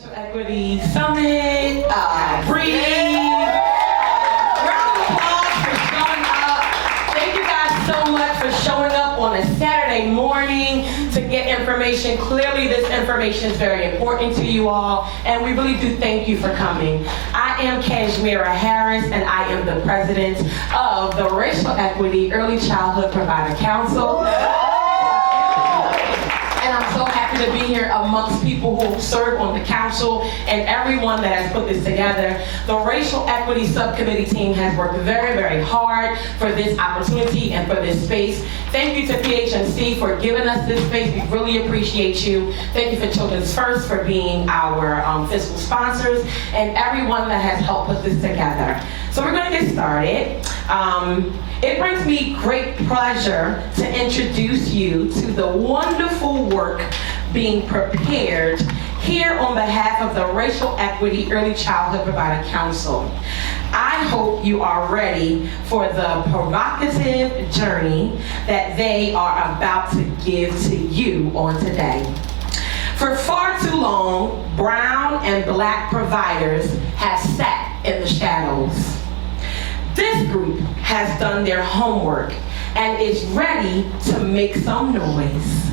Equity Summit, breathe. Round of applause for showing up. Thank you guys so much for showing up on a Saturday morning to get information. Clearly this information is very important to you all, and we really do thank you for coming. I am Kashmira Harris, and I am the president of the Racial Equity Early Childhood Provider Council. And I'm so happy to be here amongst people who serve on the council and everyone that has put this together. The Racial Equity Subcommittee team has worked very, very hard for this opportunity and for this space. Thank you to PHMC for giving us this space. We really appreciate you. Thank you for Children's First for being our fiscal sponsors and everyone that has helped put this together. So we're going to get started. It brings me great pleasure to introduce you to the wonderful work being prepared here on behalf of the Racial Equity Early Childhood Provider Council. I hope you are ready for the provocative journey that they are about to give to you on today. For far too long, brown and black providers have sat in the shadows. This group has done their homework and is ready to make some noise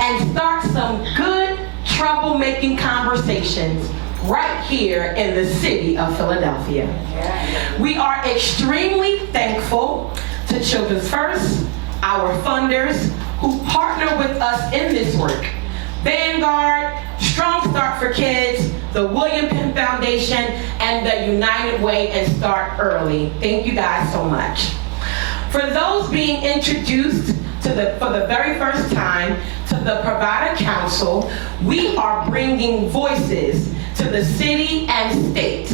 and start some good troublemaking conversations right here in the city of Philadelphia. We are extremely thankful to Children's First, our funders who partner with us in this work. Vanguard, Strong Start for Kids, the William Penn Foundation, and the United Way and Start Early. Thank you guys so much. For those being introduced for the very first time to the Provider Council, we are bringing voices to the city and state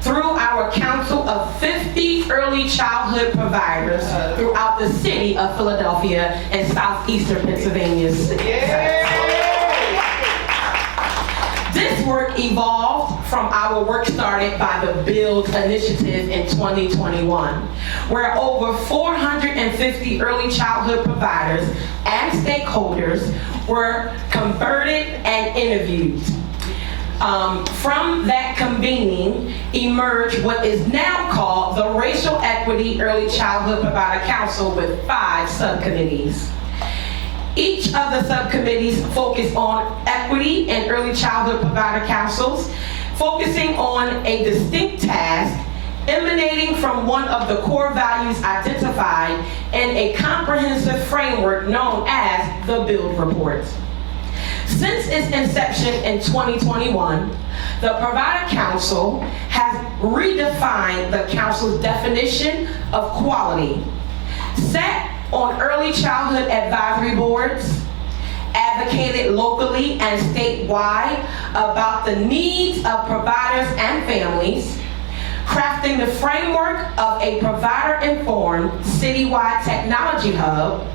through our council of 50 early childhood providers throughout the city of Philadelphia and southeastern Pennsylvania. This work evolved from our work started by the Build Initiative in 2021, where over 450 early childhood providers and stakeholders were converted and interviewed. From that convening emerged what is now called the Racial Equity Early Childhood Provider Council with 5 subcommittees. Each of the subcommittees focus on equity and early childhood provider councils, focusing on a distinct task emanating from one of the core values identified in a comprehensive framework known as the Build Report. Since its inception in 2021, the Provider Council has redefined the council's definition of quality, set on early childhood advisory boards, advocated locally and statewide about the needs of providers and families, crafting the framework of a provider-informed citywide technology hub.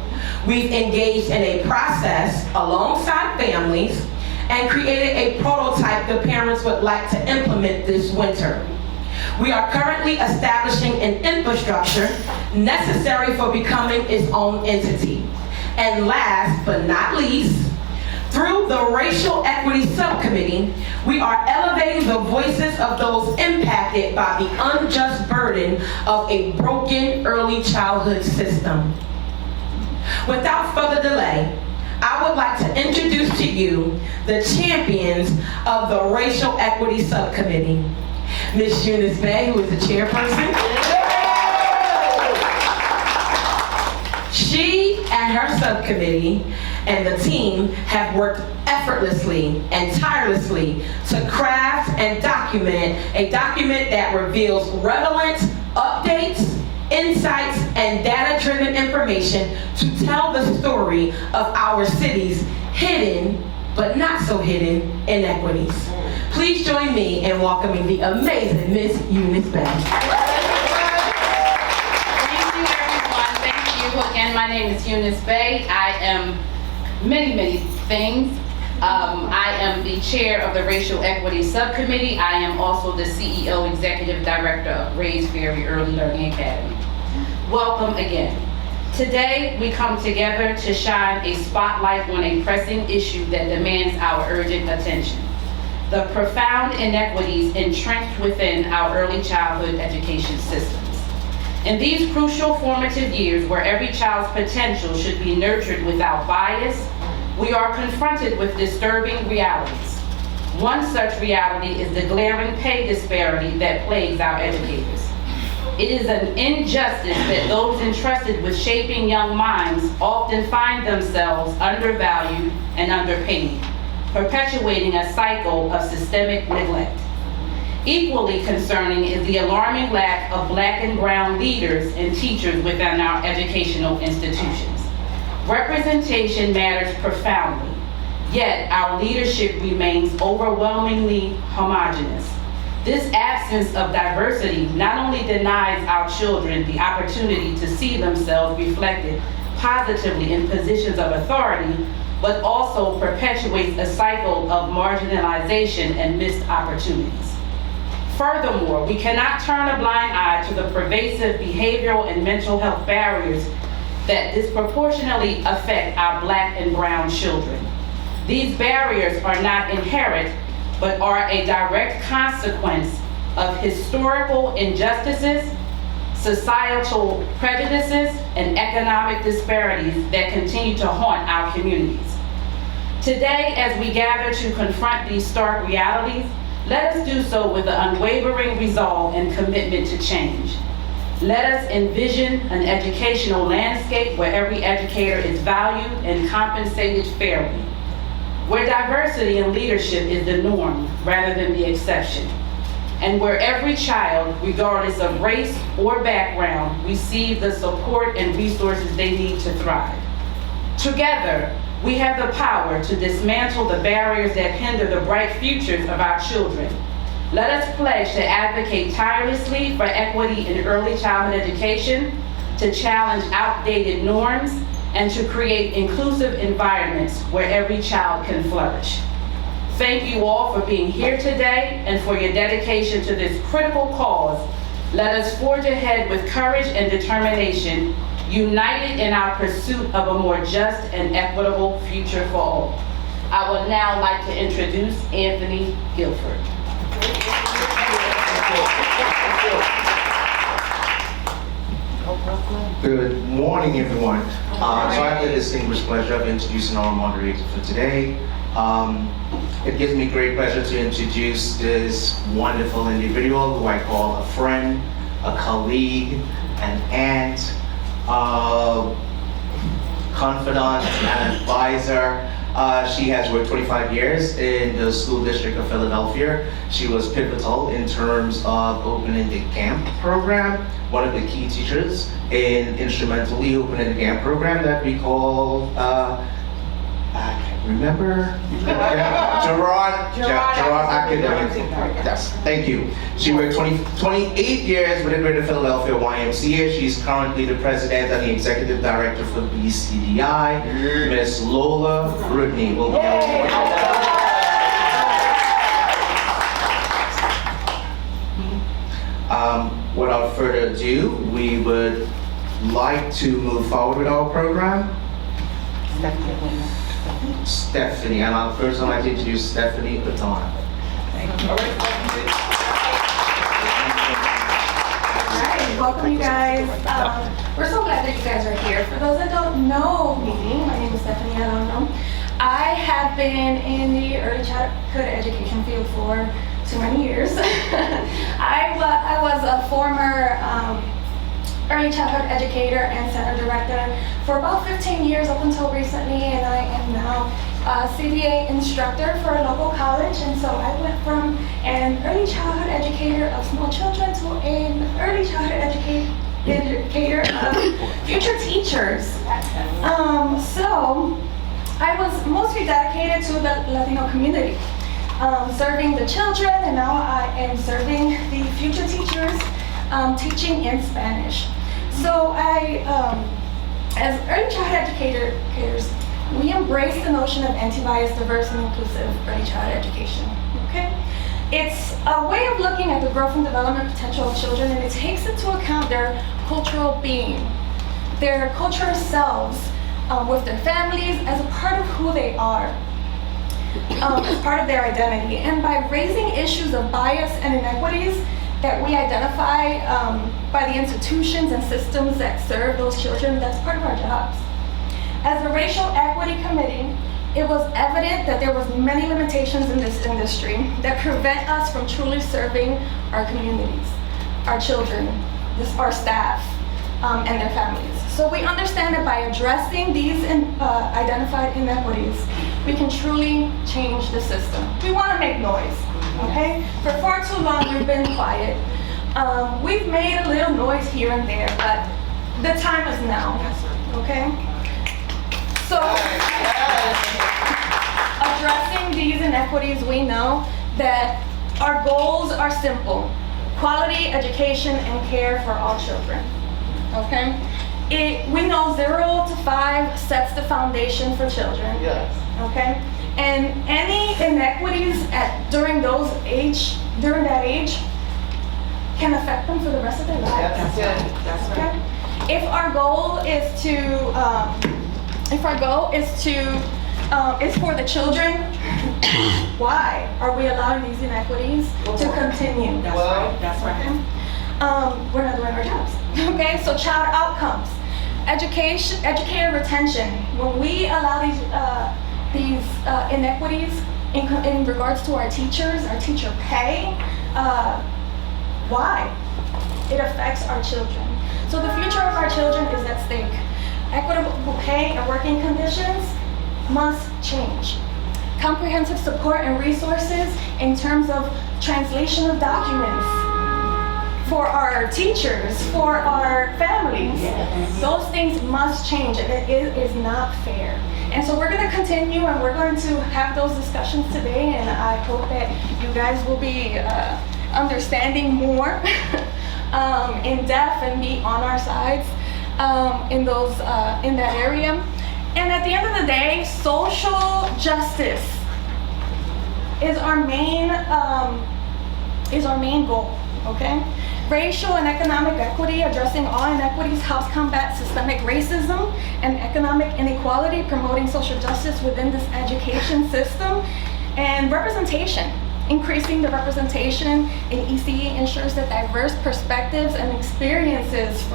We've engaged in a process alongside families and created a prototype the parents would like to implement this winter. We are currently establishing an infrastructure necessary for becoming its own entity. And last but not least, through the Racial Equity Subcommittee, we are elevating the voices of those impacted by the unjust burden of a broken early childhood system. Without further delay, I would like to introduce to you the champions of the Racial Equity Subcommittee. Ms. Eunice Bay, who is the chairperson. She and her subcommittee and the team have worked effortlessly and tirelessly to craft and document a document that reveals relevant updates, insights, and data-driven information to tell the story of our city's hidden, but not so hidden, inequities. Please join me in welcoming the amazing Miss Eunice Bay. Thank you, everyone. Thank you. Again, my name is Eunice Bay. I am many things. I am the chair of the Racial Equity Subcommittee. I am also the CEO, Executive Director of Raise Ferry Early Learning Academy. Welcome again. Today, we come together to shine a spotlight on a pressing issue that demands our urgent attention. the profound inequities entrenched within our early childhood education systems. In these crucial formative years where every child's potential should be nurtured without bias, we are confronted with disturbing realities. One such reality is the glaring pay disparity that plagues our educators. It is an injustice that those entrusted with shaping young minds often find themselves undervalued and underpaid, perpetuating a cycle of systemic neglect. Equally concerning is the alarming lack of Black and brown leaders and teachers within our educational institutions. Representation matters profoundly, yet our leadership remains overwhelmingly homogeneous. This absence of diversity not only denies our children the opportunity to see themselves reflected positively in positions of authority, but also perpetuates a cycle of marginalization and missed opportunities. Furthermore, we cannot turn a blind eye to the pervasive behavioral and mental health barriers that disproportionately affect our Black and brown children. These barriers are not inherent, but are a direct consequence of historical injustices, societal prejudices, and economic disparities that continue to haunt our communities. Today, as we gather to confront these stark realities, let us do so with an unwavering resolve and commitment to change. Let us envision an educational landscape where every educator is valued and compensated fairly, where diversity in leadership is the norm rather than the exception, and where every child, regardless of race or background, receives the support and resources they need to thrive. Together, we have the power to dismantle the barriers that hinder the bright futures of our children. Let us pledge to advocate tirelessly for equity in early childhood education, to challenge outdated norms, and to create inclusive environments where every child can flourish. Thank you all for being here today and for your dedication to this critical cause. Let us forge ahead with courage and determination, united in our pursuit of a more just and equitable future for all. I would now like to introduce Anthony Guilford. Good morning, everyone. So I have the distinguished pleasure of introducing our moderator for today. It gives me great pleasure to introduce this wonderful individual who I call a friend, a colleague, an aunt, confidant, and advisor. She has worked 25 years in the school district of Philadelphia. She was pivotal in terms of opening the GAMP program, one of the key teachers in instrumentally opening the GAMP program that we call, I can't remember, Gerard Academic. Yes, thank you. She worked 28 years with the Greater Philadelphia YMCA. She's currently the president and the executive director for BCDI. Miss Lola Rudney will be without further ado, we would like to move forward with our program. Stephanie, and I'll first like to introduce Stephanie Patana. Thank you. All right, welcome you guys. We're so glad that you guys are here. For those that don't know me, my name is Stephanie, I don't know. I have been in the early childhood education field for too many years. I was a former early childhood educator and center director for about 15 years up until recently, and I am now a CBA instructor for a local college. And so I went from an early childhood educator of small children to an early childhood educator of future teachers. So I was mostly dedicated to the Latino community, serving the children, and now I am serving the future teachers, teaching in Spanish. So as early childhood educators, we embrace the notion of anti-bias, diverse, and inclusive early childhood education, okay? It's a way of looking at the growth and development potential of children, and it takes into account their cultural being, their cultural selves, with their families as a part of who they are. as part of their identity. And by raising issues of bias and inequities that we identify by the institutions and systems that serve those children, that's part of our jobs. As the Racial Equity Committee, it was evident that there was many limitations in this industry that prevent us from truly serving our communities, our children, our staff, and their families. So we understand that by addressing these identified inequities, we can truly change the system. We want to make noise, okay? For far too long, we've been quiet. We've made a little noise here and there, but the time is now, okay? So, addressing these inequities, we know that our goals are simple: quality education and care for all children, okay? We know 0 to 5 sets the foundation for children, okay? And any inequities during that age can affect them for the rest of their lives. That's right. Okay? If our goal is for the children, why are we allowing these inequities to continue? That's right. That's right. Okay? We're not doing our jobs. Okay, so child outcomes, educator retention. When we allow these inequities in regards to our teachers, our teacher pay, why? It affects our children. So the future of our children is at stake. Equitable pay and working conditions must change. Comprehensive support and resources in terms of translation of documents for our teachers, for our families. Those things must change, and it is not fair. And so we're going to continue, and we're going to have those discussions today, and I hope that you guys will be understanding more in depth and be on our sides in that area. And at the end of the day, social justice is our main goal. Okay. Racial and economic equity, addressing all inequities, helps combat systemic racism and economic inequality, promoting social justice within this education system. And representation, increasing the representation in ECE ensures that diverse perspectives and experiences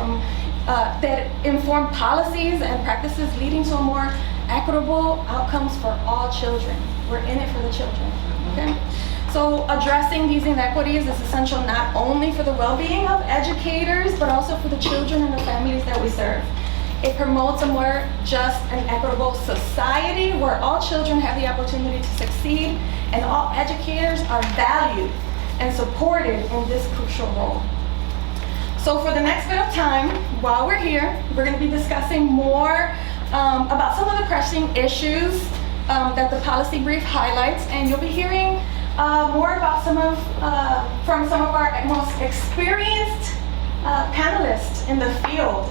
that inform policies and practices leading to a more equitable outcomes for all children. We're in it for the children. Okay? So addressing these inequities is essential not only for the well-being of educators, but also for the children and the families that we serve. It promotes a more just and equitable society where all children have the opportunity to succeed and all educators are valued and supported in this crucial role. So for the next bit of time, while we're here, we're going to be discussing more about some of the pressing issues that the policy brief highlights, and you'll be hearing more about from some of our most experienced panelists in the field.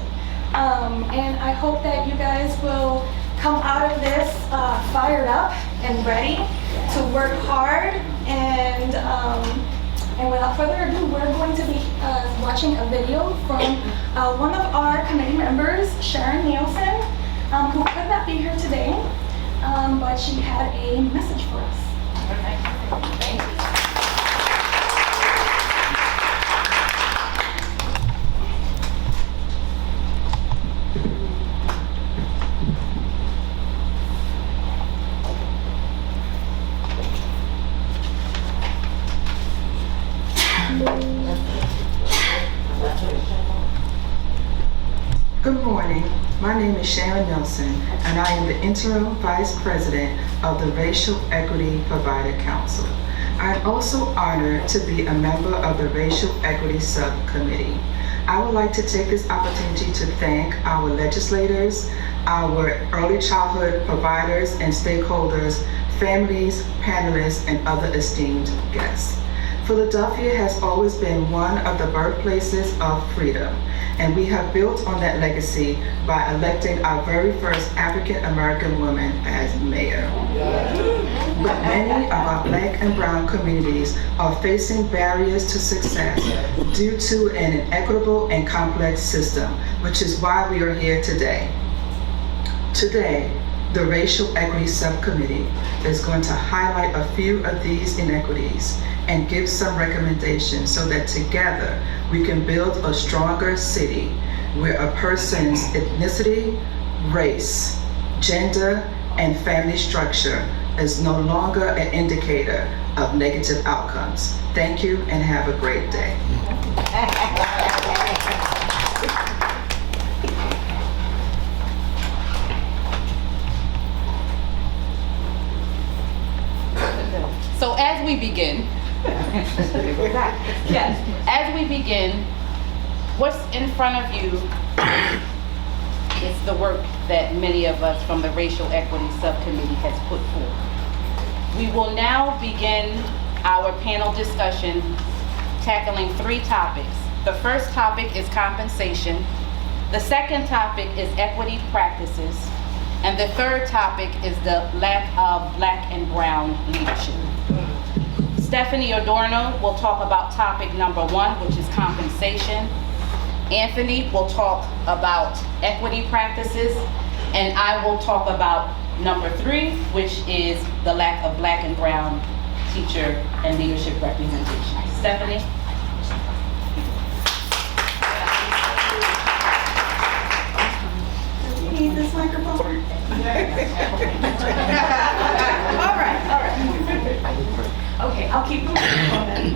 And I hope that you guys will come out of this fired up and ready to work hard. And without further ado, we're going to be watching a video from one of our committee members, Sharon Nielsen, who could not be here today, but she had a message for us. Thank you. Good morning. My name is Sharon Nelson, and I am the Interim Vice President of the Racial Equity Provider Council. I am also honored to be a member of the Racial Equity Subcommittee. I would like to take this opportunity to thank our legislators, our early childhood providers and stakeholders, families, panelists, and other esteemed guests. Philadelphia has always been one of the birthplaces of freedom, and we have built on that legacy by electing our very first African American woman as mayor. But many of our Black and brown communities are facing barriers to success due to an inequitable and complex system, which is why we are here today. Today, The Racial Equity Subcommittee is going to highlight a few of these inequities and give some recommendations so that together we can build a stronger city where a person's ethnicity, race, gender, and family structure is no longer an indicator of negative outcomes. Thank you and have a great day. So as we begin, yes, as we begin, what's in front of you is the work that many of us from the Racial Equity Subcommittee has put forth. We will now begin our panel discussion tackling 3 topics. The first topic is compensation. The second topic is equity practices. And the third topic is the lack of Black and brown leadership. Stephanie Adorno will talk about topic number 1, which is compensation. Anthony will talk about equity practices. And I will talk about number 3, which is the lack of Black and brown teacher and leadership representation. Stephanie? You need this microphone? All right. Okay, I'll keep the microphone then.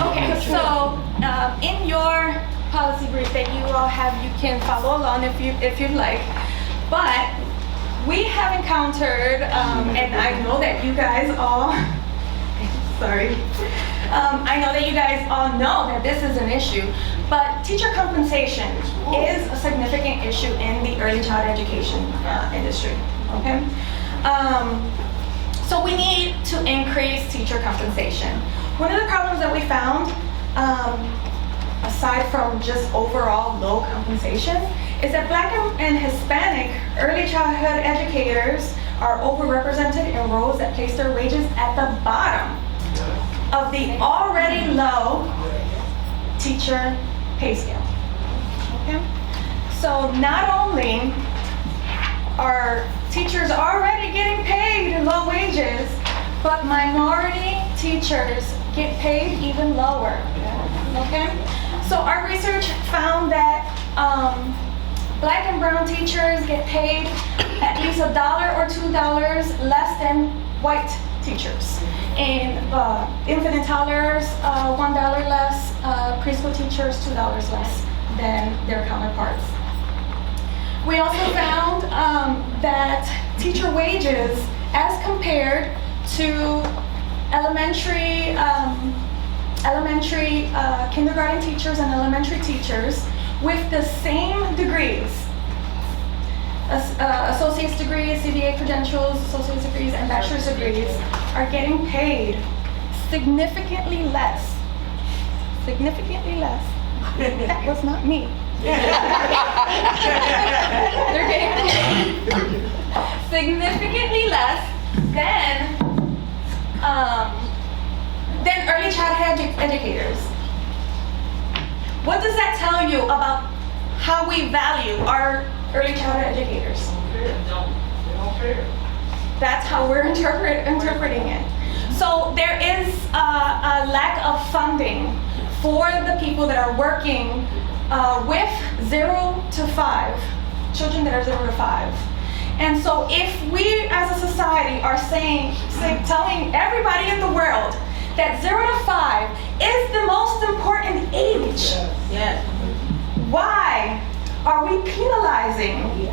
Okay, so in your policy brief that you all have, you can follow along if you'd like. But we have encountered, and I know that you guys all, sorry, I know that you guys all know that this is an issue, but teacher compensation is a significant issue in the early child education industry, okay? So we need to increase teacher compensation. One of the problems that we found, aside from just overall low compensation, is that Black and Hispanic early childhood educators are overrepresented in roles that place their wages at the bottom of the already low teacher pay scale. Okay? So not only are teachers already getting paid low wages, but minority teachers get paid even lower. Okay? So our research found that Black and brown teachers get paid at least $1 or $2 less than white teachers. And infant and toddlers, $1 less, preschool teachers, $2 less than their counterparts. We also found that teacher wages, as compared to elementary kindergarten teachers and elementary teachers with the same degrees, associate's degrees, CDA credentials, associate's degrees, and bachelor's degrees, are getting paid significantly less. Significantly less. That was not me. They're getting paid significantly less than early childhood educators. What does that tell you about how we value our early childhood educators? That's how we're interpreting it. So there is a lack of funding for the people that are working with 0 to 5, children that are 0 to 5. And so if we as a society are telling everybody in the world that 0 to 5 is the most important age, Yes. why are we penalizing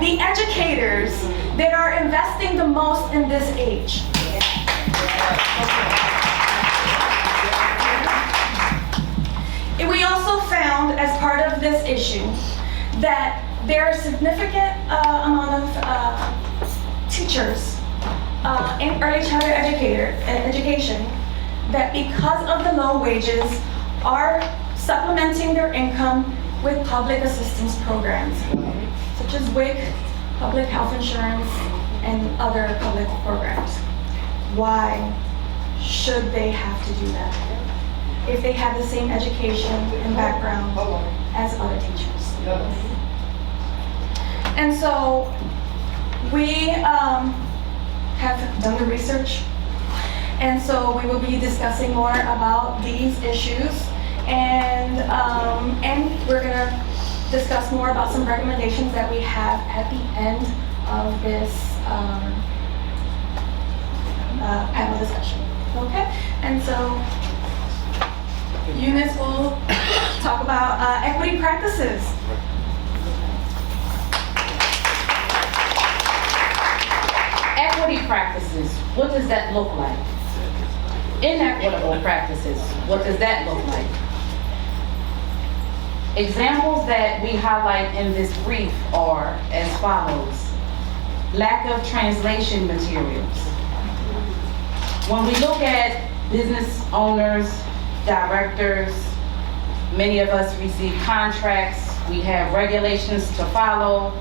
the educators that are investing the most in this age? We also found, as part of this issue, that there are a significant amount of teachers in early childhood education that, because of the low wages, are supplementing their income with public assistance programs, such as WIC, public health insurance, and other public programs. Why should they have to do that if they have the same education and background as other teachers? And so We have done the research, and so we will be discussing more about these issues, and we're gonna discuss more about some recommendations that we have at the end of this panel discussion. Okay, and so Eunice will talk about equity practices. Equity practices, what does that look like? Inequitable practices, what does that look like? Examples that we highlight in this brief are as follows. Lack of translation materials. When we look at business owners, directors, many of us receive contracts, we have regulations to follow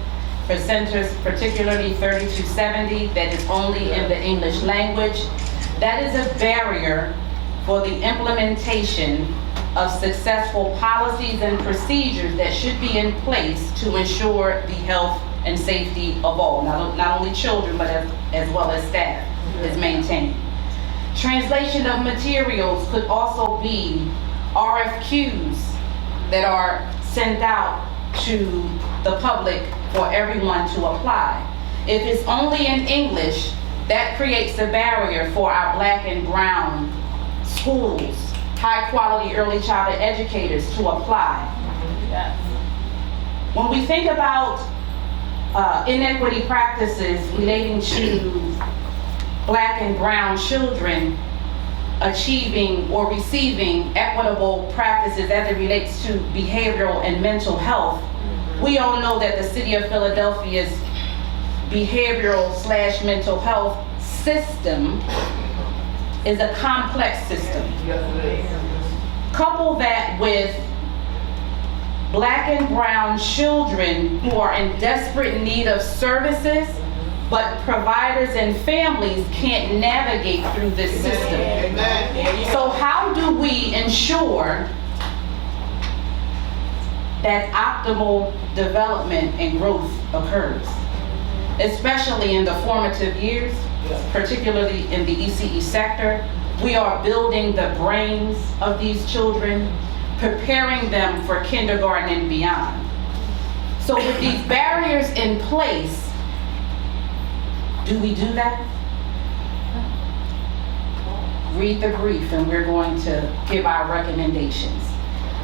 for centers, particularly 3270, that is only in the English language. That is a barrier for the implementation of successful policies and procedures that should be in place to ensure the health and safety of all, not only children, but as well as staff is maintained. Translation of materials could also be RFQs that are sent out to the public for everyone to apply. If it's only in English, that creates a barrier for our Black and brown schools, high quality early childhood educators to apply. When we think about inequity practices relating to Black and brown children achieving or receiving equitable practices as it relates to behavioral and mental health, we all know that the city of Philadelphia's behavioral/mental health system is a complex system. Couple that with Black and brown children who are in desperate need of services, but providers and families can't navigate through this system. So how do we ensure that optimal development and growth occurs, especially in the formative years, particularly in the ECE sector? We are building the brains of these children, preparing them for kindergarten and beyond. So with these barriers in place, do we do that? Read the brief and we're going to give our recommendations.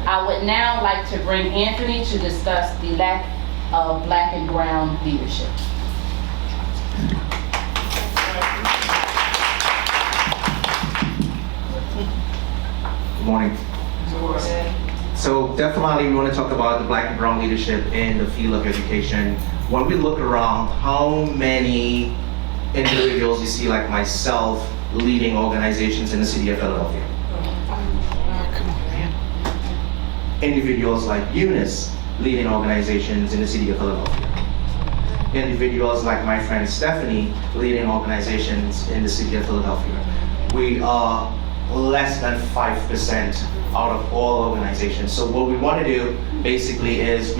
I would now like to bring Anthony to discuss the lack of Black and brown leadership. Good morning. So definitely we want to talk about the Black and brown leadership in the field of education. When we look around, how many individuals you see like myself leading organizations in the city of Philadelphia? Individuals like Eunice leading organizations in the city of Philadelphia. Individuals like my friend Stephanie leading organizations in the city of Philadelphia. We are less than 5% out of all organizations. So what we want to do basically is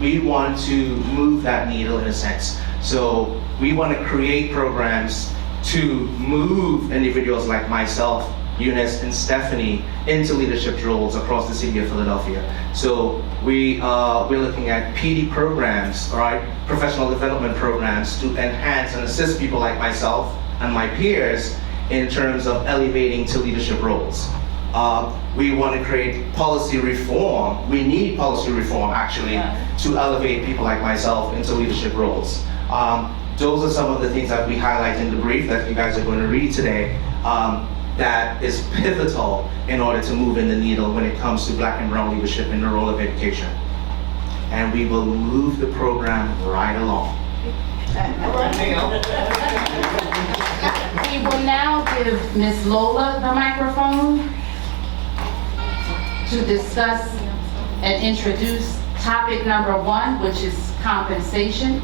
we want to move that needle in a sense. So we want to create programs to move individuals like myself, Eunice, and Stephanie into leadership roles across the city of Philadelphia. So we're looking at PD programs, all right, professional development programs to enhance and assist people like myself and my peers in terms of elevating to leadership roles. We want to create policy reform. We need policy reform actually to elevate people like myself into leadership roles. Those are some of the things that we highlight in the brief that you guys are going to read today. That is pivotal in order to move in the needle when it comes to Black and brown leadership in the role of education. And we will move the program right along. We will now give Ms. Lola the microphone to discuss and introduce topic number 1, which is compensation.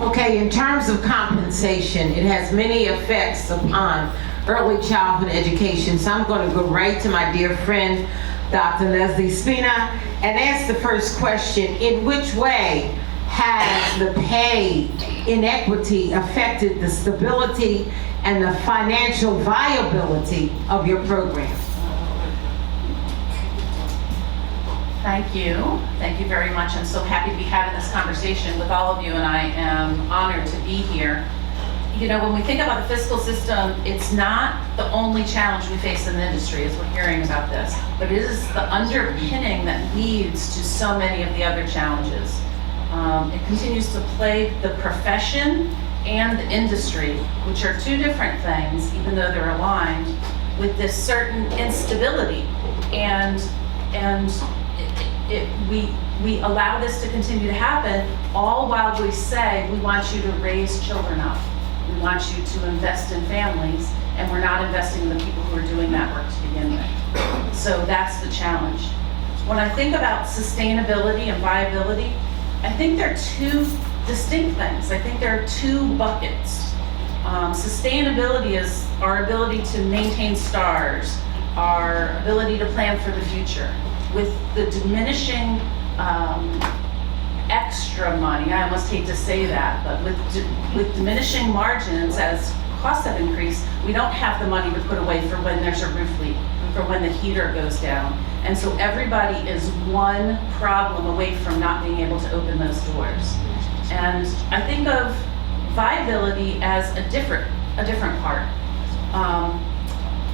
Okay, in terms of compensation, it has many effects upon early childhood education. So I'm going to go right to my dear friend, Dr. Leslie Spina, and ask the first question: in which way has the pay inequity affected the stability and the financial viability of your program? Thank you. Thank you very much. I'm so happy to be having this conversation with all of you, and I am honored to be here. You know, when we think about the fiscal system, it's not the only challenge we face in the industry as we're hearing about this, but it is the underpinning that leads to so many of the other challenges. It continues to plague the profession and the industry, which are two different things, even though they're aligned, with this certain instability. And we allow this to continue to happen, all while we say we want you to raise children up. We want you to invest in families, and we're not investing in the people who are doing that work to begin with. So that's the challenge. When I think about sustainability and viability, I think they're two distinct things. I think there are two buckets. Sustainability is our ability to maintain stars, our ability to plan for the future. With the diminishing extra money, I almost hate to say that, but with diminishing margins as costs have increased, we don't have the money to put away for when there's a roof leak, for when the heater goes down. And so everybody is one problem away from not being able to open those doors. And I think of viability as a different part.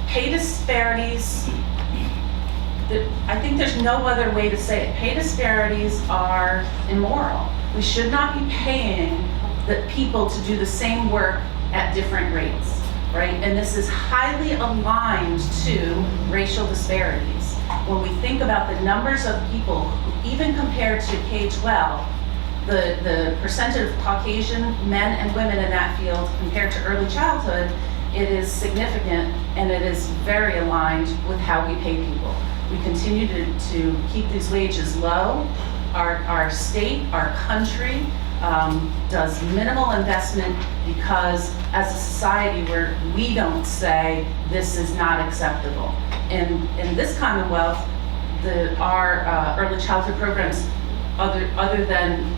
Pay disparities, I think there's no other way to say it. Pay disparities are immoral. We should not be paying the people to do the same work at different rates, right? And this is highly aligned to racial disparities. When we think about the numbers of people, who, even compared to K-12, the percentage of Caucasian men and women in that field compared to early childhood, it is significant, and it is very aligned with how we pay people. We continue to keep these wages low. Our state, our country does minimal investment because as a society we don't say this is not acceptable. In this Commonwealth, our early childhood programs, other than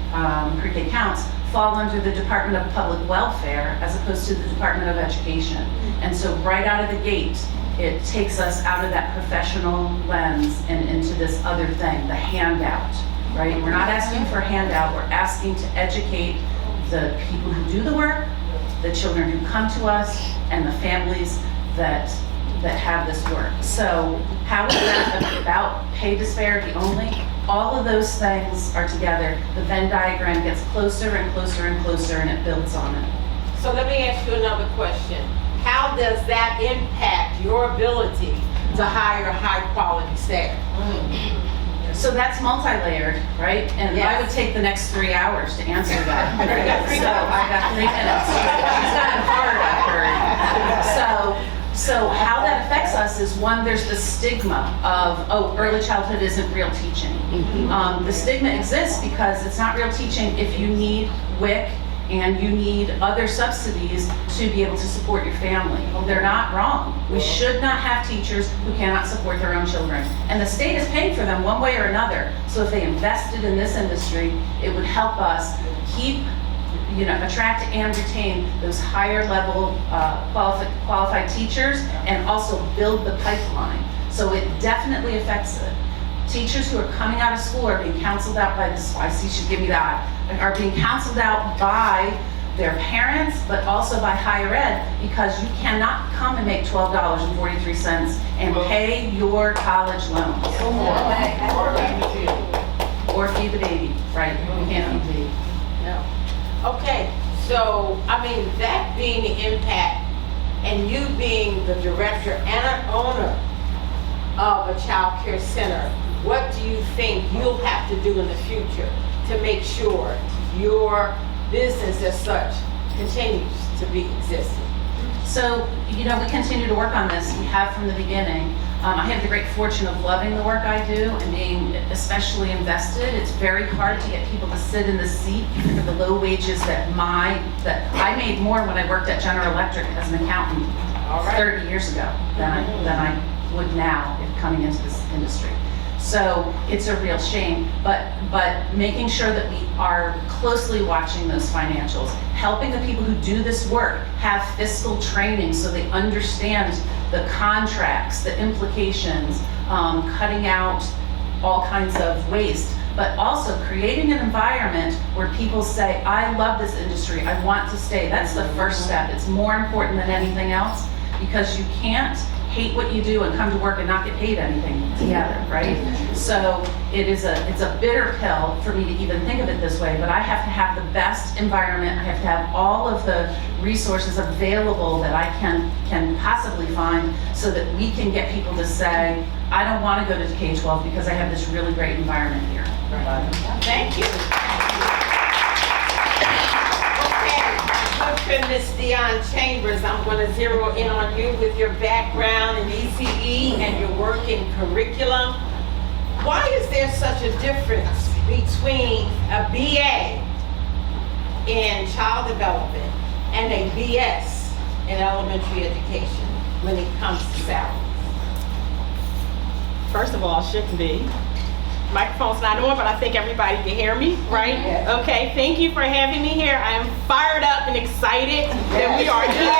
pre-K counts, fall under the Department of Public Welfare as opposed to the Department of Education. And so right out of the gate, it takes us out of that professional lens and into this other thing, the handout, right? We're not asking for a handout, we're asking to educate the people who do the work, the children who come to us, and the families that have this work. So how is that about pay disparity only? All of those things are together. The Venn diagram gets closer and closer and closer, and it builds on it. So let me ask you another question. How does that impact your ability to hire high-quality staff? So that's multi-layered, right? And Yes. I would take the next 3 hours to answer that. So I got 3 minutes. She's gotten hard, I've heard. So how that affects us is, one, there's the stigma of, oh, early childhood isn't real teaching. The stigma exists because it's not real teaching if you need WIC and you need other subsidies to be able to support your family. They're not wrong. We should not have teachers who cannot support their own children. And the state is paying for them one way or another. So if they invested in this industry, it would help us keep, attract and retain those higher level qualified teachers, and also build the pipeline. So it definitely affects it. Teachers who are coming out of school are being counseled out by this, I see should give me that, are being counseled out by their parents, but also by higher ed, because you cannot come and make $12.43 and pay your college loans. Or feed the baby, right? You can't feed the baby. No. Okay, so, that being the impact, and you being the director and an owner of a child care center, what do you think you'll have to do in the future to make sure your business as such continues to be existing? So, we continue to work on this. We have from the beginning. I have the great fortune of loving the work I do and being especially invested. It's very hard to get people to sit in the seat for the low wages that I made more when I worked at General Electric as an accountant 30 years ago than I would now if coming into this industry. So it's a real shame, but making sure that we are closely watching those financials, helping the people who do this work have fiscal training so they understand the contracts, the implications, cutting out all kinds of waste, but also creating an environment where people say, I love this industry, I want to stay. That's the first step. It's more important than anything else, because you can't hate what you do and come to work and not get paid anything together, right? So it's a bitter pill for me to even think of it this way, but I have to have the best environment. I have to have all of the resources available that I can possibly find so that we can get people to say, I don't want to go to K-12 because I have this really great environment here. Thank you. Okay, Ms. Dion Chambers, I'm going to zero in on you with your background in ECE and your work in curriculum. Why is there such a difference between a BA in child development and a BS in elementary education when it comes to salaries? First of all, shouldn't be. Microphone's not on, but I think everybody can hear me, right? Okay, thank you for having me here. I am fired up and excited that we are here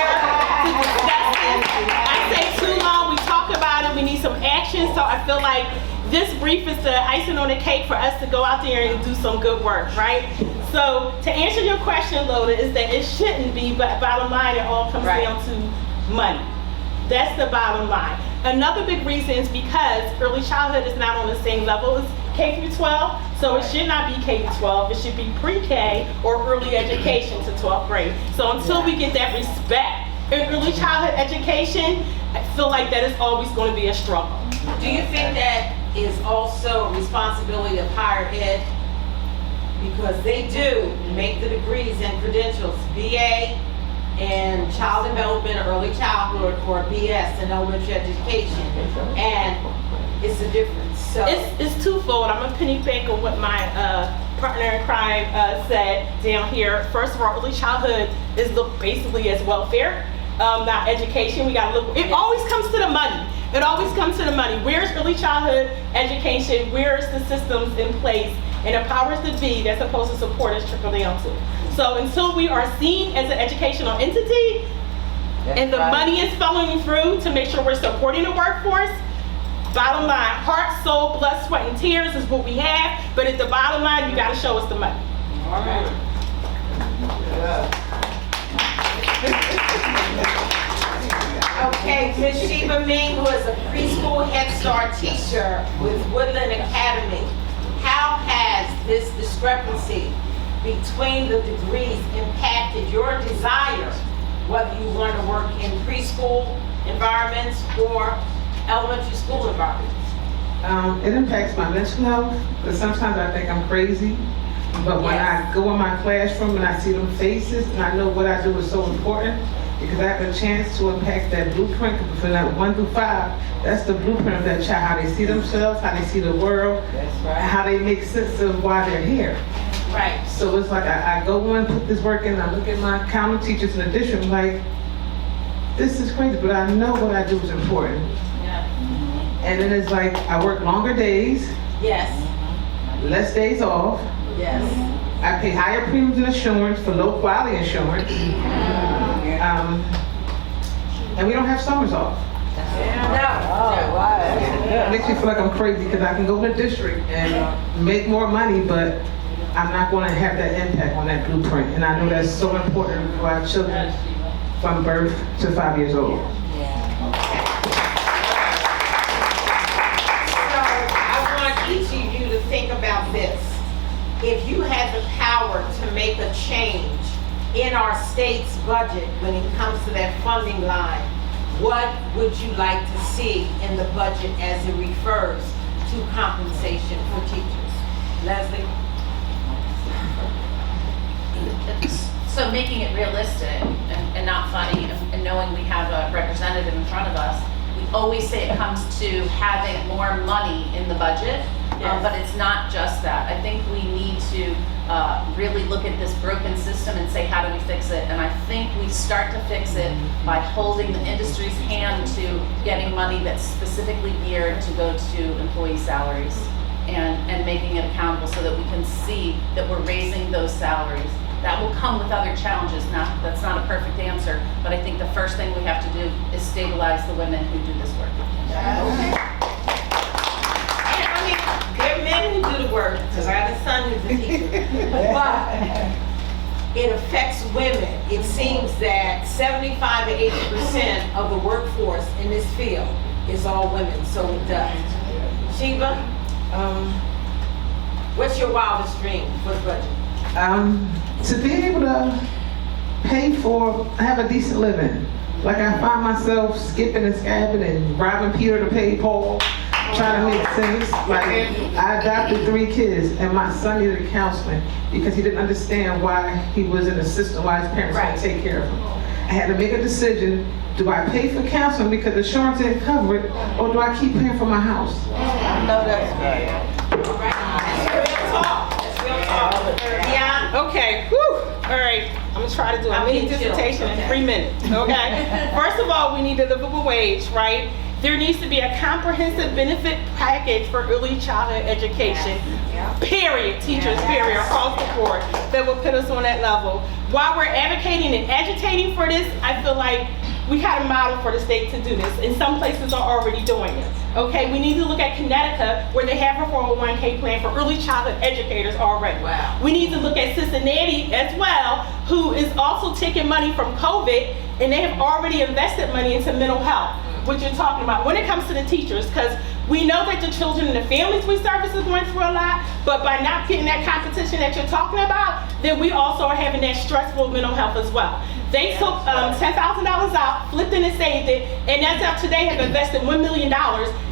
to discuss this. I say too long, we talk about it, we need some action, so I feel like this brief is the icing on the cake for us to go out there and do some good work, right? So to answer your question, Lola, is that it shouldn't be, but bottom line, it all comes down to money. That's the bottom line. Another big reason is because early childhood is not on the same level as K through 12, so it should not be K through 12, it should be pre-K or early education to 12th grade. So until we get that respect in early childhood education, I feel like that is always going to be a struggle. Do you think that is also a responsibility of higher ed? Because they do make the degrees and credentials, BA in child development, early childhood, or BS in elementary education, and it's a difference. So it's twofold. I'm gonna piggyback on what my partner in crime said down here. First of all, early childhood is looked basically as welfare, not education. We gotta look. It always comes to the money. It always comes to the money. Where's early childhood education? Where's the systems in place and the powers that be that's supposed to support us trickle down to? So until we are seen as an educational entity, and the money is following through to make sure we're supporting the workforce, bottom line, heart, soul, blood, sweat, and tears is what we have, but at the bottom line, you gotta show us the money. all right. Okay, Ms. Sheba Ming, who is a preschool Head Start teacher with Woodland Academy, how has this discrepancy between the degrees impacted your desire, whether you want to work in preschool environments or elementary school environments? It impacts my mental health, because sometimes I think I'm crazy. But when I go in my classroom and I see them faces, and I know what I do is so important, because I have a chance to impact that blueprint. From that 1 through 5, that's the blueprint of that child, how they see themselves, how they see the world, how they make sense of why they're here. Right. So it's like I go in, put this work in, I look at my counter teachers in the district, I'm like, this is crazy, but I know what I do is important. Yeah. And then it's like, I work longer days, Yes. less days off, Yes. I pay higher premiums in insurance for low quality insurance, and we don't have summers off. It makes me feel like I'm crazy, because I can go in the district and make more money, but I'm not going to have that impact on that blueprint. And I know that's so important for our children from birth to 5 years old. So I want each of you to think about this. If you had the power to make a change in our state's budget when it comes to that funding line, what would you like to see in the budget as it refers to compensation for teachers? Leslie? So making it realistic and not funny, and knowing we have a representative in front of us, we always say it comes to having more money in the budget. Yes. But it's not just that. I think we need to really look at this broken system and say, how do we fix it? And I think we start to fix it by holding the industry's hand to getting money that's specifically geared to go to employee salaries and making it accountable so that we can see that we're raising those salaries. That will come with other challenges. That's not a perfect answer, but I think the first thing we have to do is stabilize the women who do this work. Okay. And I mean, there are men who do the work, because I got a son who's a teacher. But it affects women. It seems that 75 to 80% of the workforce in this field is all women, so it does. Sheba, what's your wildest dream for the budget? To be able to have a decent living. Like I find myself skipping and scabbing and robbing Peter to pay Paul, trying to make sense. Like I adopted 3 kids and my son needed counseling because he didn't understand why he was in a system, why his parents couldn't take care of him. I had to make a decision. Do I pay for counseling because insurance didn't cover it, or do I keep paying for my house? No, that's good. All right. That's real talk. That's real talk. Yeah. Okay, whew, all right, I'm gonna try to do a mini dissertation in 3 minutes, okay? First of all, we need a livable wage, right? There needs to be a comprehensive benefit package for early childhood education, period, teachers, period, across the board, that will put us on that level. While we're advocating and agitating for this, I feel like we had a model for the state to do this, and some places are already doing it. Okay, we need to look at Connecticut, where they have a 401k plan for early childhood educators already. Wow. We need to look at Cincinnati as well, who is also taking money from COVID, and they have already invested money into mental health, which you're talking about. When it comes to the teachers, because we know that the children and the families we service is going through a lot, but by not getting that competition that you're talking about, then we also are having that stressful mental health as well. They took $10,000 out, flipped it and saved it, and as of today have invested $1 million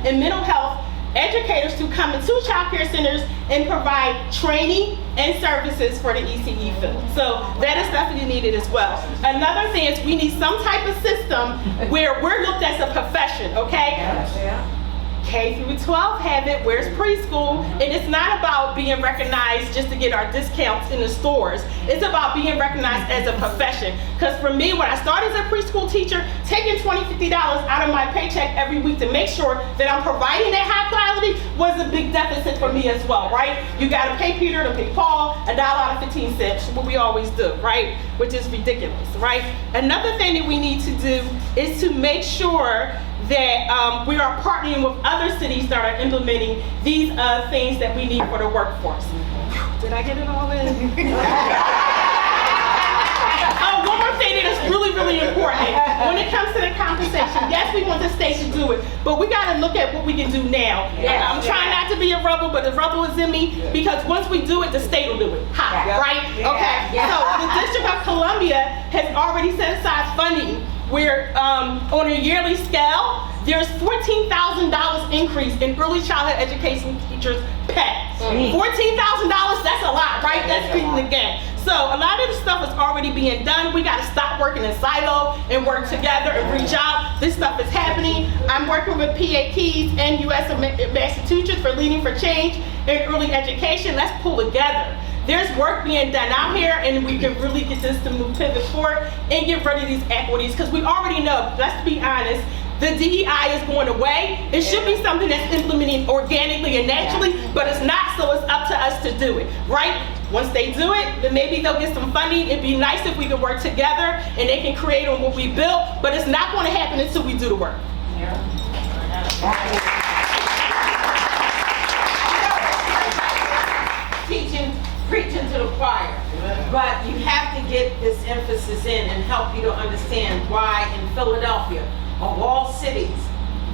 in mental health educators to come into child care centers and provide training and services for the ECE field. So that is definitely needed as well. Another thing is we need some type of system where we're looked at as a profession, okay? Yeah. K through 12 have it, where's preschool? And it's not about being recognized just to get our discounts in the stores. It's about being recognized as a profession. Because for me, when I started as a preschool teacher, taking $20, $50 out of my paycheck every week to make sure that I'm providing that high quality was a big deficit for me as well, right? You gotta pay Peter to pay Paul $1 out of 15 cents, what we always do, right? Which is ridiculous, right? Another thing that we need to do is to make sure that we are partnering with other cities that are implementing these things that we need for the workforce. Did I get it all in? Oh, one more thing that is really, really important. When it comes to the compensation, yes, we want the state to do it, but we got to look at what we can do now. I'm trying not to be a rebel, but the rebel is in me, because once we do it, the state will do it. Right? Okay. So the District of Columbia has already set aside funding where on a yearly scale, there's $14,000 increase in early childhood education teachers' pay. $14,000, that's a lot, right? That's speaking again. So a lot of the stuff is already being done. We got to stop working in silo and work together and reach out. This stuff is happening. I'm working with PA Keys and US Massachusetts for Leading for Change in early education. Let's pull together. There's work being done out here, and we can really get this to move pivot forward and get rid of these equities, because we already know, let's be honest, the DEI is going away. It should be something that's implemented organically and naturally, but it's not, so it's up to us to do it, right? Once they do it, then maybe they'll get some funding. It'd be nice if we could work together and they can create on what we built, but it's not going to happen until we do the work. Preaching to the choir, but you have to get this emphasis in and help you to understand why in Philadelphia, of all cities,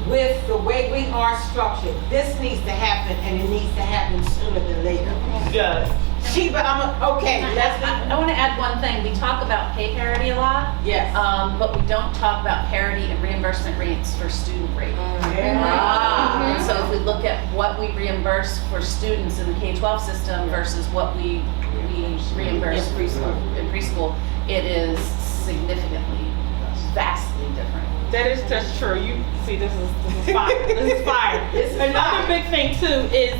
with the way we are structured, this needs to happen, and it needs to happen sooner than later. Yes. Sheba, okay, Leslie. I want to add one thing. We talk about pay parity a lot, Yes. but we don't talk about parity and reimbursement rates for student rate. And so if we look at what we reimburse for students in the K-12 system versus what we reimburse in preschool, it is significantly vastly different. That is just true. You see, this is fire. This is fire. Another big thing too is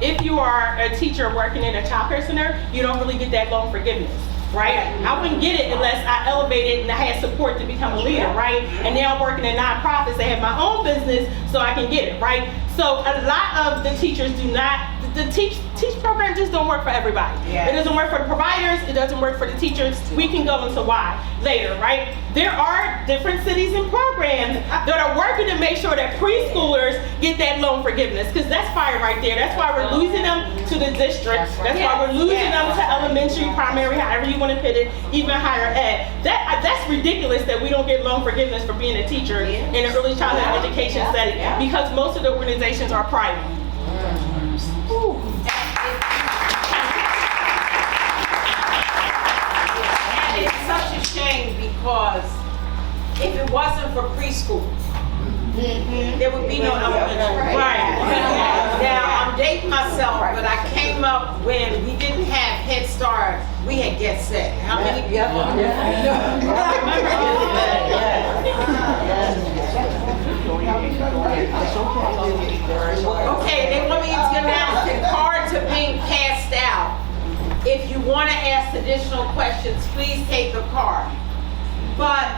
if you are a teacher working in a child care center, you don't really get that loan forgiveness, right? I wouldn't get it unless I elevated and I had support to become a leader, right? And now I'm working in nonprofits. I have my own business, so I can get it, right? So a lot of the teachers do not. The teach program just don't work for everybody. It doesn't work for the providers. It doesn't work for the teachers. We can go into why later, right? There are different cities and programs that are working to make sure that preschoolers get that loan forgiveness, because that's fire right there. That's why we're losing them to the district. That's why we're losing them to elementary, primary, however you want to put it, even higher ed. That's ridiculous that we don't get loan forgiveness for being a teacher in an early childhood education setting, because most of the organizations are private. And it's such a shame because if it wasn't for preschool, there would be no elementary. Right. Now, I'm dating myself, but I came up when we didn't have Head Start, we had Get Set. How many people? Okay, they want me to announce the cards are being passed out. If you want to ask additional questions, please take a card. But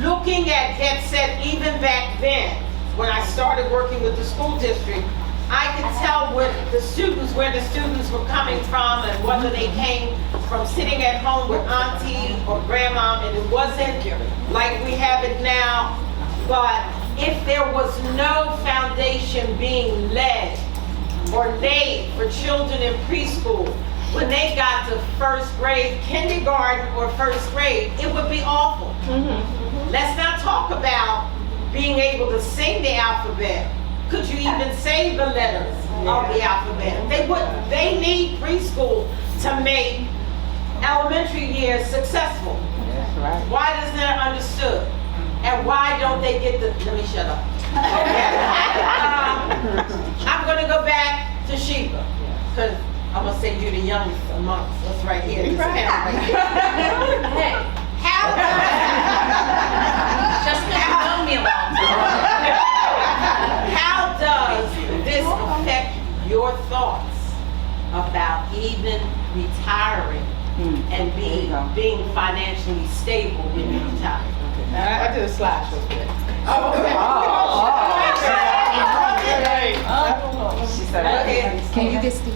looking at Get Set, even back then, when I started working with the school district, I could tell where the students were coming from and whether they came from sitting at home with auntie or grandma, and it wasn't like we have it now. But if there was no foundation being led or laid for children in preschool, when they got to first grade, kindergarten or first grade, it would be awful. Let's not talk about being able to sing the alphabet. Could you even say the letters of the alphabet? They need preschool to make elementary years successful. Why isn't that understood? And why don't they get the, let me shut up. Okay. I'm gonna go back to Sheba, because I'm gonna say you're the youngest amongst us right here. This family. Hey, how Just because you know me a long time. how does this affect your thoughts about even retiring and being financially stable when you retire? I did a slideshow for that. Oh, okay. She said, Okay. Can you get Steve?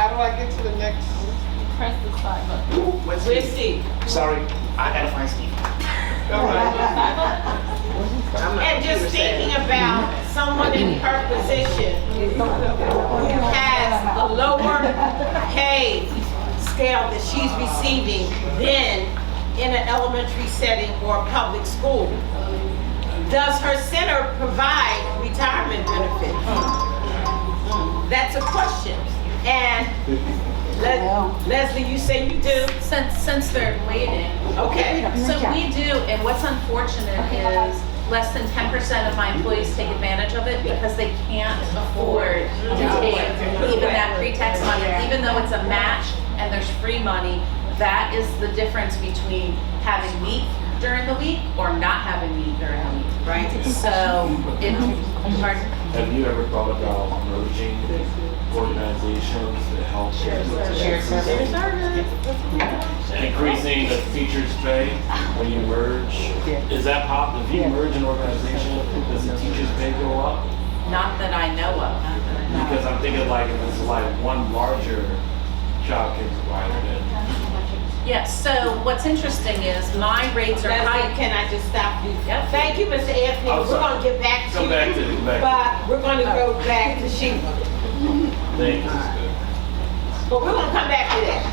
how do I get to the next? Press the side button. Where's Steve? Sorry, I gotta find Steve. And just thinking about someone in her position who has a lower pay scale that she's receiving than in an elementary setting or a public school. Does her center provide retirement benefits? That's a question. And Leslie, you say you do? Since they're waiting. Okay. So we do, and what's unfortunate is less than 10% of my employees take advantage of it because they can't afford to take even that pre-tax money, even though it's a match and there's free money. That is the difference between having meat during the week or not having meat during the week. Right. So pardon? Have you ever thought about merging organizations to help shared services? Increasing the teacher's pay when you merge? Is that possible? If you merge an organization, does the teacher's pay go up? Not that I know of. Because I'm thinking like if it's like one larger child care provider, then Yes, so what's interesting is my rates are Leslie, high. can I just stop you? Yep. Thank you, Mr. Anthony. I'm We're sorry. gonna get back to Go you. back to- But we're gonna go back to Sheba. thank you. But we're gonna come back to that.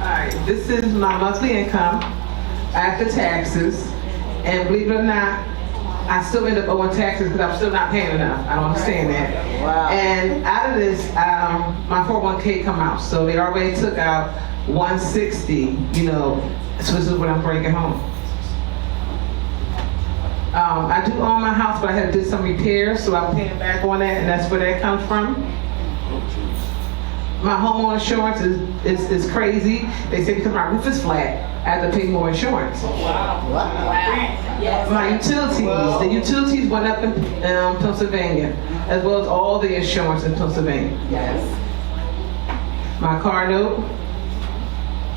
All right, this is my monthly income after taxes, and believe it or not, I still end up owing taxes because I'm still not paying enough. I don't understand that. Wow. And out of this, my 401k come out, so they already took out 160. So this is what I'm bringing home. I do own my house, but I had to do some repairs, so I'm paying back on that, and that's where that comes from. My homeowner insurance is crazy. They say because my roof is flat, I have to pay more insurance. My utilities, the utilities went up in Pennsylvania, as well as all the insurance in Pennsylvania. Yes. My car note,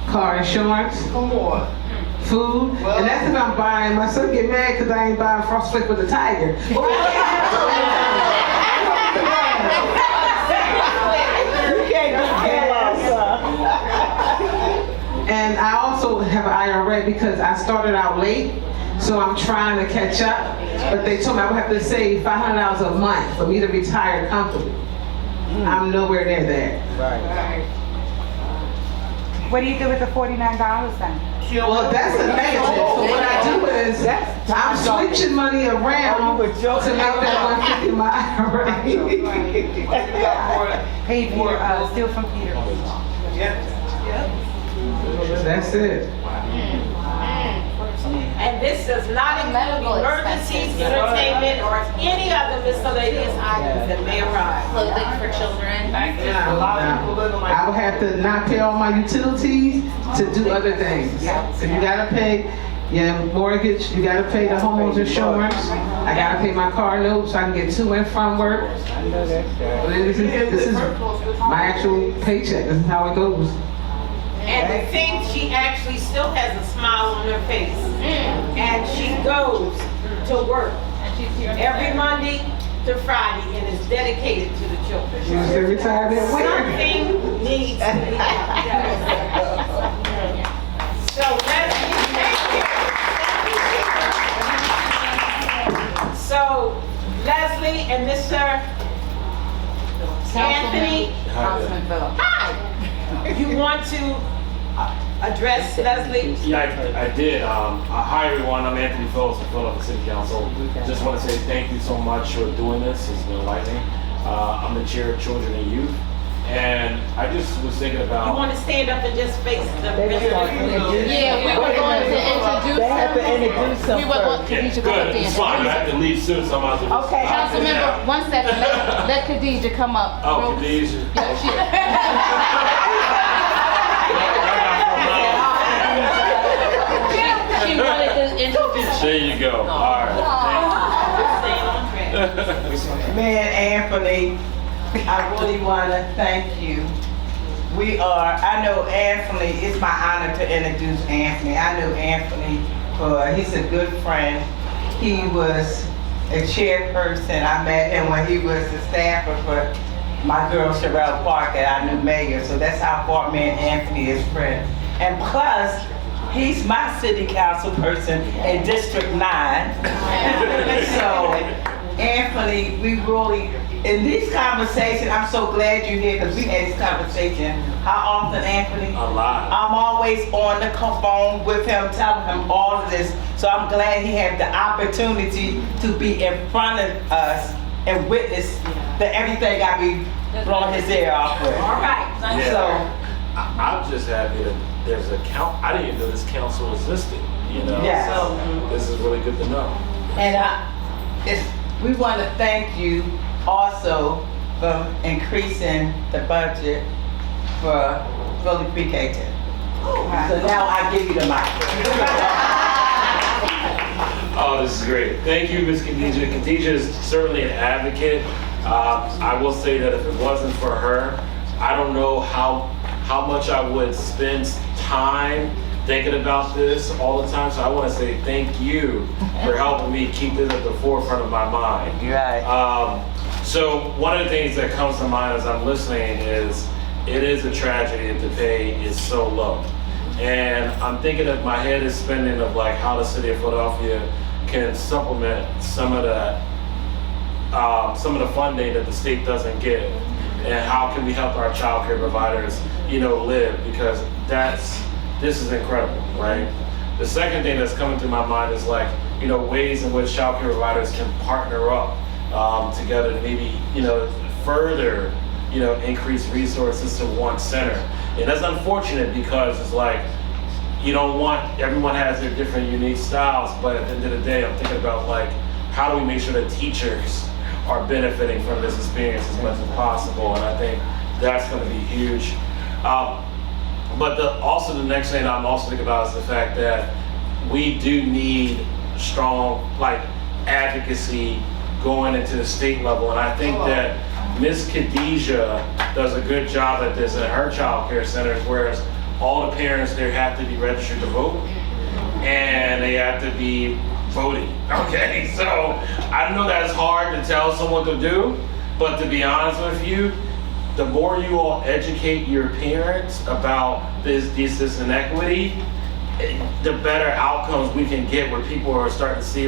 car insurance, food, and that's if I'm buying. My son get mad because I ain't buying Frost Flake with the tiger. And I also have an IRA because I started out late, so I'm trying to catch up. But they told me I would have to save $500 a month for me to retire comfortably. I'm nowhere near that. What do you do with the $49 then? Well, that's a negative. So what I do is I'm switching money around to make that 150 my IRA. Pay Peter, steal from Peter. That's it. And this does not include emergencies, entertainment, or any other miscellaneous items that may arise. Clothing for children. I will have to not pay all my utilities to do other things. So you gotta pay your mortgage, you gotta pay the homeowner's insurance, I gotta pay my car note so I can get to and from work. This is my actual paycheck, this is how it goes. And the thing, she actually still has a smile on her face. And she goes to work every Monday to Friday and is dedicated to the children. She's every time that winter. Something needs to be done. So Leslie and Mr. Anthony, Councilman Phillips. hi. You want to address Leslie? Yeah, I did. Hi everyone, I'm Anthony Phillips from Philadelphia City Council. Just want to say thank you so much for doing this. It's been enlightening. I'm the chair of Children and Youth, and I just was thinking about. You want to stand up and just face the Yeah, we were going to introduce They have to introduce them We were going first. to Yeah, good. It's fine. I have to leave soon, so I'm out to. Okay. Councilmember, 1 second, let Khadijah come up. Oh, Khadijah. Yeah, she wanted to introduce. There you go. All right. Man, Anthony, I really want to thank you. I know Anthony, it's my honor to introduce Anthony. I know Anthony he's a good friend. He was a chairperson. I met him when he was the staffer for my girl Sherelle Park at our new mayor. So that's how far me and Anthony is friends. And plus, he's my city council person in District 9. So, Anthony, we really, in these conversations, I'm so glad you're here because we had this conversation. How often, Anthony? A lot. I'm always on the phone with him, telling him all of this. So I'm glad he had the opportunity to be in front of us and witness everything I be blowing his ear off with. All right. Yeah. So, I'm just happy that there's a I didn't even know this council existed. You know. Yes. So this is really good to know. and we want to thank you also for increasing the budget for Philly Pre-K. So now I give you the mic. Oh, this is great. Thank you, Ms. Khadijah. Khadijah is certainly an advocate. I will say that if it wasn't for her, I don't know how much I would spend time thinking about this all the time. So I want to say thank you for helping me keep this at the forefront of my mind. Right. So one of the things that comes to mind as I'm listening is it is a tragedy that the pay is so low. And I'm thinking of my head is spinning of like how the city of Philadelphia can supplement some of the funding that the state doesn't get, and how can we help our child care providers, live, because this is incredible, right? The second thing that's coming to my mind is like, ways in which child care providers can partner up together to maybe, further, increase resources to one center. And that's unfortunate because it's like, everyone has their different unique styles, but at the end of the day, I'm thinking about like, how do we make sure that teachers are benefiting from this experience as much as possible? And I think that's going to be huge. But also the next thing I'm also thinking about is the fact that we do need strong advocacy going into the state level, and I think that Ms. Khadijah does a good job at this at her child care centers, whereas all the parents there have to be registered to vote and they have to be voting. Okay, so I know that's hard to tell someone to do, but to be honest with you, the more you all educate your parents about this inequity, the better outcomes we can get, where people are starting to see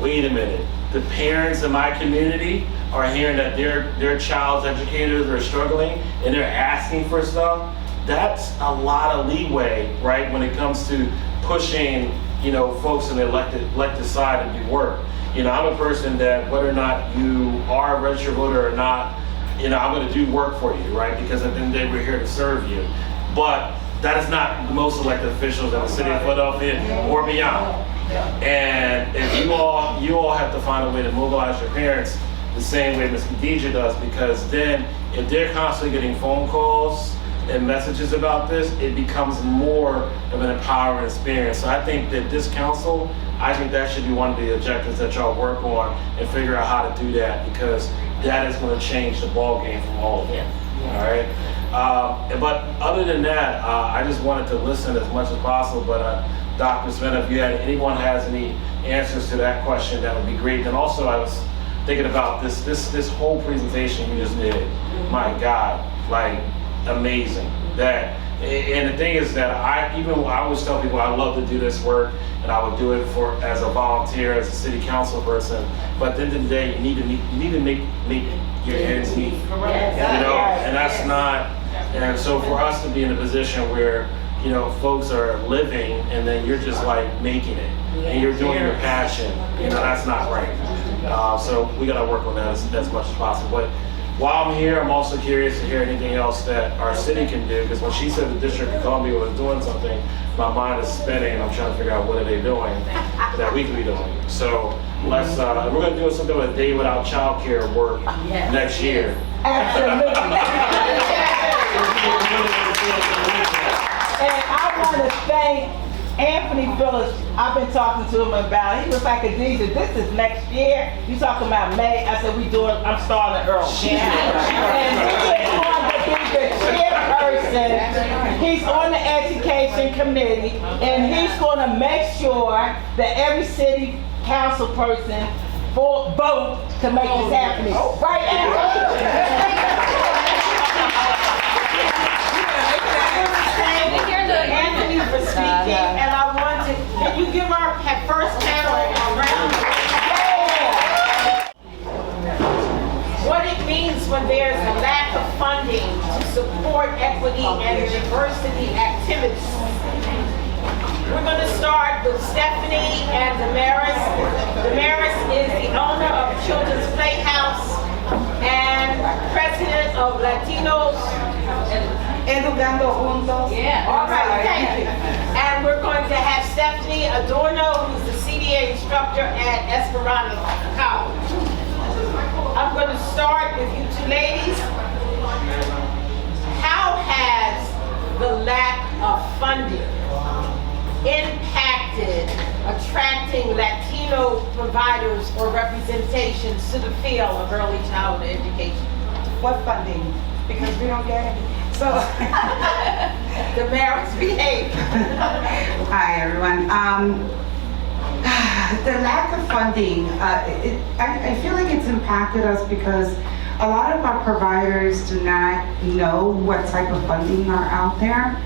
wait a minute, the parents in my community are hearing that their child's educators are struggling and they're asking for stuff. That's a lot of leeway, right, when it comes to pushing, folks in the elected side to do work. I'm a person that, whether or not you are a registered voter or not, I'm going to do work for you, right? Because at the end of the day, we're here to serve you. But that is not most elected officials in the city of Philadelphia or beyond. And if you all have to find a way to mobilize your parents the same way Ms. Khadijah does, because then if they're constantly getting phone calls and messages about this, it becomes more of an empowering experience. So I think that this council, I think that should be one of the objectives that y'all work on and figure out how to do that, because that is going to change the ball game for all of them. All right. But other than that, I just wanted to listen as much as possible. But Dr. Smith, if anyone has any answers to that question, that would be great. And also, I was thinking about this whole presentation you just did. My God, amazing. And the thing is that I always tell people I love to do this work, and I would do it as a volunteer, as a city council person. But at the end of the day, you need to make your ends meet. And that's not. And so for us to be in a position where folks are living, and then you're just making it, and you're doing your passion, that's not right. So we got to work on that as much as possible. But while I'm here, I'm also curious to hear anything else that our city can do, because when she said the District of Columbia was doing something, my mind is spinning, and I'm trying to figure out what are they doing that we can be doing. So let's, we're going to do something with Day Without Child Care work next year. Absolutely. And I want to thank Anthony Phillips. I've been talking to him about it. He was like, Khadijah, this is next year. You talking about May? I said, I'm starting early. And he's going to be the chairperson. He's on the education committee, and he's going to make sure that every city council person vote to make this happen. Right, Anthony? Anthony for speaking, and I want to, can you give our first panel a round? What it means when there's a lack of funding to support equity and diversity activities. We're going to start with Stephanie and Damaris. Damaris is the owner of Children's Playhouse and president of Latinos Educando Juntos. Yeah. All right, thank you. And we're going to have Stephanie Adorno, who's the CDA instructor at Esperanza College. I'm going to start with you two ladies. How has the lack of funding impacted attracting Latino providers or representations to the field of early childhood education? What funding? Because we don't get any. So, Damaris, behave. Hi, everyone. The lack of funding, I feel like it's impacted us because a lot of our providers do not know what type of funding are out there.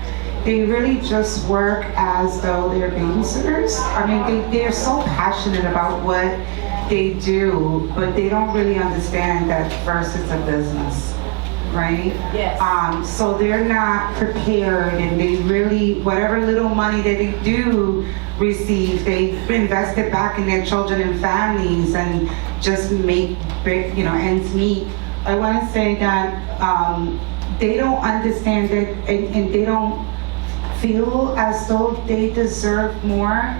They really just work as though they're babysitters. I mean, they're so passionate about what they do, but they don't really understand that first it's a business. Right? Yes. So they're not prepared, and they really, whatever little money that they do receive, they invest it back in their children and families and just make, ends meet. I want to say that they don't understand it, and they don't feel as though they deserve more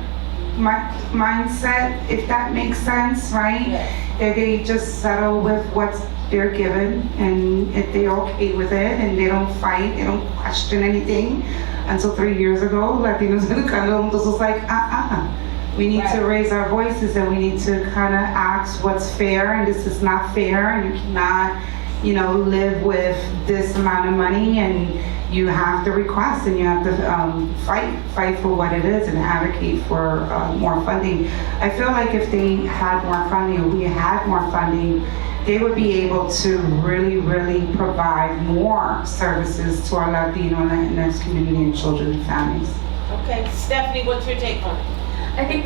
mindset, if that makes sense, right? Yes. That they just settle with what's they're given, and if they're okay with it, and they don't fight, they don't question anything. Until 3 years ago, Latinos Educando Juntos was like, we need to raise our voices, and we need to kind of ask what's fair, and this is not fair, and you cannot, live with this amount of money, and you have to request, and you have to fight for what it is and advocate for more funding. I feel like if they had more funding, or we had more funding, they would be able to really, really provide more services to our Latino and Latinx community and children and families. Okay, Stephanie, what's your take on it? I think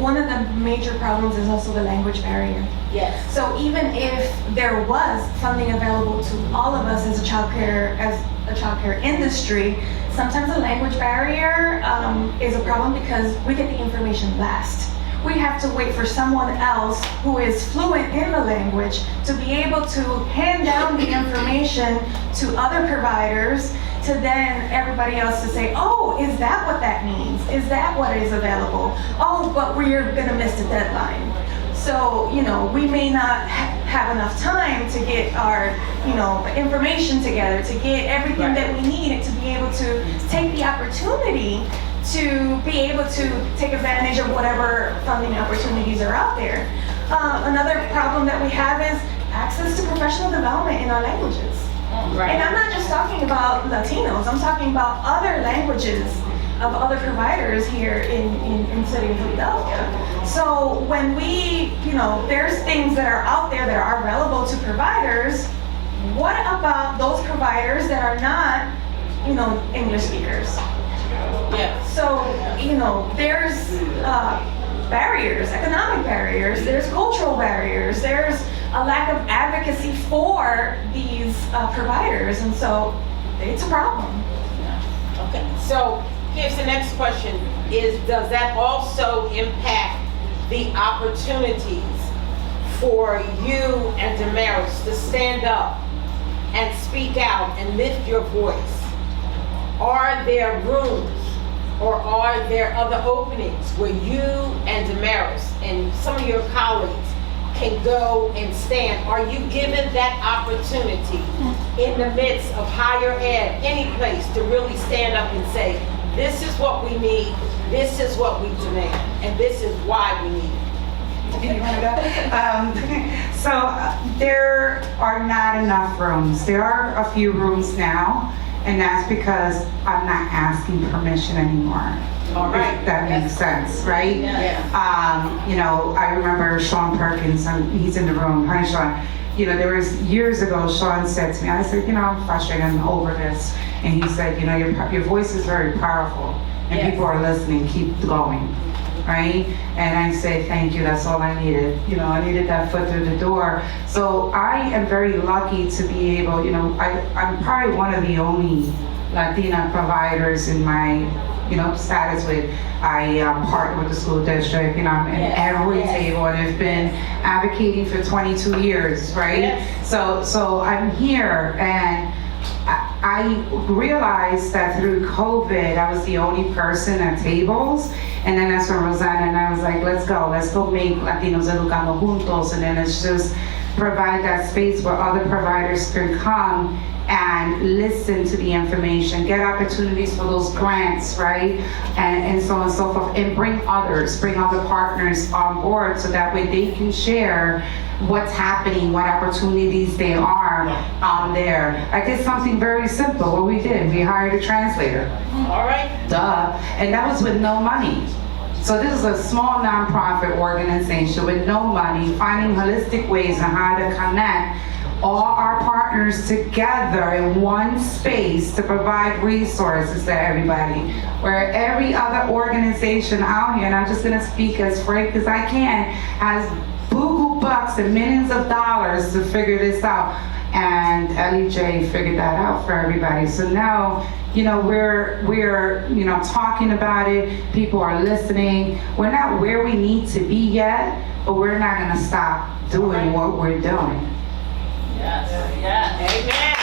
one of the major problems is also the language barrier. Yes. So even if there was funding available to all of us as a childcare industry, sometimes the language barrier is a problem because we get the information last. We have to wait for someone else who is fluent in the language to be able to hand down the information to other providers, to then everybody else to say, oh, is that what that means? Is that what is available? Oh, but we're gonna miss the deadline. So, we may not have enough time to get our, information together, to get everything that we need to be able to take the opportunity to be able to take advantage of whatever funding opportunities are out there. Another problem that we have is access to professional development in our languages. Right. And I'm not just talking about Latinos, I'm talking about other languages of other providers here in city of Philadelphia. So when we, there's things that are out there that are available to providers, what about those providers that are not, English speakers? Yeah. So, there's barriers, economic barriers, there's cultural barriers, there's a lack of advocacy for these providers, and so it's a problem. Okay, so here's the next question, does that also impact the opportunities for you and Damaris to stand up and speak out and lift your voice? Are there rooms or are there other openings where you and Damaris and some of your colleagues can go and stand? Are you given that opportunity in the midst of higher ed, any place, to really stand up and say, this is what we need, this is what we demand, and this is why we need it? So there are not enough rooms. There are a few rooms now, and that's because I'm not asking permission anymore. All right. If that makes sense, right? Yeah. I remember Sean Perkins, he's in the room. Hi, Sean. There was years ago, Sean said to me, I said, I'm frustrated, I'm over this. And he said, your voice is very powerful, and people are listening, keep going, right? And I said, thank you, that's all I needed. I needed that foot through the door. So I am very lucky to be able, I'm probably one of the only Latina providers in my status with. I partner with the school district, I'm in every table, and I've been advocating for 22 years, right? So I'm here, and I realized that through COVID, I was the only person at tables, and then that's when Rosanna and I was like, let's go make Latinos Educando Juntos, and then let's just provide that space where other providers can come and listen to the information, get opportunities for those grants, right? And so on and so forth, and bring other partners on board so that way they can share what's happening, what opportunities there are there. I did something very simple. What we did, we hired a translator. All right. Duh. And that was with no money. So this is a small nonprofit organization with no money, finding holistic ways on how to connect all our partners together in one space to provide resources to everybody. Where every other organization out here, and I'm just gonna speak as frank as I can, has buku bucks and millions of dollars to figure this out. And LEJ figured that out for everybody. So now, we're talking about it, people are listening. We're not where we need to be yet, but we're not gonna stop doing what we're doing. Yes. Amen.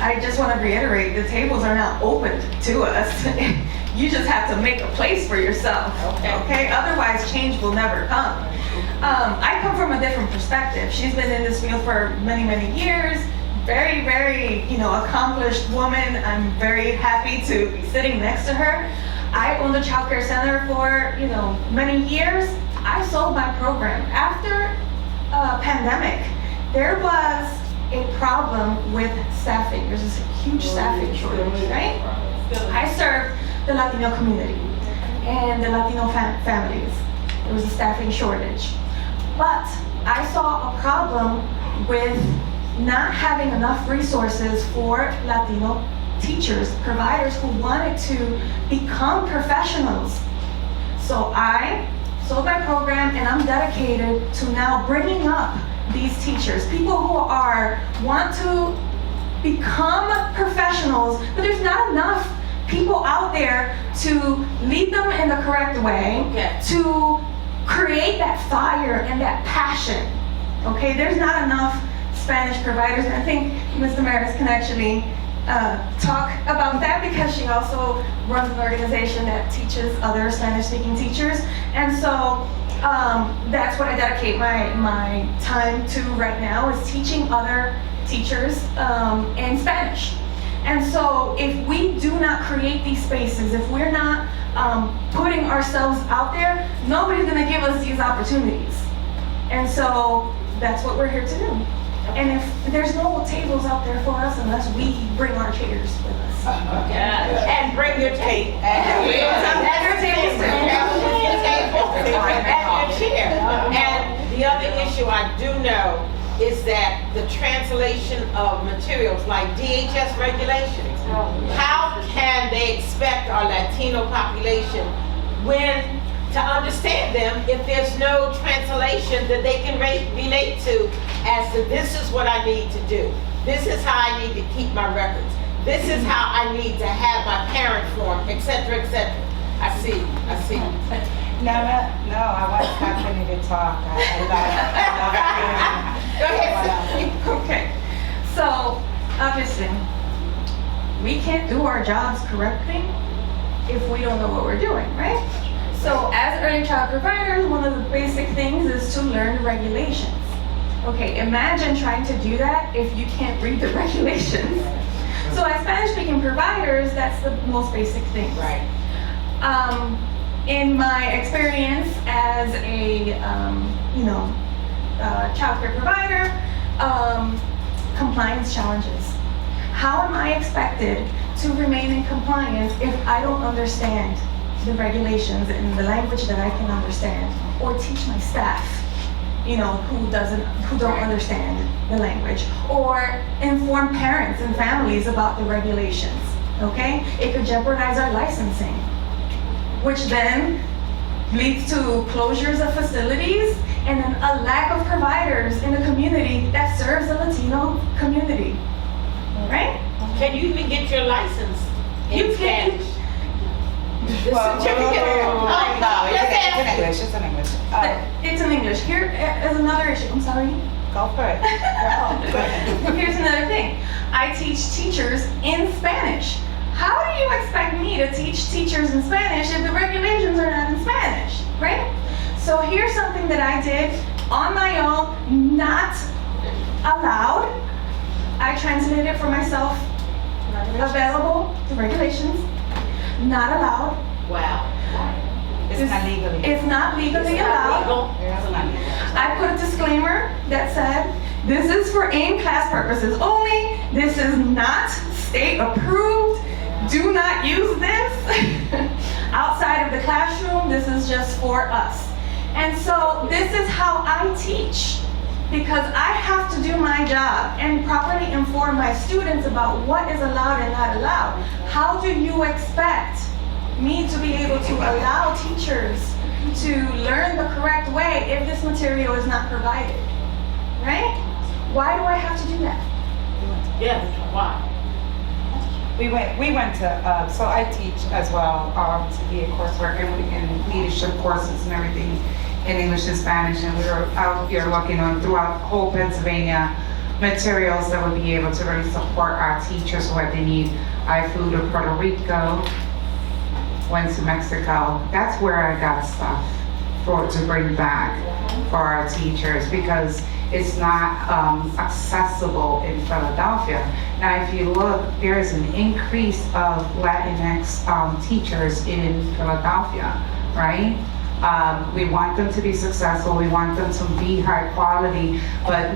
I just want to reiterate, the tables are not open to us. You just have to make a place for yourself, okay? Otherwise, change will never come. I come from a different perspective. She's been in this field for many, many years. Very, very, accomplished woman. I'm very happy to be sitting next to her. I owned a child care center for, many years. I sold my program. After pandemic, there was a problem with staffing. There's this huge staffing shortage, right? I served the Latino community and the Latino families. There was a staffing shortage. But I saw a problem with not having enough resources for Latino teachers, providers who wanted to become professionals. So I sold my program, and I'm dedicated to now bringing up these teachers, people who want to become professionals, but there's not enough people out there to lead them in the correct way, to create that fire and that passion. Okay, there's not enough Spanish providers, and I think Ms. Damaris can actually talk about that, because she also runs an organization that teaches other Spanish-speaking teachers. And so that's what I dedicate my time to right now, is teaching other teachers in Spanish. And so if we do not create these spaces, if we're not putting ourselves out there, nobody's going to give us these opportunities. And so that's what we're here to do. And if there's no tables out there for us unless we bring our chairs with us. And bring your tape. And your chair. And the other issue I do know is that the translation of materials like DHS regulations, how can they expect our Latino population to understand them if there's no translation that they can relate to as to this is what I need to do. This is how I need to keep my records. This is how I need to have my parent form, etc., etc. I see. No, I want Stephanie to talk. Go ahead. Okay, so obviously, we can't do our jobs correctly if we don't know what we're doing, right? So as early child providers, one of the basic things is to learn regulations. Okay, imagine trying to do that if you can't read the regulations. So as Spanish-speaking providers, that's the most basic thing. Right. In my experience as a, child care provider, compliance challenges. How am I expected to remain in compliance if I don't understand the regulations in the language that I can understand, or teach my staff, who don't understand the language, or inform parents and families about the regulations, okay? It could jeopardize our licensing, which then leads to closures of facilities and then a lack of providers in a community that serves the Latino community, right? Can you even get your license in Spanish? It's in English. It's in English. Here is another issue. I'm sorry. Go for it. Here's another thing. I teach teachers in Spanish. How do you expect me to teach teachers in Spanish if the regulations are not in Spanish, right? So here's something that I did on my own, not allowed. I translated it for myself. Available, the regulations. Not allowed. Wow. It's not legally. It's not legally allowed. I put a disclaimer that said, this is for in-class purposes only. This is not state approved. Do not use this outside of the classroom. This is just for us. And so this is how I teach, because I have to do my job and properly inform my students about what is allowed and not allowed. How do you expect me to be able to allow teachers to learn the correct way if this material is not provided, right? Why do I have to do that? Yeah, why? We went to, so I teach as well, to be a coursework and leadership courses and everything in English and Spanish, and we were out here looking on throughout whole Pennsylvania materials that would be able to really support our teachers what they need. I flew to Puerto Rico went to Mexico. That's where I got stuff to bring back for our teachers, because it's not accessible in Philadelphia. Now, if you look, there is an increase of Latinx teachers in Philadelphia, right? We want them to be successful, we want them to be high quality, but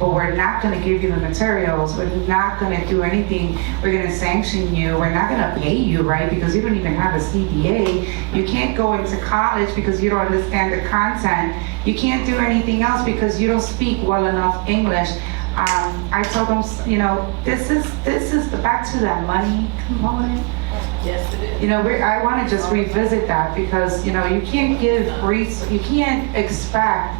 we're not going to give you the materials, we're not going to do anything, we're going to sanction you, we're not going to pay you, right? Because you don't even have a CDA. You can't go into college because you don't understand the content. You can't do anything else because you don't speak well enough English. I told them, you know, this is the back to that money component. Yes, it is. You know, I want to just revisit that, because, you know, you can't you can't expect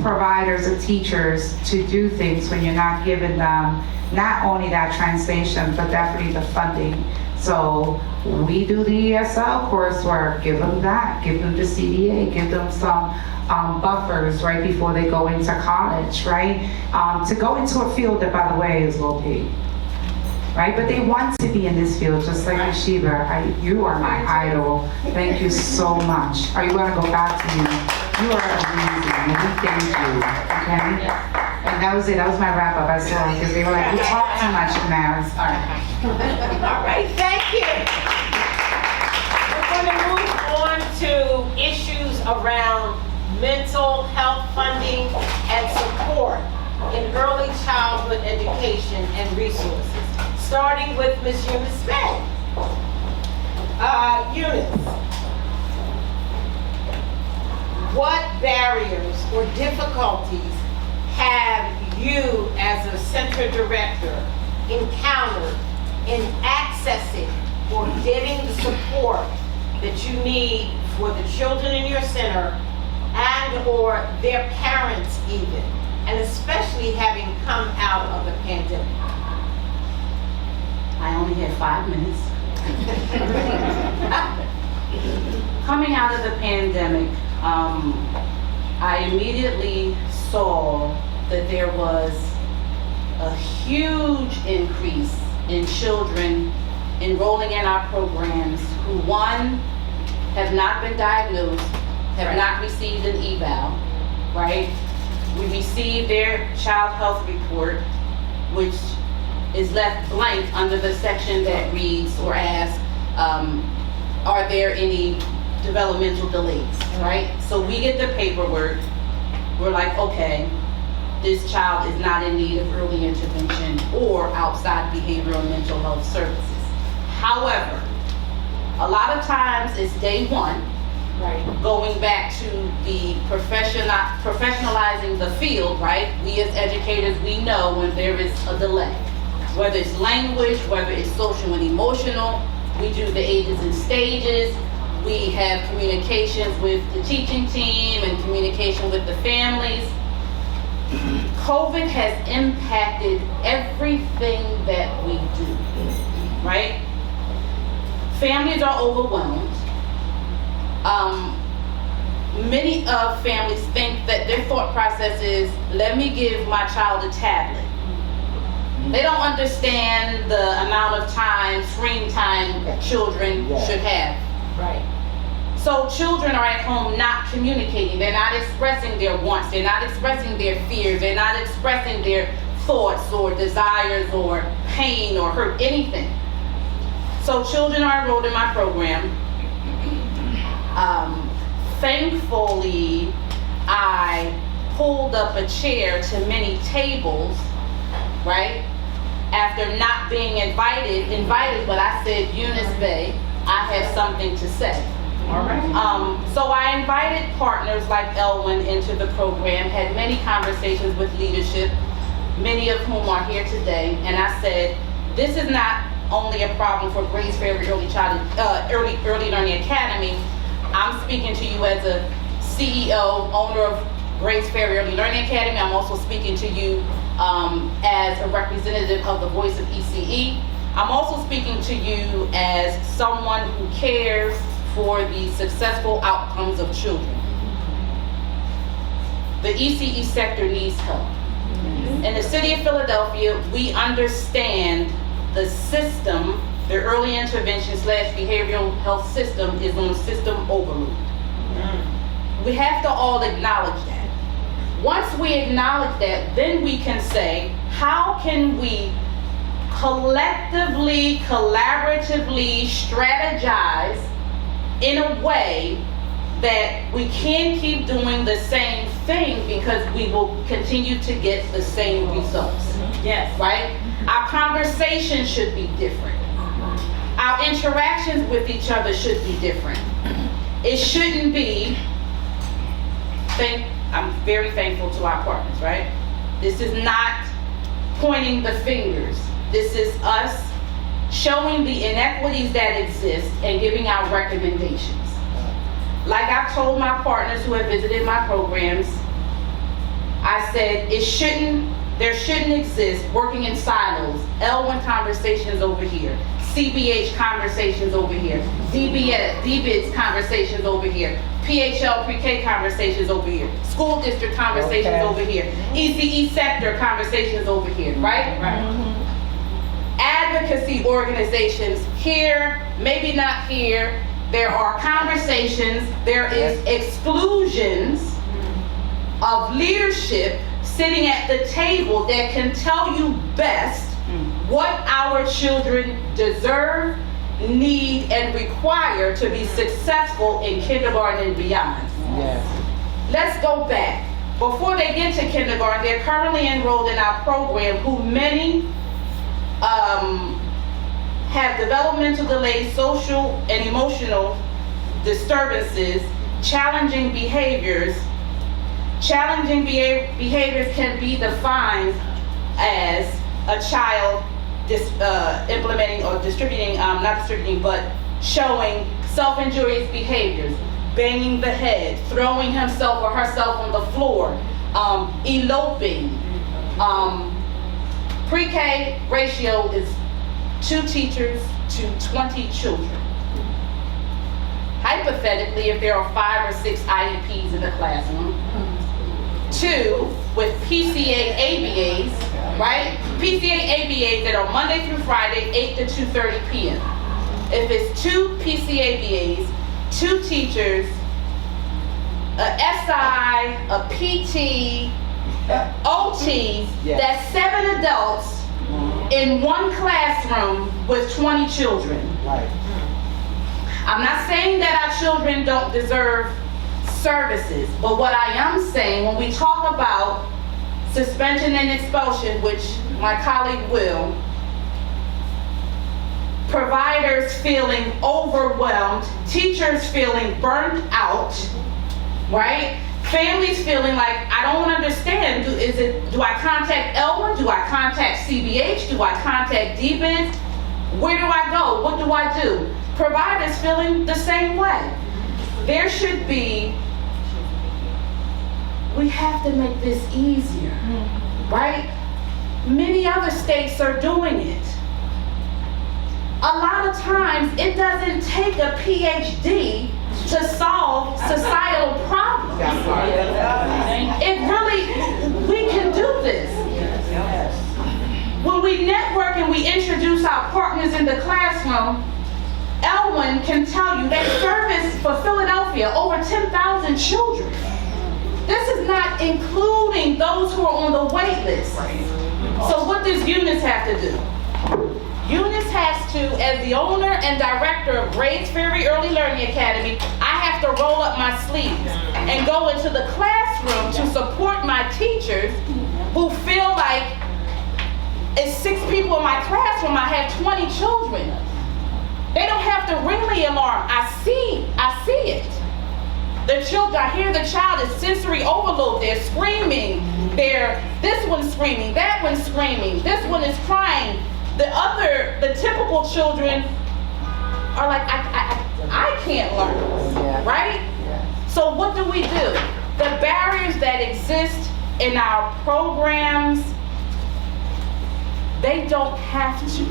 providers or teachers to do things when you're not giving them not only that translation, but definitely the funding. So we do the ESL coursework, give them that, give them the CDA, give them some buffers right before they go into college, right? To go into a field that, by the way, is low paid, right? But they want to be in this field, just like Shiva. You are my idol. Thank you so much. Are you going to go back to you? You are amazing, and we thank you, okay? And that was it. That was my wrap up. I saw, because they were like, you talk too much, man. All right, thank you. We're going to move on to issues around mental health funding and support in early childhood education and resources, starting with Ms. Eunice Bay. Eunice, what barriers or difficulties have you as a center director encountered in accessing or getting the support that you need for the children in your center and or their parents even, and especially having come out of the pandemic? I only had 5 minutes. Coming out of the pandemic, I immediately saw that there was a huge increase in children enrolling in our programs who, one, have not been diagnosed, have not received an eval, right? We received their child health report, which is left blank under the section that reads or asks, are there any developmental delays, right? So we get the paperwork, we're like, okay, this child is not in need of early intervention or outside behavioral and mental health services. However, a lot of times it's day one, right? Going back to the professionalizing the field, right? We as educators, we know when there is a delay, whether it's language, whether it's social and emotional. We do the ages and stages. We have communications with the teaching team and communication with the families. COVID has impacted everything that we do, right? Families are overwhelmed. Many of families think that their thought process is, let me give my child a tablet. They don't understand the amount of time, screen time children should have. Right. So children are at home not communicating. They're not expressing their wants. They're not expressing their fears. They're not expressing their thoughts or desires or pain or hurt, anything. So children are enrolled in my program. Thankfully, I pulled up a chair to many tables, right? After not being invited, but I said, Eunice Bay, I have something to say. All right. So I invited partners like Elwin into the program, had many conversations with leadership, many of whom are here today, and I said, this is not only a problem for Grace Ferry Early Learning Academy. I'm speaking to you as a CEO, owner of Grace Ferry Early Learning Academy. I'm also speaking to you as a representative of the voice of ECE. I'm also speaking to you as someone who cares for the successful outcomes of children. The ECE sector needs help. In the city of Philadelphia, we understand the system the early intervention / behavioral health system is on system overload. We have to all acknowledge that. Once we acknowledge that, then we can say, how can we collectively, collaboratively strategize in a way that we can't keep doing the same thing because we will continue to get the same results. Yes. Right? Our conversations should be different. Our interactions with each other should be different. It shouldn't be, I'm very thankful to our partners, right? This is not pointing the fingers. This is us showing the inequities that exist and giving our recommendations. Like I've told my partners who have visited my programs, I said there shouldn't exist working in silos, L1 conversations over here, CBH conversations over here, DBIDS conversations over here, PHL pre-K conversations over here, school district conversations over here, ECE sector conversations over here, right? Right. Advocacy organizations here, maybe not here. There are conversations, there is exclusions of leadership sitting at the table that can tell you best what our children deserve, need, and require to be successful in kindergarten and beyond. Yes. Let's go back. Before they get to kindergarten, they're currently enrolled in our program who many have developmental delays, social and emotional disturbances, challenging behaviors. Challenging behaviors can be defined as a child implementing or distributing, not distributing, but showing self-injurious behaviors, banging the head, throwing himself or herself on the floor, eloping. Pre-K ratio is 2 teachers to 20 children. Hypothetically, if there are 5 or 6 IEPs in the classroom, 2 with PCA ABAs, right? PCA ABAs that are Monday through Friday, 8 to 2:30 p.m. If it's 2 PCA ABAs, 2 teachers, a SI, a PT, OT, that's 7 adults in one classroom with 20 children. Right. I'm not saying that our children don't deserve services, but what I am saying, when we talk about suspension and expulsion, which my colleague will, providers feeling overwhelmed, teachers feeling burnt out, right? Families feeling like, I don't understand, do I contact L1? Do I contact CBH? Do I contact DBIDS? Where do I go? What do I do? Providers feeling the same way. There should be, we have to make this easier, right? Many other states are doing it. A lot of times, it doesn't take a PhD to solve societal problems. It really, we can do this. When we network and we introduce our partners in the classroom, Elwin can tell you they service for Philadelphia over 10,000 children. This is not including those who are on the wait list. So what does Eunice have to do? Eunice has to, as the owner and director of Grace Ferry Early Learning Academy, I have to roll up my sleeves and go into the classroom to support my teachers who feel like it's 6 people in my classroom, I have 20 children. They don't have to ring the alarm. I see it. The children, I hear the child is sensory overload. They're screaming. This one's screaming, that one's screaming, this one is crying. The typical children are like, I can't learn, right? So what do we do? The barriers that exist in our programs, they don't have to.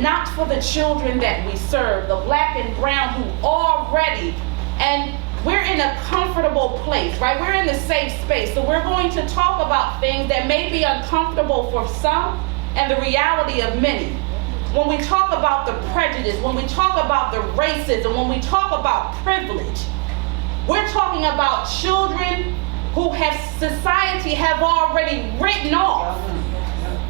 Not for the children that we serve, the black and brown who already, and we're in a comfortable place, right? We're in a safe space. So we're going to talk about things that may be uncomfortable for some and the reality of many. when we talk about the prejudice, when we talk about the racism, when we talk about privilege, we're talking about children who society have already written off.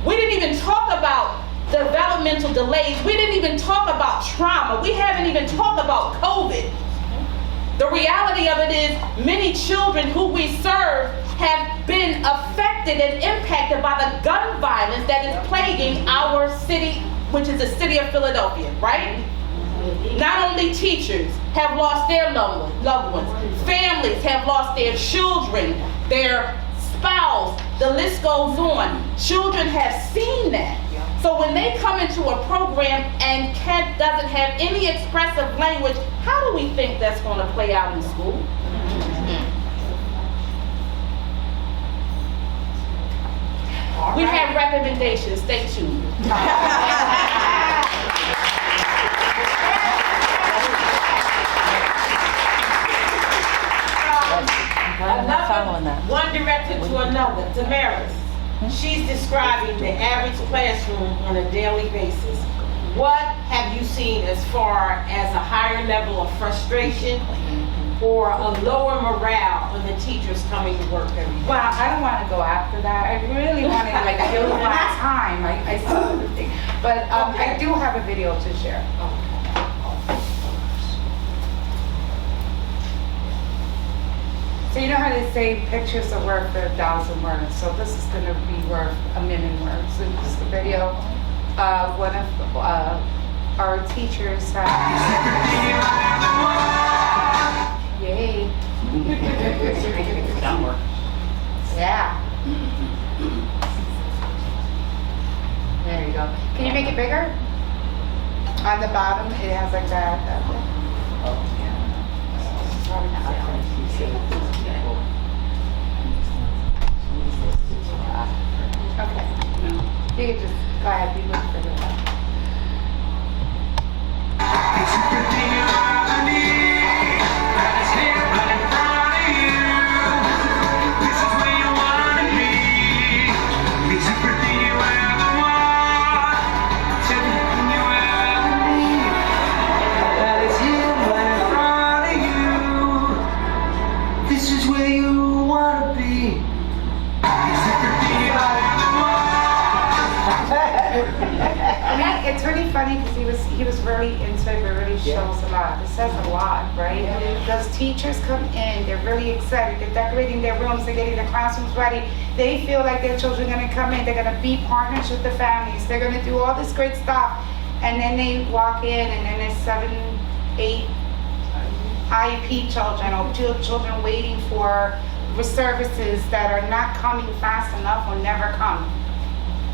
We didn't even talk about developmental delays. We didn't even talk about trauma. We haven't even talked about COVID. The reality of it is many children who we serve have been affected and impacted by the gun violence that is plaguing our city, which is the city of Philadelphia, right? Not only teachers have lost their loved ones, families have lost their children, their spouse, the list goes on. Children have seen that. So when they come into a program and doesn't have any expressive language, how do we think that's going to play out in school? We have recommendations. Stay tuned. One director to another, Damaris. She's describing the average classroom on a daily basis. What have you seen as far as a higher level of frustration or a lower morale when the teachers coming to work every day? Well, I don't want to go after that. I really want to kill my time. I saw the thing. But I do have a video to share. So you know how they say pictures are worth 1,000 words? So this is going to be worth 1,000,000 words. So this is the video of one of our teachers. Yay. Yeah. There you go. Can you make it bigger? On the bottom, it has like that. Okay. You can just go ahead, be with for the it's really funny because he was really into it. It really shows a lot. It says a lot, right? Those teachers come in, they're really excited. They're decorating their rooms, they're getting their classrooms ready. They feel like their children are going to come in. They're going to be partners with the families. They're going to do all this great stuff. And then they walk in, and then there's 7, 8 IEP children or children waiting for services that are not coming fast enough or never come,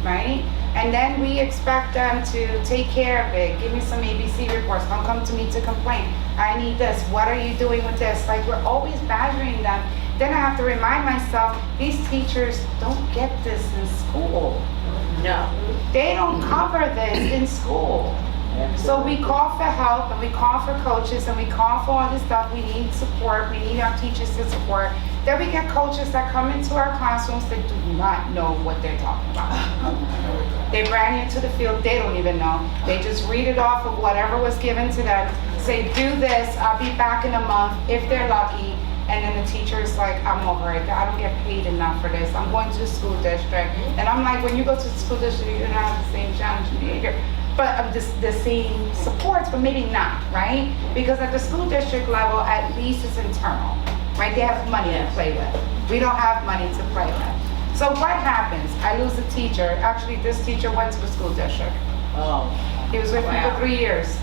right? And then we expect them to take care of it. Give me some ABC reports. Don't come to me to complain. I need this. What are you doing with this? Like, we're always badgering them. Then I have to remind myself, these teachers don't get this in school. No. They don't cover this in school. So we call for help, and we call for coaches, and we call for all this stuff. We need support. We need our teachers to support. Then we get coaches that come into our classrooms that do not know what they're talking about. They're brand new to the field. They don't even know. They just read it off of whatever was given to them. Say, do this. I'll be back in a month if they're lucky. And then the teacher is like, I'm over it. I don't get paid enough for this. I'm going to the school district. And I'm like, when you go to the school district, you're gonna have the same challenging behavior. But the same supports, but maybe not, right? Because at the school district level, at least it's internal, right? They have money to play with. We don't have money to play with. So what happens? I lose a teacher. Actually, this teacher went to the school district. Oh. He was with me for 3 years.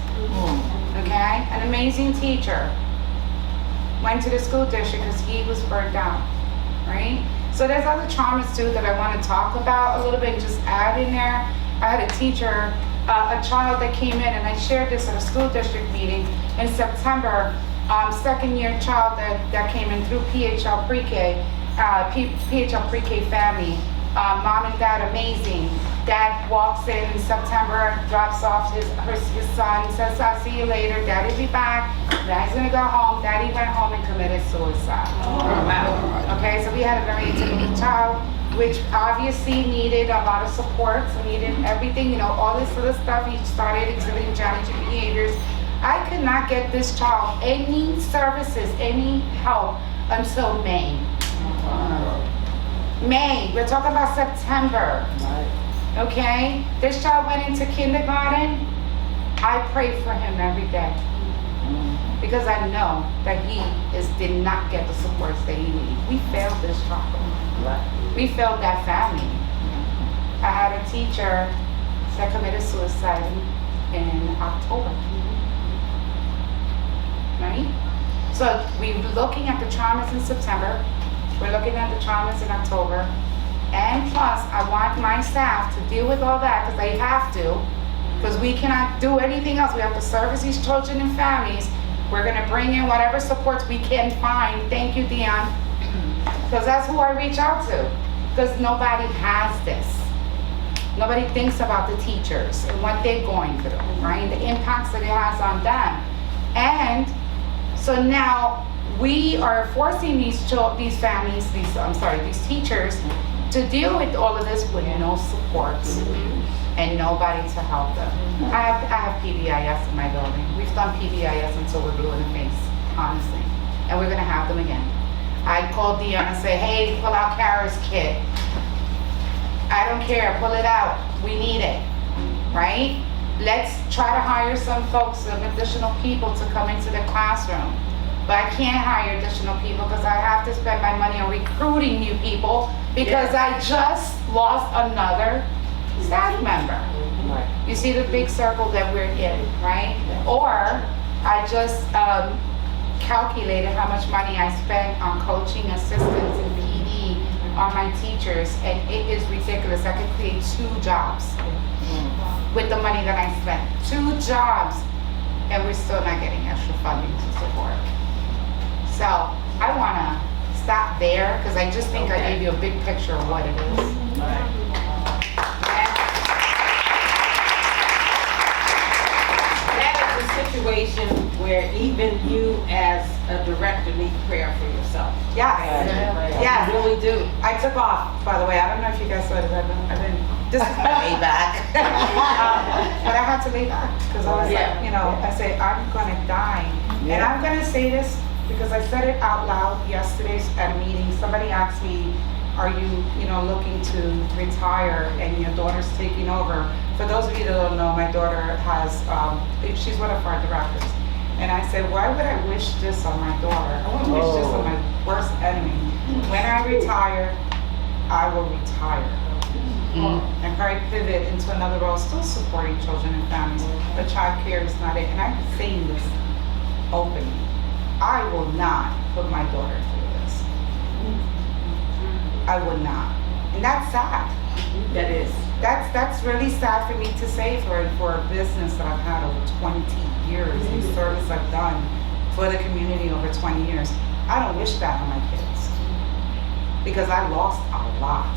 Okay? An amazing teacher. Went to the school district because he was burned out, right? So there's other traumas too that I want to talk about a little bit and just add in there. I had a teacher, a child that came in, and I shared this at a school district meeting in September, second year child that came in through PHL Pre-K, PHL Pre-K family, mom and dad amazing. Dad walks in September, drops off his son, says, I'll see you later, daddy'll be back. Daddy's gonna go home. Daddy went home and committed suicide. Okay, so we had a very typical child. which obviously needed a lot of support, so needed everything, all this sort of stuff. He started exhibiting challenging behaviors. I could not get this child any services, any help until May. May, we're talking about September. Okay? This child went into kindergarten. I pray for him every day. Because I know that he did not get the supports that he needed. We failed this child. We failed that family. I had a teacher that committed suicide in October. Right? So we're looking at the traumas in September. We're looking at the traumas in October. And plus, I want my staff to deal with all that because they have to. Because we cannot do anything else. We have to service these children and families. We're going to bring in whatever supports we can find. Thank you, Dion. Because that's who I reach out to. Because nobody has this. Nobody thinks about the teachers and what they're going through, right? The impacts that it has on them. And so now we are forcing these families, these teachers to deal with all of this with no supports and nobody to help them. I have PBIS in my building. We've done PBIS until we're blue in the face, honestly. And we're gonna have them again. I called Dion and say, hey, pull out Kara's kit. I don't care, pull it out. We need it, right? Let's try to hire some folks, some additional people to come into the classroom. But I can't hire additional people because I have to spend my money on recruiting new people because I just lost another staff member. You see the big circle that we're in, right? Or I just calculated how much money I spent on coaching assistants and PD on my teachers, and it is ridiculous. I could create 2 jobs with the money that I spent. 2 jobs, and we're still not getting extra funding to support. So I want to stop there because I just think I gave you a big picture of what it is. That is a situation where even you as a director need prayer for yourself. Yes. Yes. You really do. I took off, by the way. I don't know if you guys saw it. This is my lay back. But I had to lay back because I was like, I say, I'm going to die. And I'm going to say this because I said it out loud yesterday at a meeting. Somebody asked me, are you, looking to retire and your daughter's taking over? For those of you that don't know, my daughter has, she's one of our directors. And I said, why would I wish this on my daughter? I wouldn't wish this on my worst enemy. When I retire, I will retire. And probably pivot into another role, still supporting children and families, but child care is not it. And I'm saying this openly. I will not put my daughter through this. I would not. And that's sad. That is. That's really sad for me to say for a business that I've had over 20 years, the service I've done for the community over 20 years. I don't wish that on my kids. Because I lost a lot.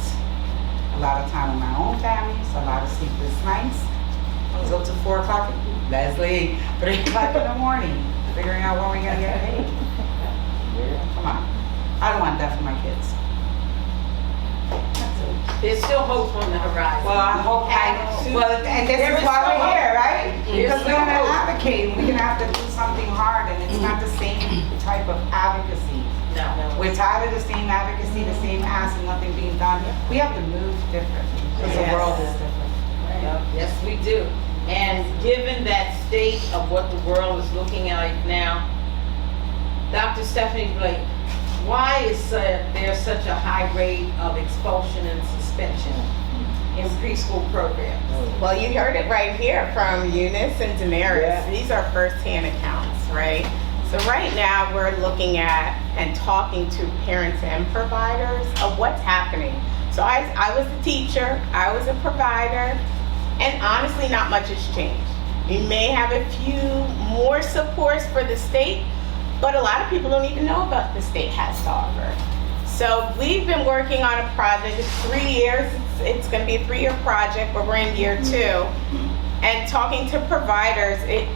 A lot of time with my own families, a lot of sleepless nights. I was up to 4 o'clock, Leslie, 3 o'clock in the morning, figuring out when we're gonna get paid. Come on. I don't want that for my kids. There's still hope on the horizon. Well, I hope and this is why we're here, right? Because we're gonna advocate, we're gonna have to do something hard, and it's not the same type of advocacy. No. We're tired of the same advocacy, the same ask, and nothing being done. We have to move different, because the world is different. Yes, we do. And given that state of what the world is looking at now, Dr. Stephanie Blake, why is there such a high rate of expulsion and suspension in preschool programs? Well, you heard it right here from Eunice and Damaris. Yeah. These are first-hand accounts, right? So right now we're looking at and talking to parents and providers of what's happening. So I was a teacher, I was a provider, and honestly not much has changed. We may have a few more supports for the state, but a lot of people don't even know about the state has to offer. So we've been working on a project, it's 3 years, it's gonna be a 3-year project, but we're in year 2. And talking to providers, it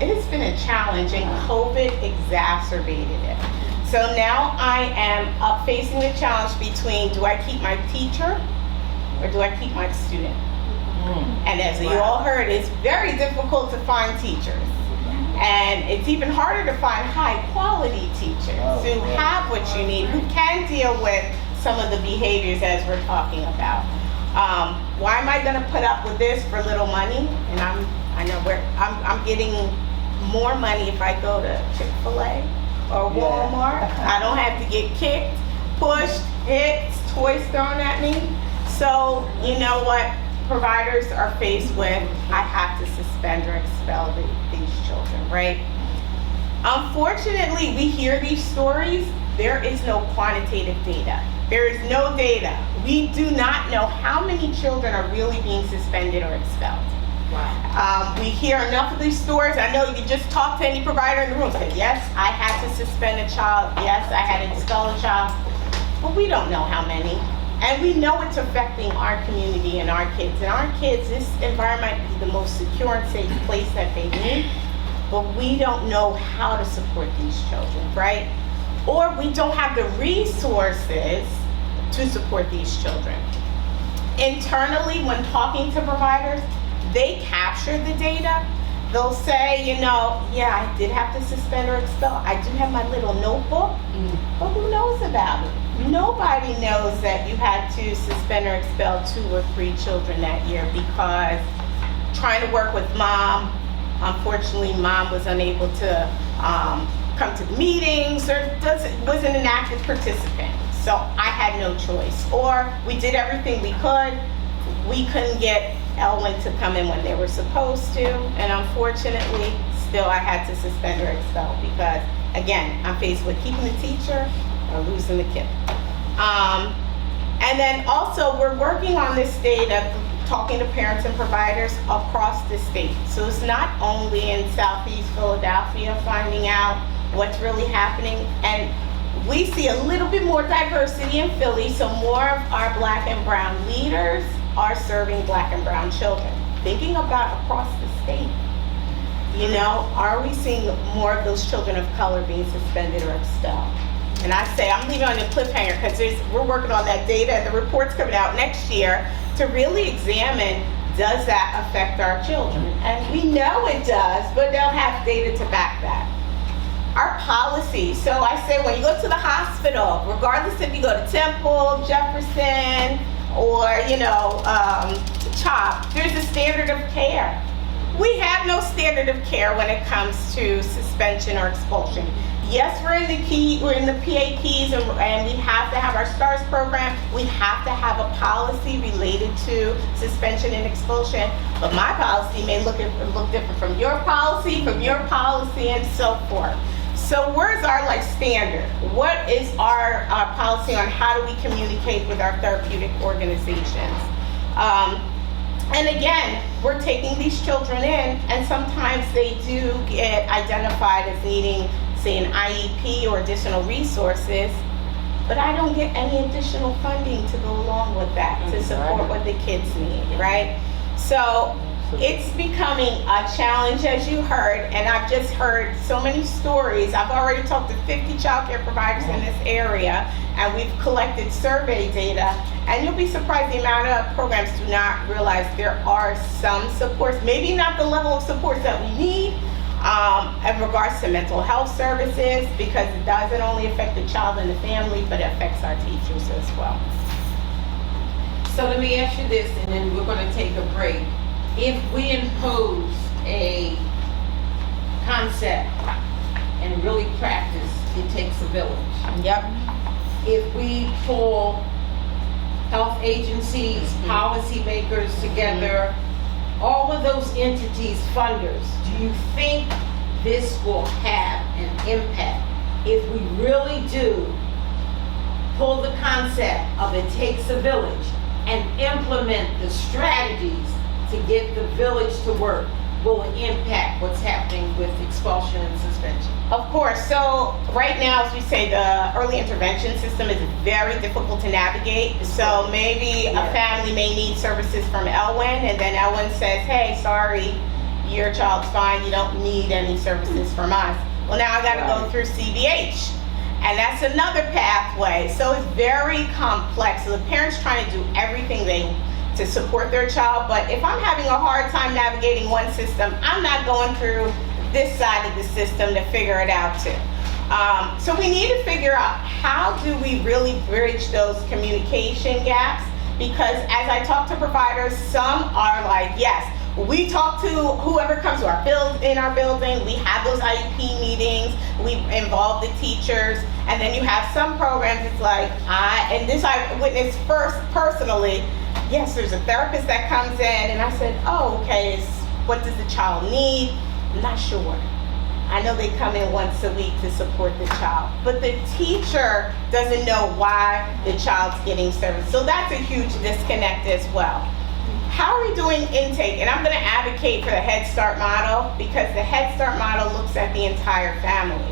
has been a challenge, and COVID exacerbated it. So now I am up facing the challenge between, do I keep my teacher or do I keep my student? And as you all heard, it's very difficult to find teachers. And it's even harder to find high quality teachers who have what you need, who can deal with some of the behaviors as we're talking about. Why am I gonna put up with this for little money? And I'm getting more money if I go to Chick-fil-A or Walmart. I don't have to get kicked, pushed, hit, toys thrown at me. So, you know what providers are faced with? I have to suspend or expel these children, right? Unfortunately, we hear these stories. There is no quantitative data. There is no data. We do not know how many children are really being suspended or expelled. Wow. We hear enough of these stories. I know you just talk to any provider in the room, say, yes, I had to suspend a child. Yes, I had to expel a child. But we don't know how many. And we know it's affecting our community and our kids. And our kids, this environment is the most secure and safe place that they need. But we don't know how to support these children, right? Or we don't have the resources to support these children. Internally, when talking to providers, they capture the data. They'll say, you know, yeah, I did have to suspend or expel. I do have my little notebook, but who knows about it? Nobody knows that you had to suspend or expel 2 or 3 children that year because trying to work with mom, unfortunately, mom was unable to come to the meetings or wasn't an active participant. So I had no choice. Or we did everything we could. We couldn't get Elwyn to come in when they were supposed to. And unfortunately, still I had to suspend or expel because, again, I'm faced with keeping the teacher or losing the kid. And then also we're working on this data, talking to parents and providers across the state. So it's not only in Southeast Philadelphia finding out what's really happening, and we see a little bit more diversity in Philly, so more of our Black and brown leaders are serving Black and brown children. Thinking about across the state, you know, are we seeing more of those children of color being suspended or expelled? And I say, I'm leaving on the cliffhanger because we're working on that data and the report's coming out next year to really examine, does that affect our children? And we know it does, but they'll have data to back that. Our policy, so I say when you go to the hospital, regardless if you go to Temple, Jefferson, or, you know, CHOP, there's a standard of care. We have no standard of care when it comes to suspension or expulsion. Yes, we're in the PAPs and we have to have our STARS program. We have to have a policy related to suspension and expulsion. But my policy may look different from your policy, and so forth. So where's our standard? What is our policy on how do we communicate with our therapeutic organizations? And again, we're taking these children in, and sometimes they do get identified as needing, say, an IEP or additional resources, but I don't get any additional funding to go along with that to support what the kids need, right? So it's becoming a challenge, as you heard, and I've just heard so many stories. I've already talked to 50 child care providers in this area, and we've collected survey data, and you'll be surprised the amount of programs do not realize there are some supports, maybe not the level of supports that we need, in regards to mental health services, because it doesn't only affect the child and the family, but it affects our teachers as well. So let me ask you this, and then we're going to take a break. If we impose a concept and really practice, it takes a village. Yep. If we pull health agencies, policymakers together, all of those entities, funders, do you think this will have an impact if we really do pull the concept of it takes a village and implement the strategies to get the village to work? Will it impact what's happening with expulsion and suspension? Of course. So right now, as we say, the early intervention system is very difficult to navigate. So maybe a family may need services from Elwyn, and then Elwyn says, hey, sorry, your child's fine, you don't need any services from us. Well, now I got to go through CVH. And that's another pathway. So it's very complex. So the parents trying to do everything to support their child, but if I'm having a hard time navigating one system, I'm not going through this side of the system to figure it out too. So we need to figure out how do we really bridge those communication gaps, because as I talk to providers, some are like, yes, we talk to whoever comes to our building, we have those IEP meetings, we involve the teachers, and then you have some programs, it's like, and this I witnessed first personally, yes, there's a therapist that comes in, and I said, oh, okay, what does the child need? I'm not sure. I know they come in once a week to support the child, but the teacher doesn't know why the child's getting service. So that's a huge disconnect as well. How are we doing intake? And I'm going to advocate for the Head Start model, because the Head Start model looks at the entire family.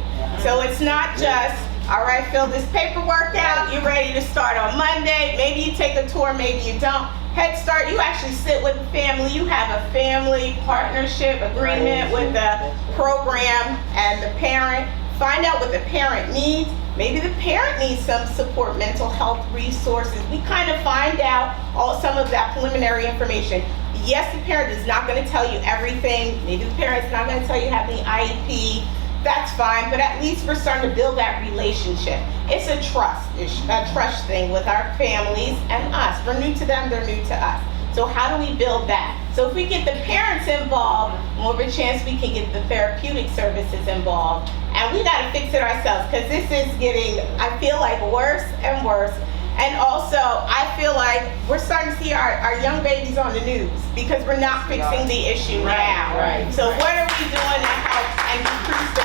So it's not just, all right, fill this paperwork out, you're ready to start on Monday, maybe you take a tour, maybe you don't. Head Start, you actually sit with the family, you have a family partnership agreement with the program and the parent, find out what the parent needs. Maybe the parent needs some support, mental health resources. We kind of find out some of that preliminary information. Yes, the parent is not going to tell you everything. Maybe the parent's not going to tell you have the IEP. That's fine, but at least we're starting to build that relationship. It's a trust thing with our families and us. We're new to them, they're new to us. So how do we build that? So if we get the parents involved, more of a chance we can get the therapeutic services involved. And we gotta fix it ourselves, because this is getting, I feel like, worse and worse. And also, I feel like we're starting to see our young babies on the news, because we're not fixing the issue now. Right. So what are we doing to help and decrease the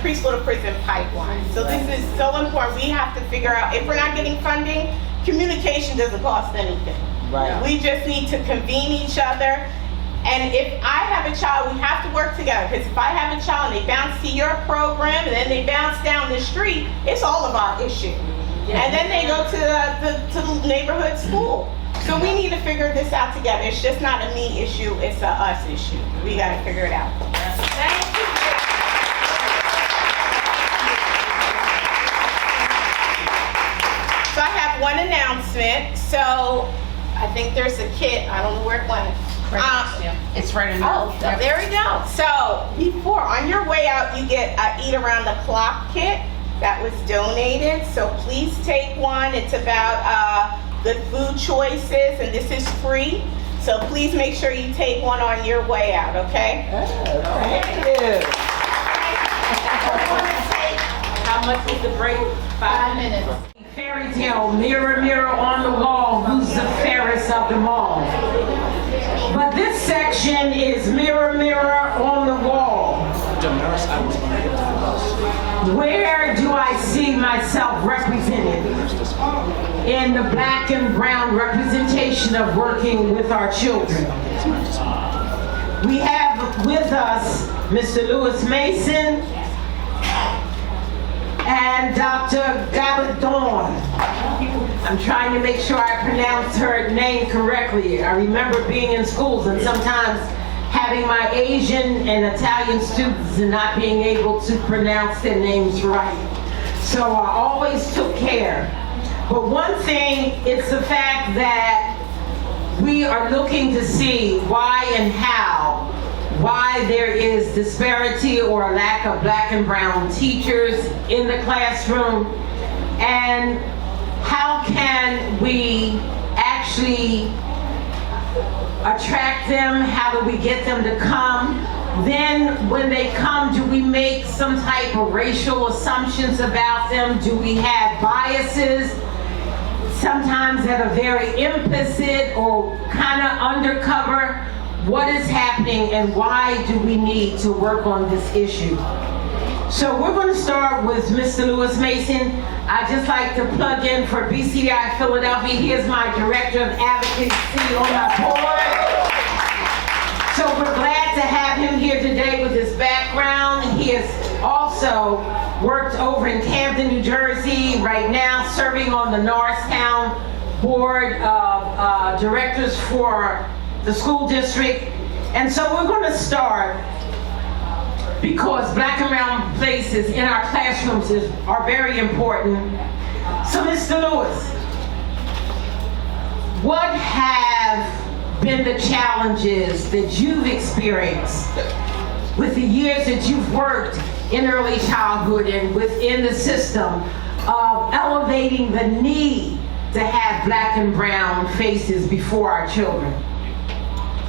preschool to prison pipeline? So this is so important. We have to figure out, if we're not getting funding, communication doesn't cost anything. Right. We just need to convene each other. And if I have a child, we have to work together. Because if I have a child and they bounce to your program and then they bounce down the street, it's all of our issue. And then they go to the neighborhood school. So we need to figure this out together. It's just not a me issue, it's a us issue. We got to figure it out. Thank you. So I have one announcement. So I think there's a kit. I don't know where it went. It's right in there. Oh, there we go. So before, on your way out, you get a Eat Around the Clock kit that was donated. So please take one. It's about good food choices, and this is free. So please make sure you take one on your way out, okay? Thank you. How much is the break? 5 minutes. Fairy tale, mirror, mirror on the wall, who's the fairest of them all? But this section is mirror, mirror on the wall. Where do I see myself represented? In the black and brown representation of working with our children. We have with us Mr. Lewis Mason and Dr. Gabadon. I'm trying to make sure I pronounce her name correctly. I remember being in schools and sometimes having my Asian and Italian students and not being able to pronounce their names right. So I always took care. But one thing, it's the fact that we are looking to see why and how, why there is disparity or a lack of black and brown teachers in the classroom, and how can we actually attract them, how do we get them to come? Then when they come, do we make some type of racial assumptions about them? Do we have biases, sometimes that are very implicit or kind of undercover? What is happening and why do we need to work on this issue? So we're going to start with Mr. Lewis Mason. I'd just like to plug in for BCI Philadelphia. He is my Director of Advocacy on my board. So we're glad to have him here today with his background. He has also worked over in Camden, New Jersey, right now serving on the Norristown Board of Directors for the school district. And so we're going to start because black and brown faces in our classrooms are very important. So Mr. Lewis, what have been the challenges that you've experienced with the years that you've worked in early childhood and within the system of elevating the need to have black and brown faces before our children?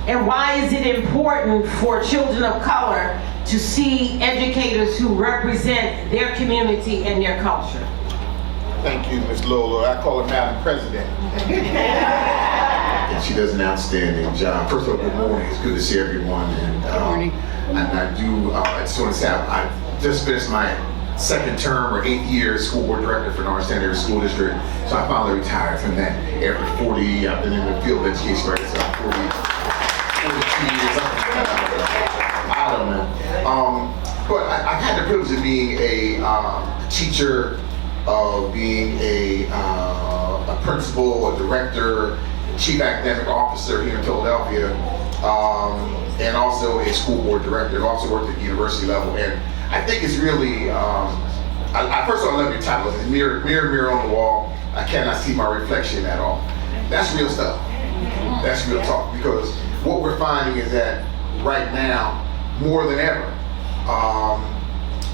And why is it important for children of color to see educators who represent their community and their culture? Thank you, Ms. Lola. I call her Madam President. And she does an outstanding job. First of all, good morning. It's good to see everyone. And, good morning. And I just want to say I just finished my second term or 8th year school board director for North Standard School District. So I finally retired from that after 40. I've been in the field of education right so 42 years. I don't know. But I've had the privilege of being a teacher, of being a principal, a director, chief academic officer here in Philadelphia, and also a school board director. I've also worked at the university level, and I think it's really, first of all, I love your title. It's mirror, mirror, mirror on the wall. I cannot see my reflection at all. That's real stuff. That's real talk, because what we're finding is that right now, more than ever,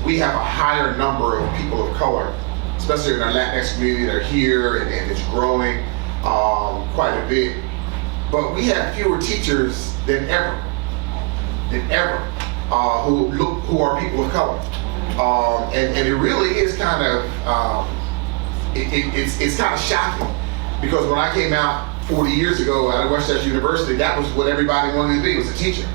we have a higher number of people of color, especially in our Latinx community, that are here, and it's growing quite a bit. But we have fewer teachers than ever, who are people of color. And it really is kind of, it's kind of shocking, because when I came out 40 years ago out of Westchester University, that was what everybody wanted to be, was a teacher.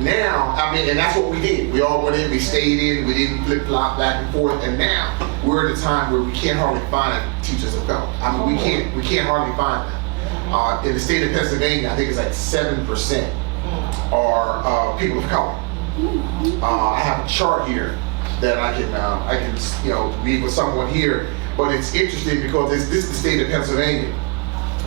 Now, I mean, and that's what we did. We all went in, we stayed in, we didn't flip-flop back and forth, and now we're at a time where we can't hardly find teachers of color. I mean, we can't hardly find them. In the state of Pennsylvania, I think it's like 7% are people of color. I have a chart here that I can read with someone here, but it's interesting because this is the state of Pennsylvania.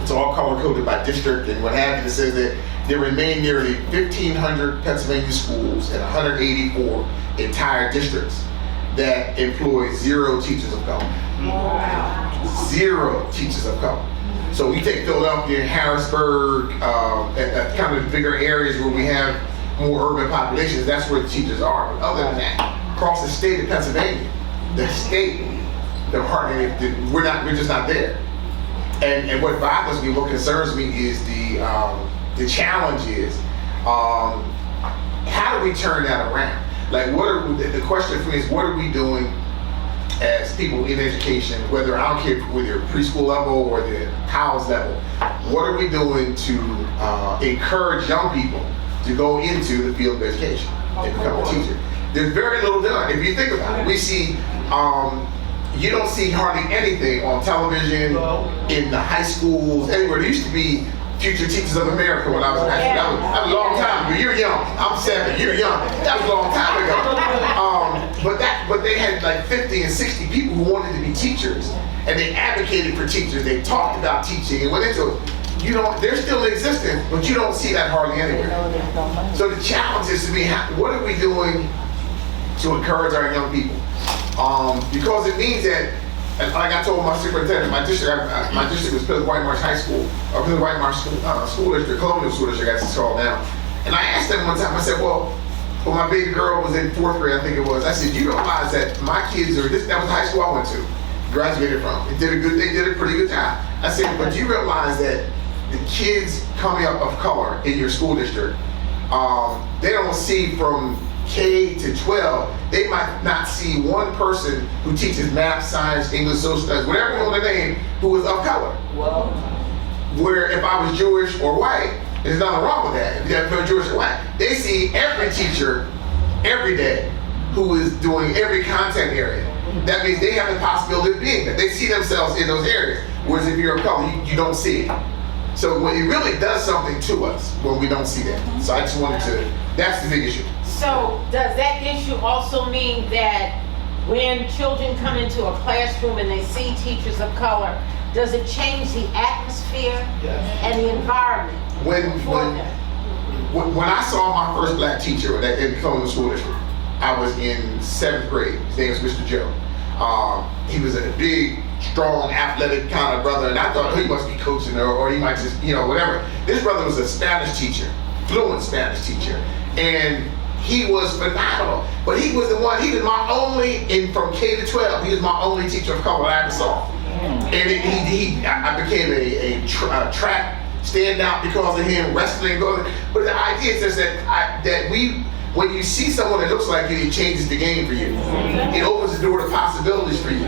It's all color-coded by district and what have you. It says that there remain nearly 1,500 Pennsylvania schools and 184 entire districts that employ 0 teachers of color. Wow. 0 teachers of color. So we take Philadelphia and Harrisburg, at kind of bigger areas where we have more urban populations, that's where the teachers are. But other than that, across the state of Pennsylvania, we're just not there. And what bothers me, what concerns me is the challenge is, how do we turn that around? Like, the question for me is, what are we doing as people in education, whether, I don't care whether you're preschool level or the college level, what are we doing to encourage young people to go into the field of education and become a teacher? There's very little done. If you think about it, we see, you don't see hardly anything on television, in the high schools, anywhere. There used to be Future Teachers of America when I was in high school. That was a long time ago. You're young. I'm 7. You're young. That was a long time ago. But they had like 50 and 60 people who wanted to be teachers, and they advocated for teachers. They talked about teaching and went into it. They're still in existence, but you don't see that hardly anywhere. So the challenge is to me, what are we doing to encourage our young people? Because it means that, like I told my superintendent, my district was Plymouth White Marsh High School, or Plymouth White Marsh School District, Colonial School District, as it's called now. And I asked them one time, I said, well, when my baby girl was in 4th grade, I think it was, I said, you realize that my kids that was the high school I went to, graduated from. They did a pretty good job. I said, but do you realize that the kids coming up of color in your school district, they don't see from K to 12, they might not see one person who teaches math, science, English, social studies, whatever you want to name, who is of color. Whoa. Where if I was Jewish or white, there's nothing wrong with that. If you're Jewish or white, they see every teacher every day who is doing every content area. That means they have the possibility of being there. They see themselves in those areas. Whereas if you're of color, you don't see it. So it really does something to us when we don't see that. So I just wanted to, that's the big issue. So does that issue also mean that when children come into a classroom and they see teachers of color, does it change the atmosphere and the environment for them? When I saw my first black teacher in Columbia School District, I was in 7th grade. His name was Mr. Joe. He was a big, strong, athletic kind of brother, and I thought, oh, he must be coaching or he might just, whatever. This brother was a Spanish teacher, fluent Spanish teacher, and he was phenomenal. But he was my only, from K to 12, he was my only teacher of color I ever saw. And I became a track standout because of him, wrestling. But the idea is that when you see someone that looks like you, it changes the game for you. It opens the door to possibilities for you.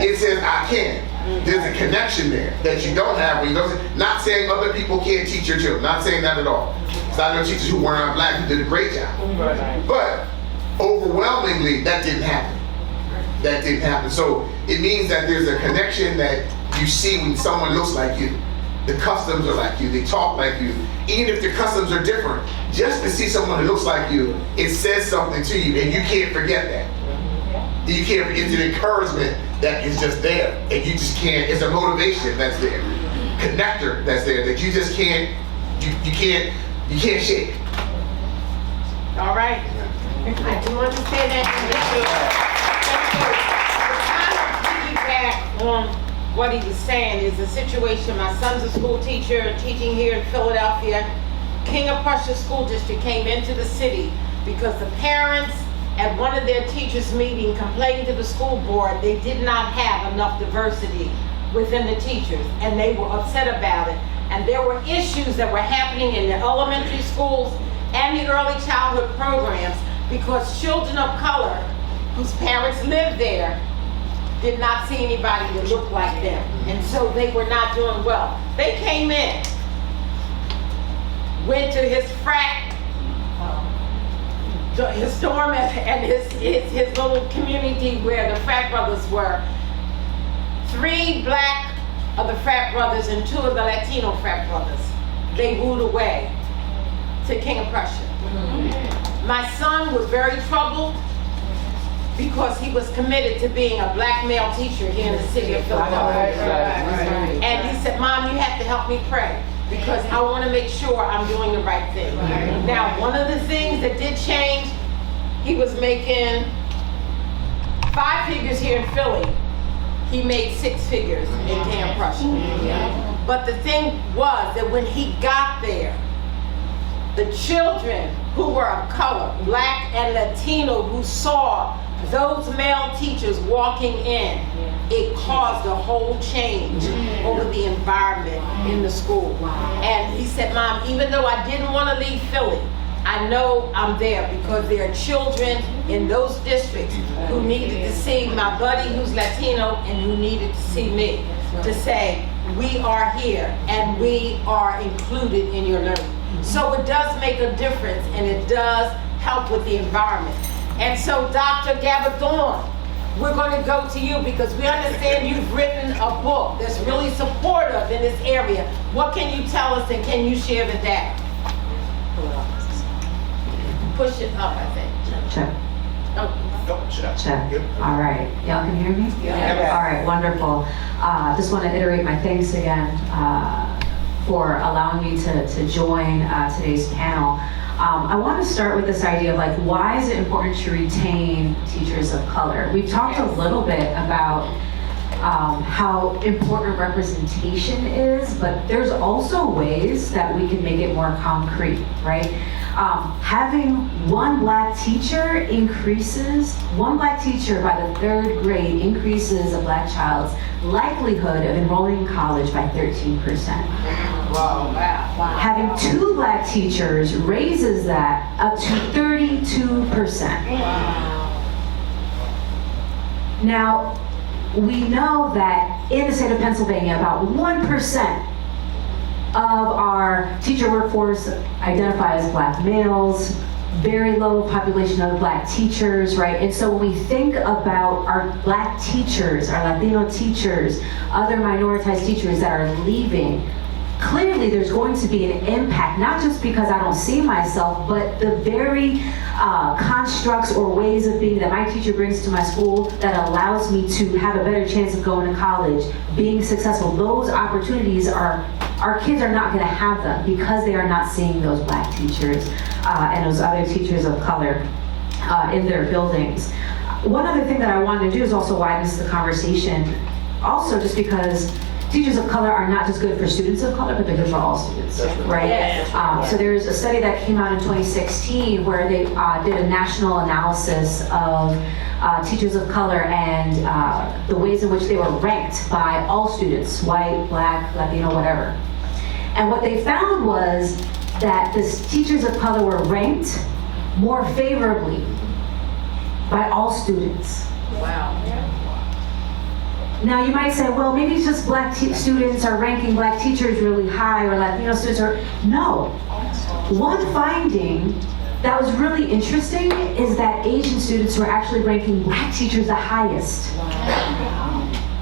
It says, I can. There's a connection there that you don't have when you don't. Not saying other people can't teach your children. Not saying that at all. Because I know teachers who were not black who did a great job. But overwhelmingly, that didn't happen. That didn't happen. So it means that there's a connection that you see when someone looks like you. The customs are like you, they talk like you. Even if the customs are different, just to see someone who looks like you, it says something to you, and you can't forget that. You can't, it's an encouragement that is just there, and you just can't, it's a motivation that's there. Connector that's there, that you just can't, you can't shake. All right. I do understand that. To piggyback on what he was saying is a situation. My son's a school teacher teaching here in Philadelphia. King of Prussia School District came into the city because the parents at one of their teachers' meeting complained to the school board they did not have enough diversity within the teachers, and they were upset about it. And there were issues that were happening in the elementary schools and the early childhood programs because children of color whose parents lived there did not see anybody that looked like them. And so they were not doing well. They came in, went to his frat, his dorm and his little community where the frat brothers were. 3 black of the frat brothers and 2 of the Latino frat brothers. They moved away to King of Prussia. My son was very troubled because he was committed to being a black male teacher here in the city of Philadelphia. And he said, Mom, you have to help me pray because I want to make sure I'm doing the right thing. Now, one of the things that did change, he was making 5 figures here in Philly. He made 6 figures in Camp Prussia. But the thing was that when he got there, the children who were of color, black and Latino, who saw those male teachers walking in, it caused a whole change over the environment in the school. And he said, Mom, even though I didn't want to leave Philly, I know I'm there because there are children in those districts who needed to see my buddy who's Latino and who needed to see me to say, we are here and we are included in your learning. So it does make a difference and it does help with the environment. And so Dr. Gabardon, we're going to go to you because we understand you've written a book that's really supportive in this area. What can you tell us and can you share the data? Push it up, I think. Check. Oh. Check. All right. Y'all can hear me? Yeah. All right, wonderful. Just want to iterate my thanks again for allowing me to join today's panel. I want to start with this idea of like, why is it important to retain teachers of color? We've talked a little bit about how important representation is, but there's also ways that we can make it more concrete, right? Having one black teacher by the 3rd grade increases a black child's likelihood of enrolling in college by 13%. Wow. Having 2 black teachers raises that up to 32%. Wow. Now, we know that in the state of Pennsylvania, about 1% of our teacher workforce identify as black males, very low population of black teachers, right? And so when we think about our black teachers, our Latino teachers, other minoritized teachers that are leaving, clearly there's going to be an impact, not just because I don't see myself, but the very constructs or ways of being that my teacher brings to my school that allows me to have a better chance of going to college, being successful. Those opportunities are our kids are not going to have them because they are not seeing those black teachers and those other teachers of color in their buildings. One other thing that I wanted to do is also widen the conversation, also just because teachers of color are not just good for students of color, but they're good for all students, right? So there's a study that came out in 2016 where they did a national analysis of teachers of color and the ways in which they were ranked by all students, white, black, Latino, whatever. And what they found was that the teachers of color were ranked more favorably by all students. Wow. Now you might say, well, maybe it's just black students are ranking black teachers really high, or Latino students are, no. One finding that was really interesting is that Asian students were actually ranking black teachers the highest.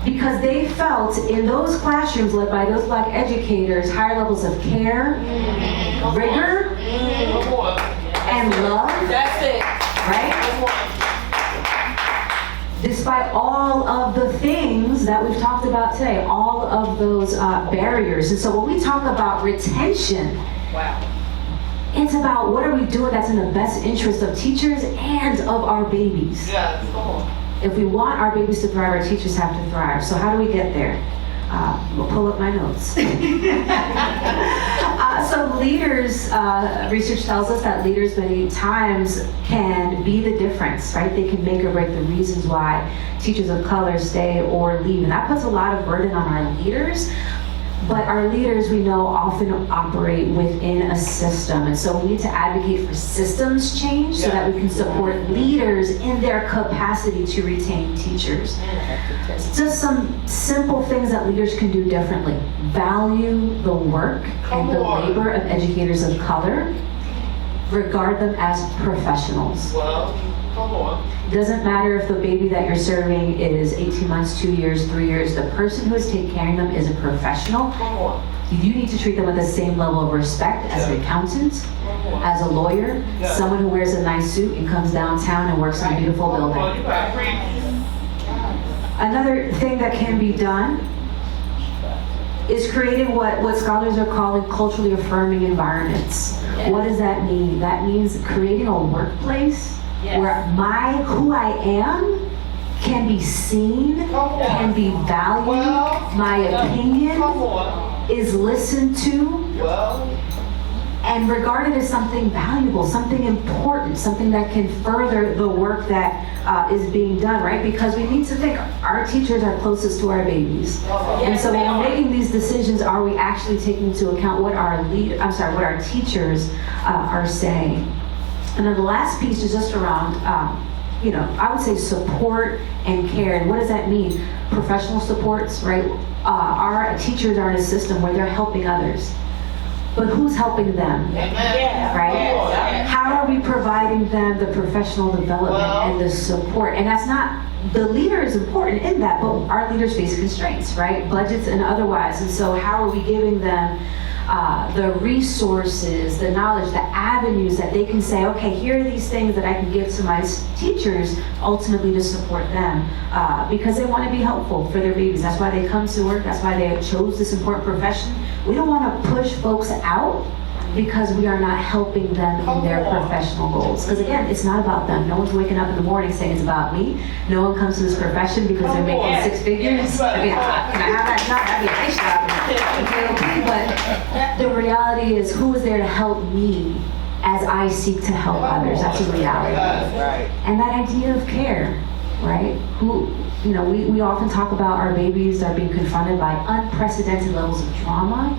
Because they felt in those classrooms led by those black educators, higher levels of care, rigor, and love. That's it. Right? Despite all of the things that we've talked about today, all of those barriers. And so when we talk about retention, it's about what are we doing that's in the best interest of teachers and of our babies. If we want our babies to thrive, our teachers have to thrive. So how do we get there? We'll pull up my notes. So leaders, research tells us that leaders many times can be the difference, right? They can make or break the reasons why teachers of color stay or leave. And that puts a lot of burden on our leaders. But our leaders, we know, often operate within a system. And so we need to advocate for systems change so that we can support leaders in their capacity to retain teachers. Just some simple things that leaders can do differently. Value the work and the labor of educators of color. Regard them as professionals. It doesn't matter if the baby that you're serving is 18 months, 2 years, 3 years. The person who is taking care of them is a professional. You need to treat them with the same level of respect as an accountant, as a lawyer, someone who wears a nice suit and comes downtown and works in a beautiful building. Another thing that can be done is creating what scholars are calling culturally affirming environments. What does that mean? That means creating a workplace where who I am can be seen, can be valued, my opinion is listened to, and regarded as something valuable, something important, something that can further the work that is being done, right? Because we need to think our teachers are closest to our babies. And so when we're making these decisions, are we actually taking into account what our teachers are saying? And then the last piece is just around, I would say support and care. And what does that mean? Professional supports, right? Our teachers are in a system where they're helping others. But who's helping them, right? How are we providing them the professional development and the support? And that's not, the leader is important in that, but our leaders face constraints, right? Budgets and otherwise. And so how are we giving them the resources, the knowledge, the avenues that they can say, okay, here are these things that I can give to my teachers ultimately to support them because they want to be helpful for their babies. That's why they come to work. That's why they chose this important profession. We don't want to push folks out because we are not helping them in their professional goals. Because again, it's not about them. No one's waking up in the morning saying it's about me. No one comes to this profession because they're making 6 figures. I mean, can I have that job? That'd be a nice job. But the reality is, who is there to help me as I seek to help others? That's a reality. And that idea of care, right? We often talk about our babies that are being confronted by unprecedented levels of trauma.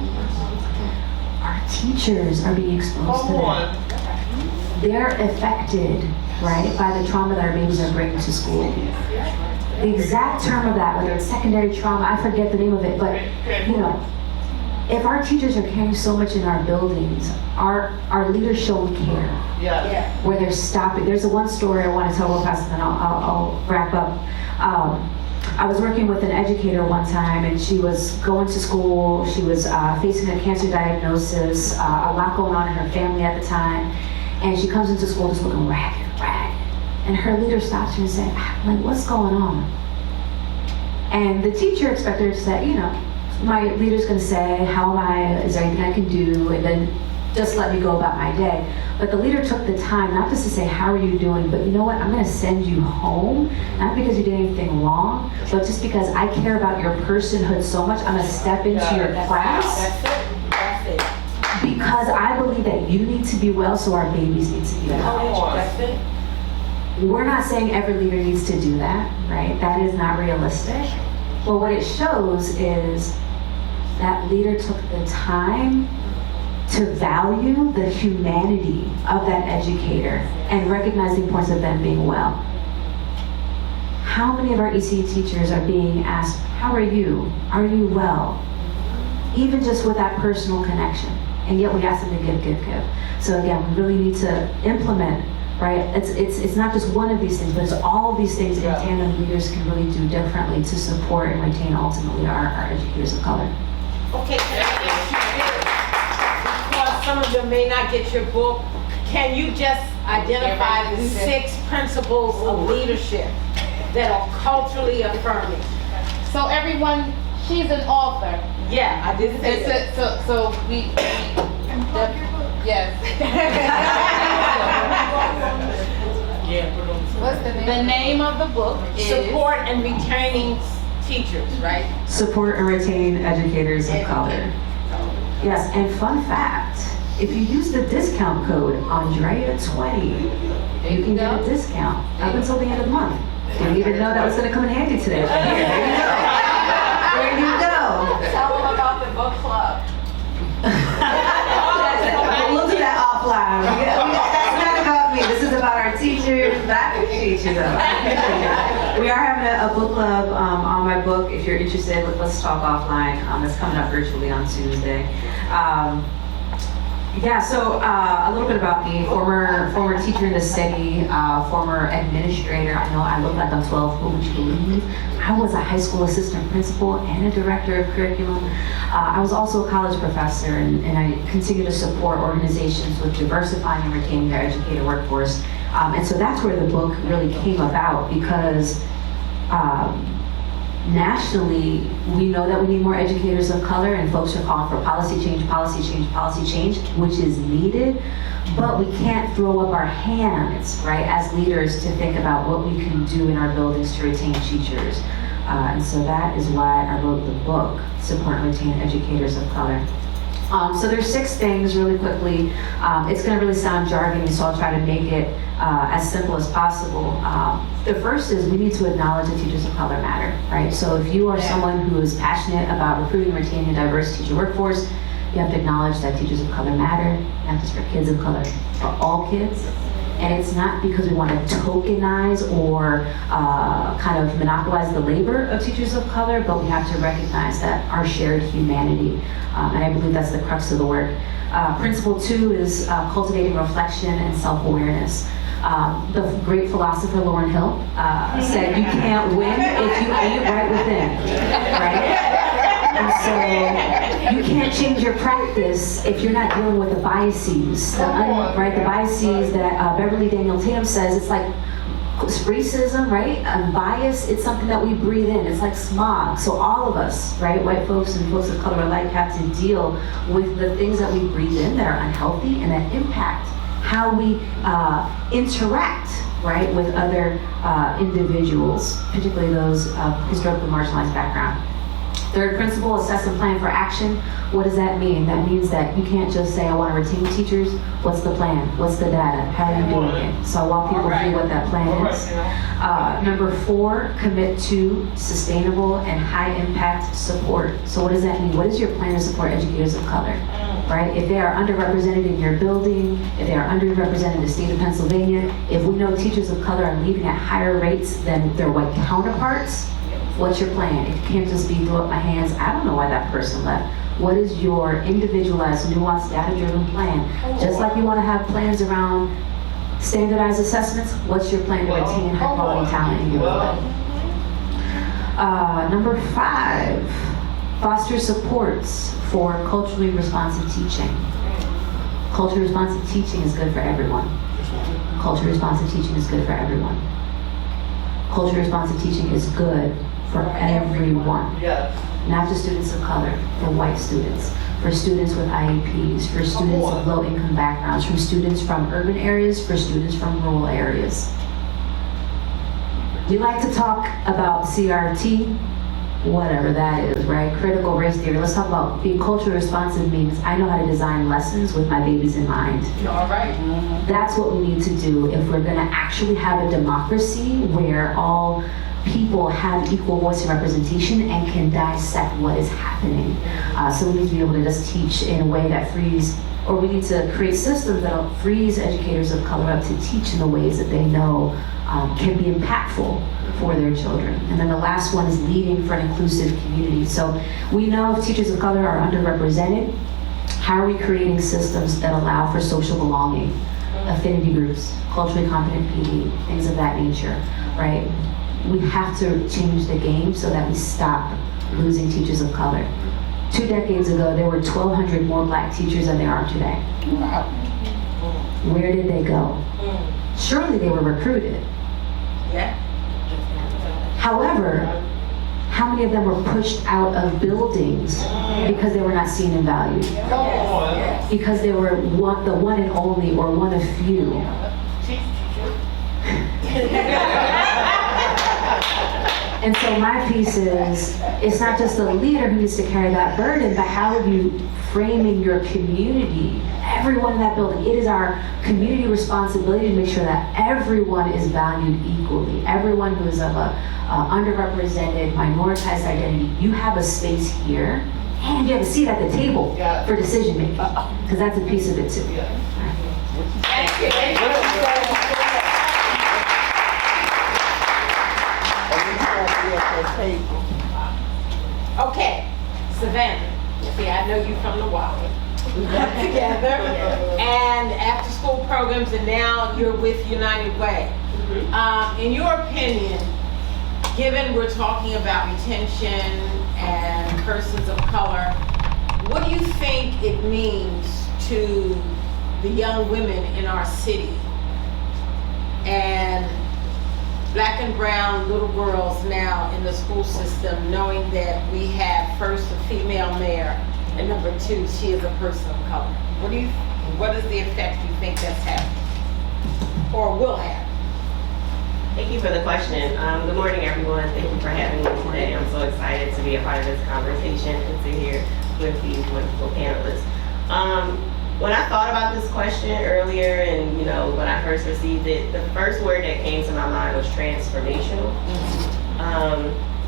Our teachers are being exposed to that. They're affected, right, by the trauma that our babies are bringing to school. The exact term of that, whether it's secondary trauma, I forget the name of it, but if our teachers are caring so much in our buildings, our leaders showing care. Where they're stopping. There's one story I want to tell real fast, and then I'll wrap up. I was working with an educator one time, and she was going to school. She was facing a cancer diagnosis, a lot going on in her family at the time, and she comes into school just looking ragged. And her leader stops her and said, like, what's going on? And the teacher expected her to say, my leader's gonna say, how am I, is there anything I can do, and then just let me go about my day. But the leader took the time, not just to say, how are you doing, but you know what, I'm gonna send you home, not because you did anything wrong, but just because I care about your personhood so much, I'm gonna step into your class. That's it. Because I believe that you need to be well, so our babies need to be well. That's it. We're not saying every leader needs to do that, right? That is not realistic. But what it shows is that leader took the time to value the humanity of that educator and recognize the importance of them being well. How many of our ECE teachers are being asked, how are you? Are you well? Even just with that personal connection. And yet we ask them to give. So again, we really need to implement, right? It's not just one of these things, but it's all of these things in tandem leaders can really do differently to support and retain ultimately our educators of color. Okay, because some of them may not get your book, can you just identify the 6 principles of leadership that are culturally affirming? So everyone, she's an author. Yeah, I did say that. So we yes. What's the name? The name of the book is Support and Retaining Teachers, right? Support and retain educators of color. Yes, and fun fact, if you use the discount code Andrea20, you can get a discount up until the end of the month. Didn't even know that was going to come in handy today. There you go. Tell them about the book club. We'll do that offline. That's not about me. This is about our teachers, not teachers. We are having a book club on my book. If you're interested, let's talk offline. It's coming up virtually on Tuesday. So a little bit about me. Former teacher in the city, former administrator. I know I look like I'm 12, but would you believe? I was a high school assistant principal and a director of curriculum. I was also a college professor, and I continue to support organizations with diversifying and retaining their educator workforce. And so that's where the book really came about, because nationally, we know that we need more educators of color, and folks are calling for policy change, which is needed, but we can't throw up our hands, right, as leaders to think about what we can do in our buildings to retain teachers. And so that is why I wrote the book, Support and Retain Educators of Color. So there's 6 things really quickly. It's gonna really sound jargony, so I'll try to make it as simple as possible. The first is we need to acknowledge that teachers of color matter, right? So if you are someone who is passionate about recruiting and retaining a diverse teacher workforce, you have to acknowledge that teachers of color matter, not just for kids of color, for all kids. And it's not because we want to tokenize or kind of monopolize the labor of teachers of color, but we have to recognize that our shared humanity. And I believe that's the crux of the work. Principle 2 is cultivating reflection and self-awareness. The great philosopher Lauryn Hill said you can't win if you ain't right within, right? And so you can't change your practice if you're not dealing with the biases, the biases that Beverly Daniel Tatum says. It's like racism, right? Bias, it's something that we breathe in. It's like smog. So all of us, right, white folks and folks of color alike, have to deal with the things that we breathe in that are unhealthy and that impact how we interact, right, with other individuals, particularly those historically marginalized background. Third principle, assess and plan for action. What does that mean? That means that you can't just say, I want to retain teachers. What's the plan? What's the data? How are you doing it? So I walk people through what that plan is. Number 4, commit to sustainable and high impact support. So what does that mean? What is your plan to support educators of color? Right? If they are underrepresented in your building, if they are underrepresented in the state of Pennsylvania, if we know teachers of color are leaving at higher rates than their white counterparts, what's your plan? It can't just be throw up my hands, I don't know why that person left. What is your individualized, nuanced, data-driven plan? Just like you want to have plans around standardized assessments, what's your plan to retain high-quality talent in your building? Number 5, foster supports for culturally responsive teaching. Culturally responsive teaching is good for everyone. Culturally responsive teaching is good for everyone. Culturally responsive teaching is good for everyone. not just students of color, for white students, for students with IEPs, for students of low-income backgrounds, from students from urban areas, for students from rural areas. We like to talk about CRT, whatever that is, right? Critical race theory. Let's talk about being culturally responsive means I know how to design lessons with my babies in mind. All right. That's what we need to do if we're gonna actually have a democracy where all people have equal voice and representation and can dissect what is happening. So we need to be able to just teach in a way that frees, or we need to create systems that frees educators of color up to teach in the ways that they know can be impactful for their children. And then the last one is leading for an inclusive community. So we know if teachers of color are underrepresented, how are we creating systems that allow for social belonging, affinity groups, culturally competent PD, things of that nature, right? We have to change the game so that we stop losing teachers of color. 2 decades ago, there were 1,200 more black teachers than there are today. Where did they go? Surely they were recruited. Yeah. However, how many of them were pushed out of buildings because they were not seen and valued? Because they were the one and only, or one of few. And so my piece is, it's not just the leader who needs to carry that burden, but how are you framing your community? Everyone in that building, it is our community responsibility to make sure that everyone is valued equally. Everyone who is of a underrepresented, minoritized identity, you have a space here, and you have a seat at the table for decision making, because that's a piece of it too. Thank you. Okay, Savannah. See, I know you from the wild. We got together, and after school programs, and now you're with United Way. In your opinion, given we're talking about retention and persons of color, what do you think it means to the young women in our city and black and brown little girls now in the school system, knowing that we have first a female mayor and number 2, she is a person of color? What is the effect you think that's having or will have? Thank you for the question. Good morning, everyone. Thank you for having me today. I'm so excited to be a part of this conversation and to hear with these wonderful panelists. When I thought about this question earlier, and when I first received it, the first word that came to my mind was transformational.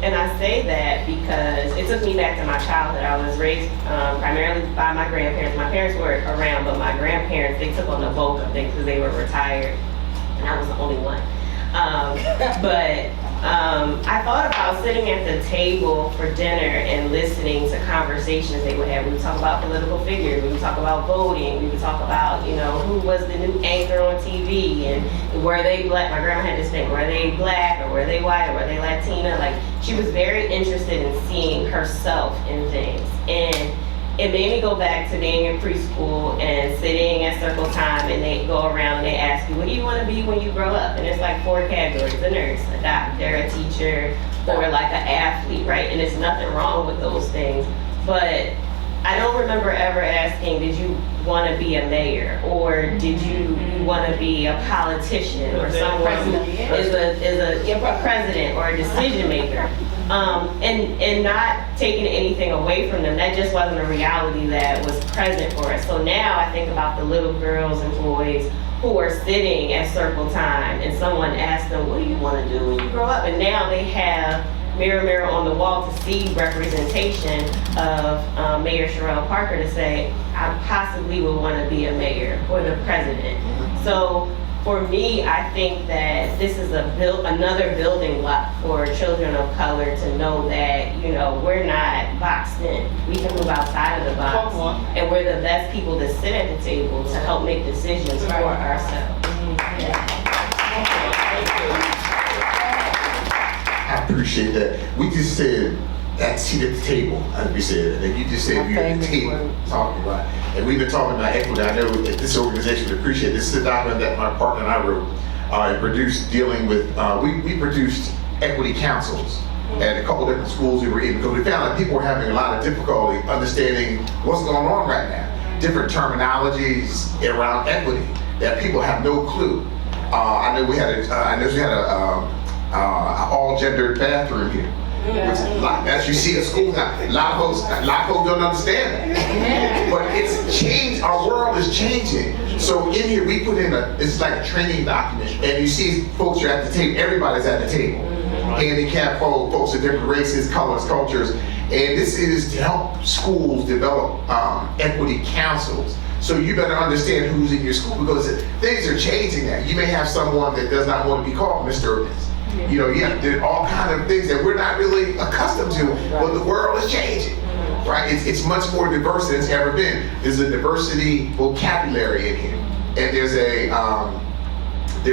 And I say that because it took me back to my childhood. I was raised primarily by my grandparents. My parents were around, but my grandparents, they took on the bulk of things because they were retired, and I was the only one. I thought about sitting at the table for dinner and listening to conversations they would have. We would talk about political figures, we would talk about voting, we would talk about, who was the new anchor on TV, and were they black? My grandma had this thing, were they black, or were they white, or were they Latina? Like, she was very interested in seeing herself in things. And it made me go back to being in preschool and sitting at circle time, and they go around and they ask you, what do you want to be when you grow up? And it's like 4 categories: a nurse, a doctor, a teacher, or like an athlete, right? And there's nothing wrong with those things. But I don't remember ever asking, did you want to be a mayor, or did you want to be a politician, or someone who is a president or a decision maker? And not taking anything away from them. That just wasn't a reality that was present for us. So now I think about the little girls and boys who are sitting at circle time, and someone asked them, what do you want to do when you grow up? And now they have mirror on the wall to see representation of Mayor Sherelle Parker to say, I possibly would want to be a mayor or the president. So for me, I think that this is another building block for children of color to know that, we're not boxed in. We can move outside of the box, and we're the best people to sit at the table to help make decisions for ourselves. I appreciate that. We just said that seat at the table, as we said, and you just said we were at the table talking about. And we've been talking about equity. I know that this organization would appreciate this. This is a document that my partner and I wrote and produced dealing with, we produced equity councils at a couple different schools we were in, because we found that people were having a lot of difficulty understanding what's going on right now. Different terminologies around equity that people have no clue. I know we had a all-gendered bathroom here. Which, as you see at school now, a lot of folks don't understand that. But it's changed. Our world is changing. So in here we put in it's like a training document, and you see folks are at the table. Everybody's at the table. Handicapped folks of different races, colors, cultures, and this is to help schools develop equity councils. So you better understand who's in your school, because things are changing now. You may have someone that does not want to be called Mr. or Miss. You know, there are all kinds of things that we're not really accustomed to, but the world is changing, right? It's much more diverse than it's ever been. There's a diversity vocabulary in here, and there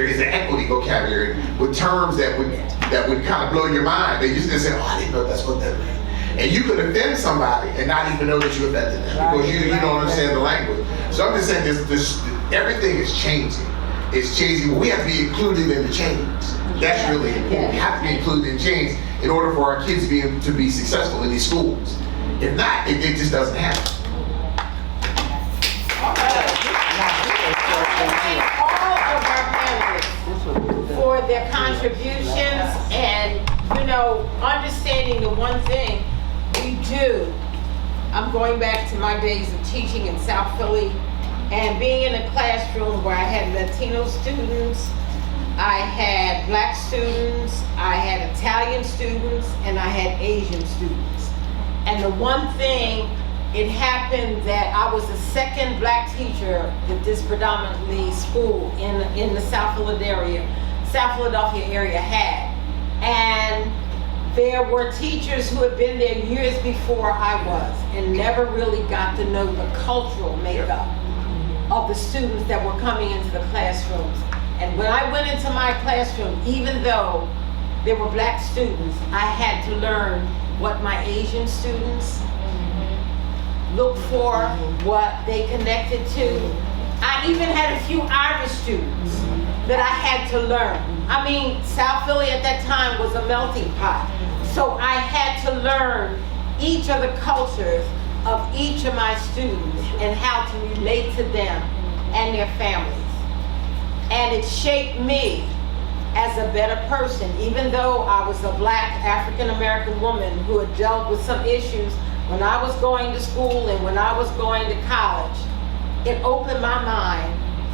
is an equity vocabulary with terms that would kind of blow your mind. They used to say, "Oh, I didn't know that's what that meant," and you could offend somebody and not even know that you offended them because you don't understand the language. So I'm just saying, everything is changing. It's changing, but we have to be included in the change. That's really important. We have to be included in change in order for our kids to be successful in these schools. If not, it just doesn't happen. All of our panelists for their contributions and, understanding the one thing we do. I'm going back to my days of teaching in South Philly and being in a classroom where I had Latino students, I had Black students, I had Italian students, and I had Asian students. And the one thing, it happened that I was the second Black teacher that this predominantly school in the South Philadelphia area had. And there were teachers who had been there years before I was and never really got to know the cultural makeup of the students that were coming into the classrooms. And when I went into my classroom, even though there were Black students, I had to learn what my Asian students looked for, what they connected to. I even had a few Irish students that I had to learn. I mean, South Philly at that time was a melting pot. So I had to learn each of the cultures of each of my students and how to relate to them and their families. And it shaped me as a better person, even though I was a Black African-American woman who had dealt with some issues when I was going to school and when I was going to college. It opened my mind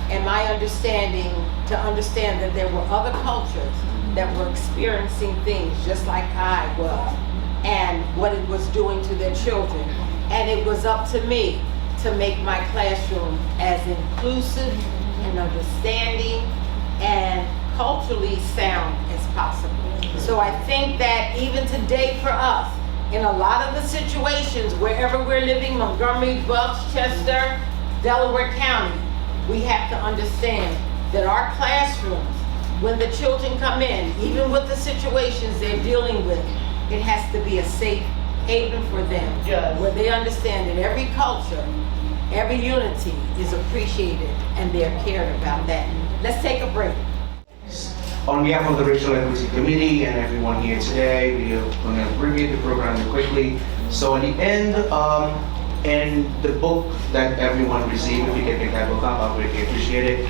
and my understanding to understand that there were other cultures that were experiencing things just like I was and what it was doing to their children. And it was up to me to make my classroom as inclusive and understanding and culturally sound as possible. So I think that even today for us, in a lot of the situations, wherever we're living, Montgomery, Bucks, Chester, Delaware County, we have to understand that our classrooms, when the children come in, even with the situations they're dealing with, it has to be a safe haven for them, where they understand that every culture, every unity is appreciated and they're cared about that. Let's take a break. On behalf of the Racial Equity Committee and everyone here today, we are going to abbreviate the program quickly. So at the end, in the book that everyone received, if you can pick that book up, I'll greatly appreciate it.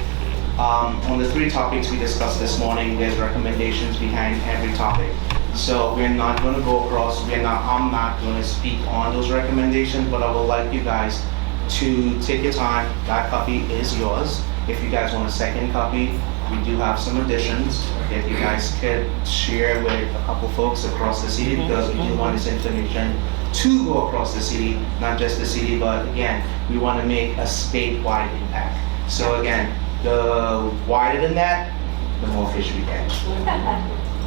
On the 3 topics we discussed this morning, there's recommendations behind every topic. So we're not going to go across, I'm not going to speak on those recommendations, but I would like you guys to take your time. That copy is yours. If you guys want a second copy, we do have some additions. If you guys could share with a couple folks across the city, because we do want this information to go across the city, not just the city, but again, we want to make a statewide impact. So again, the wider than that, the more fish we catch.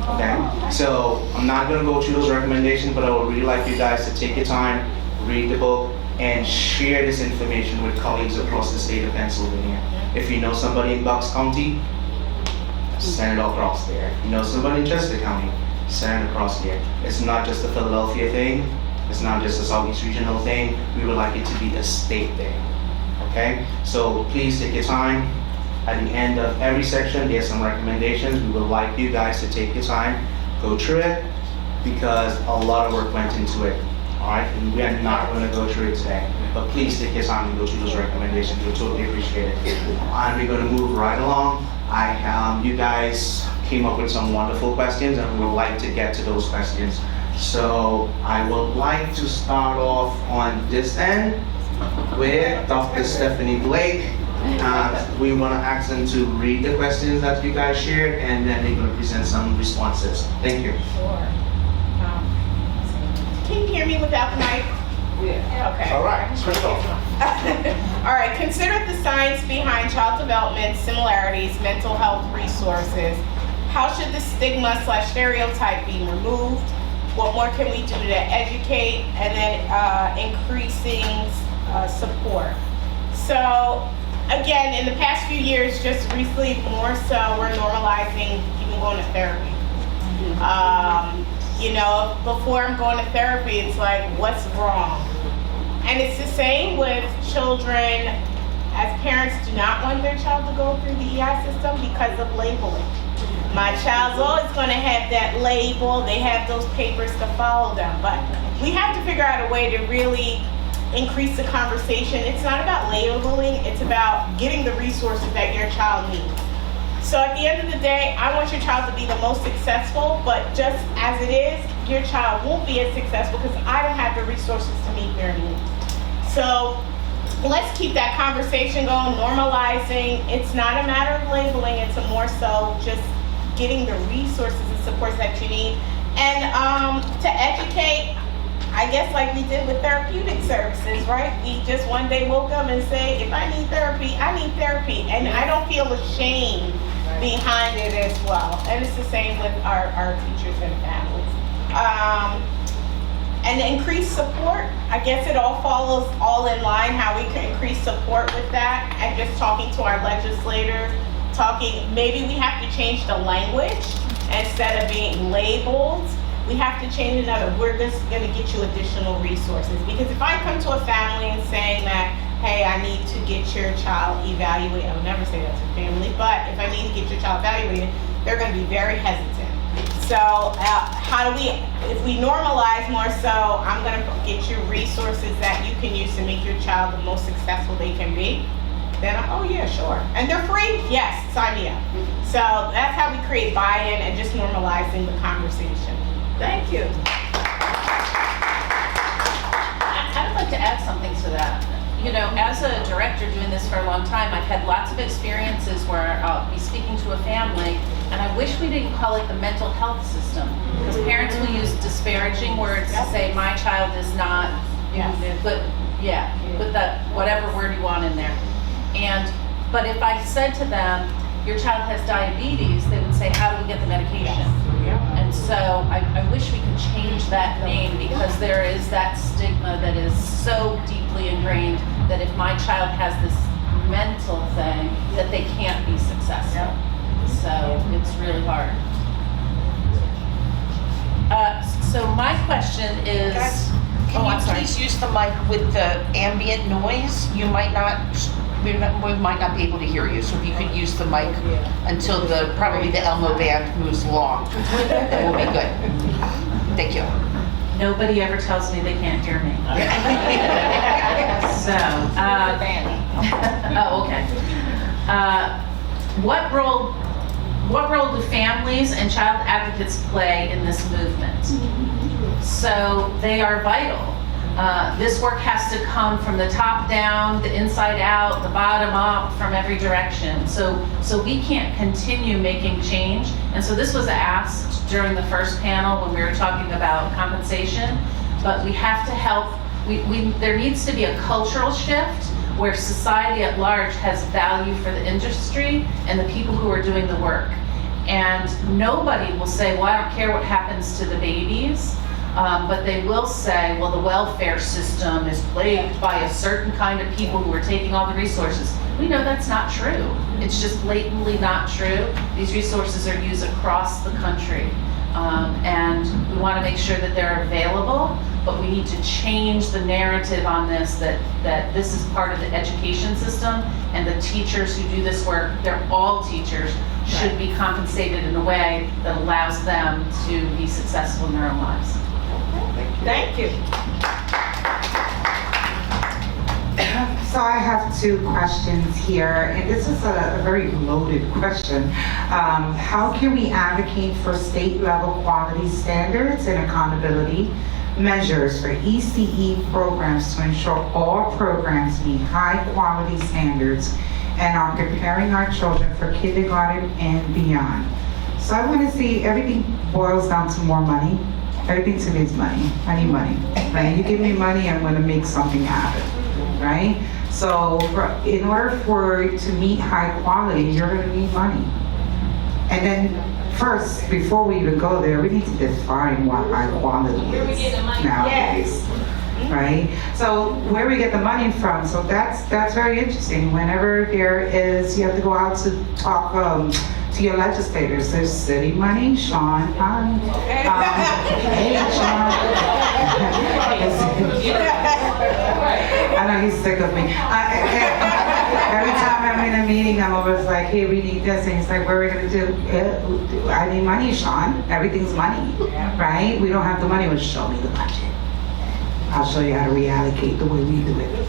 Okay, so I'm not going to go through those recommendations, but I would really like you guys to take your time, read the book, and share this information with colleagues across the state of Pennsylvania. If you know somebody in Bucks County, send it across there. If you know somebody in Chester County, send it across there. It's not just a Philadelphia thing. It's not just a Southeast regional thing. We would like it to be a state thing. Okay? So please take your time. At the end of every section, there's some recommendations. We would like you guys to take your time, go through it, because a lot of work went into it. All right, and we are not going to go through it today, but please take your time and go through those recommendations. We totally appreciate it. And we're going to move right along. You guys came up with some wonderful questions, and we would like to get to those questions. So I would like to start off on this end with Dr. Stephanie Blake. We want to ask them to read the questions that you guys shared, and then they're going to present some responses. Thank you. Sure. Can you hear me without the mic? Yeah. Okay. All right, switch off. All right, consider the science behind child development, similarities, mental health resources. How should the stigma/stereotype be removed? What more can we do to educate? And then increasing support. So, again, in the past few years, just recently more so, we're normalizing even going to therapy. You know, before I'm going to therapy, it's like, what's wrong? And it's the same with children, as parents do not want their child to go through the EI system because of labeling. My child's always going to have that label. They have those papers to follow them. But we have to figure out a way to really increase the conversation. It's not about labeling. It's about getting the resources that your child needs. So at the end of the day, I want your child to be the most successful, but just as it is, your child won't be as successful because I don't have the resources to meet their needs. So let's keep that conversation going, normalizing. It's not a matter of labeling, it's a more so just getting the resources and supports that you need. And to educate, I guess like we did with therapeutic services, right? We just one day woke up and say, if I need therapy, I need therapy. And I don't feel ashamed behind it as well. And it's the same with our teachers and families. And increased support, I guess it all follows all in line, how we can increase support with that. And just talking to our legislators, maybe we have to change the language instead of being labeled. We have to change another, we're just gonna get you additional resources. Because if I come to a family and saying that, hey, I need to get your child evaluated, I would never say that to a family, but if I need to get your child evaluated, they're gonna be very hesitant. So how do we, if we normalize more so, I'm gonna get you resources that you can use to make your child the most successful they can be, then oh yeah, sure. And they're free? Yes, sign me up. So that's how we create buy-in and just normalizing the conversation. Thank you. I'd like to add something to that. You know, as a director doing this for a long time, I've had lots of experiences where I'll be speaking to a family, and I wish we didn't call it the mental health system, because parents will use disparaging words to say my child is not, put that whatever word you want in there. But if I said to them, your child has diabetes, they would say, how do we get the medication? And so I wish we could change that name, because there is that stigma that is so deeply ingrained that if my child has this mental thing, that they can't be successful. So it's really hard. So my question is, Can you please use the mic with the ambient noise? We might not be able to hear you, so if you could use the mic until probably the Elmo band moves along, that will be good. Thank you. nobody ever tells me they can't hear me. So, oh, okay. What role do families and child advocates play in this movement? So they are vital. This work has to come from the top down, the inside out, the bottom up, from every direction. So we can't continue making change. And so this was asked during the first panel when we were talking about compensation, but we have to help. There needs to be a cultural shift where society at large has value for the industry and the people who are doing the work. And nobody will say, well, I don't care what happens to the babies. But they will say, well, the welfare system is plagued by a certain kind of people who are taking all the resources. We know that's not true. It's just blatantly not true. These resources are used across the country. And we want to make sure that they're available but we need to change the narrative on this, that this is part of the education system, and the teachers who do this work, they're all teachers, should be compensated in a way that allows them to be successful in their own lives. Thank you. So I have two questions here, and this is a very loaded question. How can we advocate for state-level quality standards and accountability measures for ECE programs to ensure all programs meet high-quality standards and are preparing our children for kindergarten and beyond? So I want to see, everything boils down to more money. Everything to me is money. I need money, right? You give me money, I'm going to make something happen, right? So in order to meet high quality, you're going to need money. And then first, before we even go there, we need to define what high quality is nowadays, right? So where we get the money from, so that's very interesting. Whenever there is, you have to go out to talk to your legislators. There's city money, Sean. Hey, Sean. I know he's sick of me. Every time I'm in a meeting, I'm always like, hey, we need this. And he's like, what are we going to do? I need money, Sean. Everything's money, right? We don't have the money. Well, show me the budget. I'll show you how to reallocate the way we do it,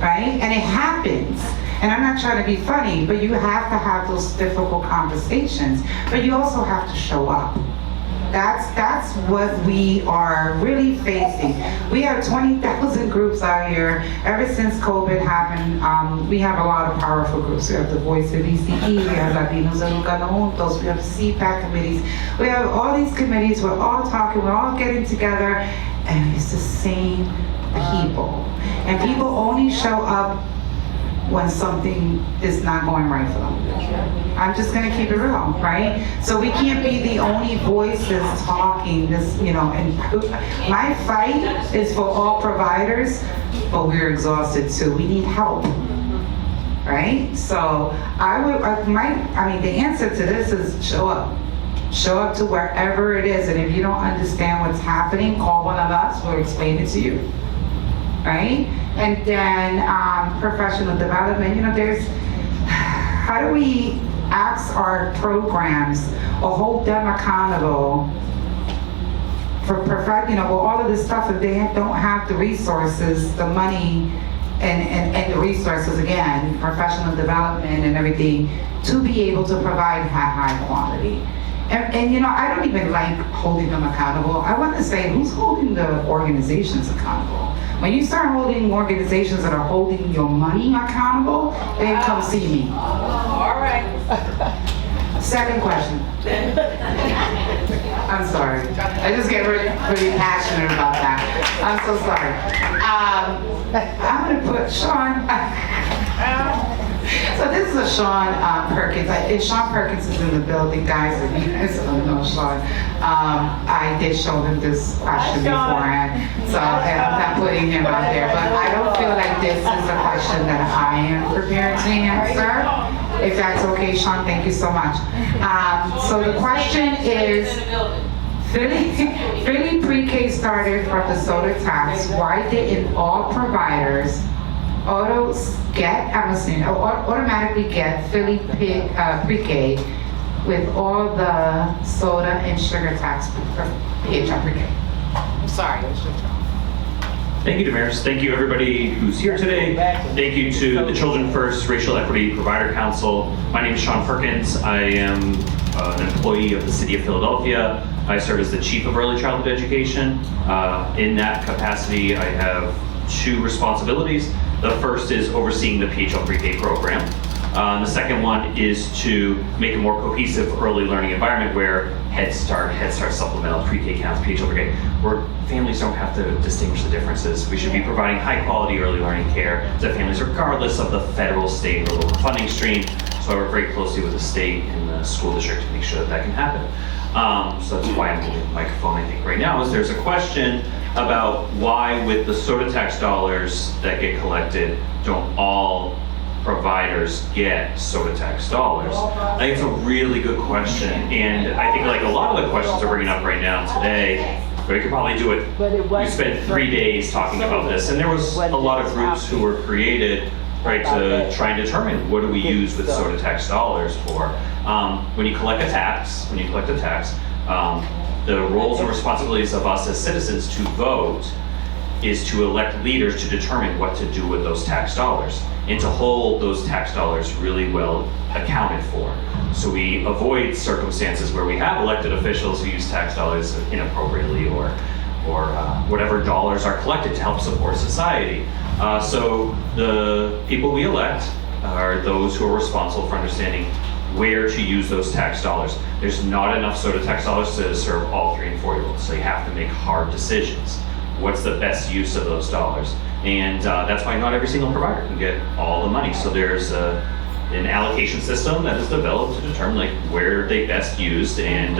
right? And it happens. And I'm not trying to be funny, but you have to have those difficult conversations, but you also have to show up. That's what we are really facing. We have 20,000 groups out here. Ever since COVID happened, we have a lot of powerful groups. We have the Voice of ECE, we have Latinos Educando Juntos, we have CPAC committees. We have all these committees, we're all talking, we're all getting together, and it's the same people. And people only show up when something is not going right for them. I'm just gonna keep it real, right? So we can't be the only voices talking this, and my fight is for all providers, but we're exhausted too. We need help, right? So the answer to this is show up. Show up to wherever it is, and if you don't understand what's happening, call one of us, we'll explain it to you, right? And then professional development, how do we ask our programs or hold them accountable for all of this stuff if they don't have the resources, the money, and the resources, again, professional development and everything, to be able to provide high quality. And I don't even like holding them accountable. I want to say, who's holding the organizations accountable? When you start holding organizations that are holding your money accountable, then come see me. All right. Second question. I'm sorry. I just get really passionate about that. I'm so sorry. I'm going to put Sean. So this is a Sean Perkins. If Sean Perkins is in the building, guys, if you guys don't know Sean, I did show him this question beforehand, so I'm not putting him out there. But I don't feel like this is a question that I am prepared to answer. If that's okay, Sean, thank you so much. So the question is, Philly pre-K started from the soda tax. Why didn't all providers automatically get Philly pre-K with all the soda and sugar tax PHL pre-K? I'm sorry. Thank you, Damaris. Thank you, everybody who's here today. Thank you to the Children First Racial Equity Provider Council. My name is Sean Perkins. I am an employee of the City of Philadelphia. I serve as the Chief of Early Childhood Education. In that capacity, I have two responsibilities. The first is overseeing the PHL pre-K program. The second one is to make a more cohesive early learning environment where Head Start supplemental, pre-K counts, PHL pre-K, where families don't have to distinguish the differences. We should be providing high quality early learning care to families regardless of the federal, state, or local funding stream. So I work very closely with the state and the school district to make sure that can happen. So that's why I'm holding the microphone, I think, right now, is there's a question about why with the soda tax dollars that get collected, don't all providers get soda tax dollars? I think it's a really good question, and I think like a lot of the questions we're bringing up right now today We could probably do it. But it We wasn't spent 3 days talking about this, and there was a lot of groups who were created, right, to try and determine what do we use with soda tax dollars for. When you collect a tax, the roles and responsibilities of us as citizens to vote is to elect leaders to determine what to do with those tax dollars and to hold those tax dollars really well accounted for. So we avoid circumstances where we have elected officials who use tax dollars inappropriately or whatever dollars are collected to help support society. So the people we elect are those who are responsible for understanding where to use those tax dollars. There's not enough soda tax dollars to serve all 3 and 4-year-olds, so you have to make hard decisions. What's the best use of those dollars? And that's why not every single provider can get all the money. So there's an allocation system that is developed to determine like where they best used, and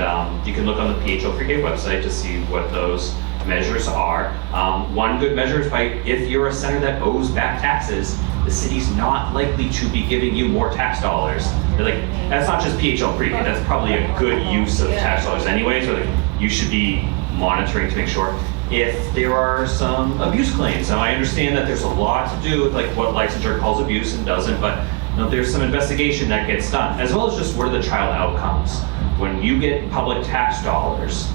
you can look on the PHO3K website to see what those measures are. One good measure is if you're a center that owes back taxes, the city's not likely to be giving you more tax dollars. Like, that's not just PHO3K, that's probably a good use of tax dollars anyway, so like, you should be monitoring to make sure if there are some abuse claims. Now I understand that there's a lot to do with like what licensure calls abuse and doesn't, but there's some investigation that gets done, as well as just what are the child outcomes. When you get public tax dollars,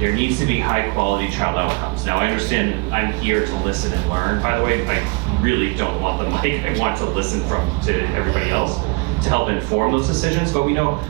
there needs to be high quality child outcomes. Now I understand I'm here to listen and learn, by the way. I really don't want the mic. I want to listen to everybody else to help inform those decisions, but we know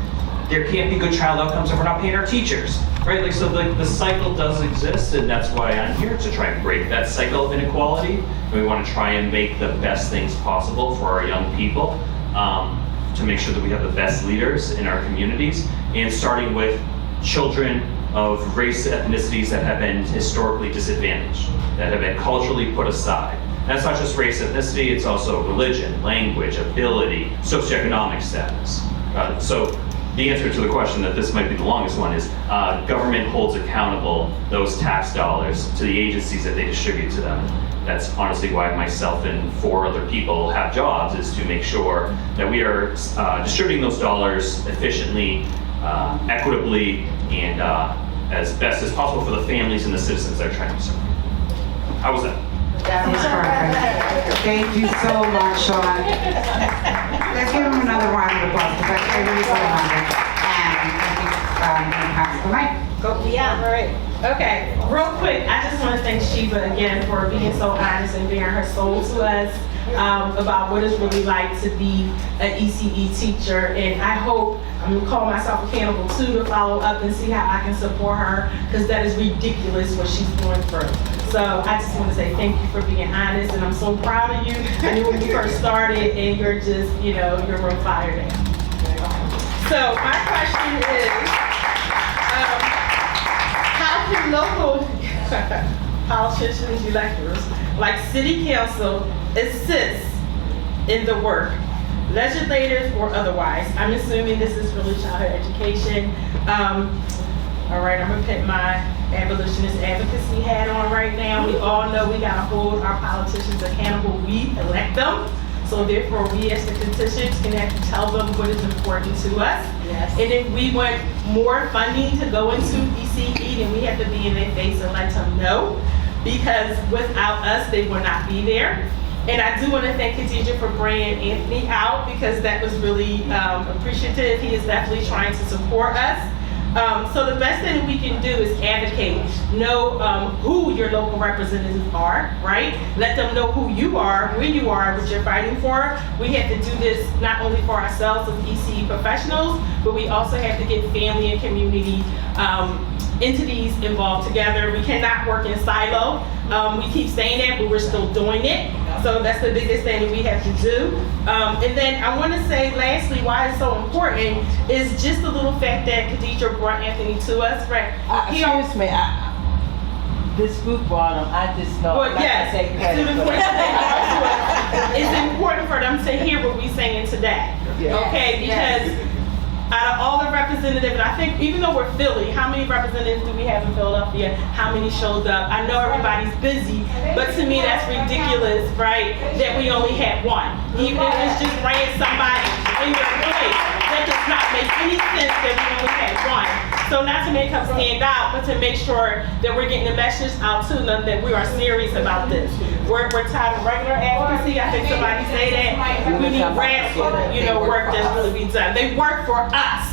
there can't be good child outcomes if we're not paying our teachers, right? Like, so the cycle does exist, and that's why I'm here to try and break that cycle of inequality. And we want to try and make the best things possible for our young people, to make sure that we have the best leaders in our communities, and starting with children of race ethnicities that have been historically disadvantaged, that have been culturally put aside. And that's not just race ethnicity, it's also religion, language, ability, socioeconomic status. So the answer to the question that this might be the longest one is government holds accountable those tax dollars to the agencies that they distribute to them. That's honestly why myself and 4 other people have jobs, is to make sure that we are distributing those dollars efficiently, equitably, and as best as possible for the families and the citizens that are trying to serve. How was that? That was perfect. Thank you so much, Sean. Let's give him another round of applause, because I really so loved it. And I think I'm going to pass the mic. Yeah. All right. Okay. Real quick, I just want to thank Sheba again for being so honest and bearing her soul to us about what it's really like to be an ECE teacher. And I hope, I'm going to call myself accountable too, to follow up and see how I can support her, because that is ridiculous what she's going through. So I just want to say thank you for being honest, and I'm so proud of you. I knew when you first started, and you're just, you're real fire now. So my question is, how can local politicians, electors, like city council, assist in the work, legislators or otherwise? I'm assuming this is really childhood education. All right, I'm gonna put my abolitionist advocacy hat on right now. We all know we gotta hold our politicians accountable. We elect them. So therefore, we as the constituents can have to tell them what is important to us. Yes. And if we want more funding to go into ECE, then we have to be in their face and let them know, because without us, they will not be there. And I do want to thank Khadijah for bringing Anthony out, because that was really appreciative. He is definitely trying to support us. So the best thing we can do is advocate. Know who your local representatives are, right? Let them know who you are, where you are, what you're fighting for. We have to do this not only for ourselves as ECE professionals, but we also have to get family and community entities involved together. We cannot work in silo. We keep saying that, but we're still doing it. So that's the biggest thing that we have to do. And then I want to say, lastly, why it's so important is just the little fact that Khadijah brought Anthony to us, right? Excuse me, this group brought him. I just know. Well, like yes, I say credit for that. it's important for them to hear what we're saying today. Yes. Okay, because out of all the representatives, and I think even though we're Philly, how many representatives do we have in Philadelphia? How many showed up? I know everybody's busy, but to me that's ridiculous, right? That we only had one. Even if it's just bringing somebody in your place, that does not make any sense that we only had one. So So not to make us stand out, but to make sure that we're getting the message out to them that we are serious about this. We're tired of regular advocacy. I think somebody say that. We need grants, work that's really be done. They work for us.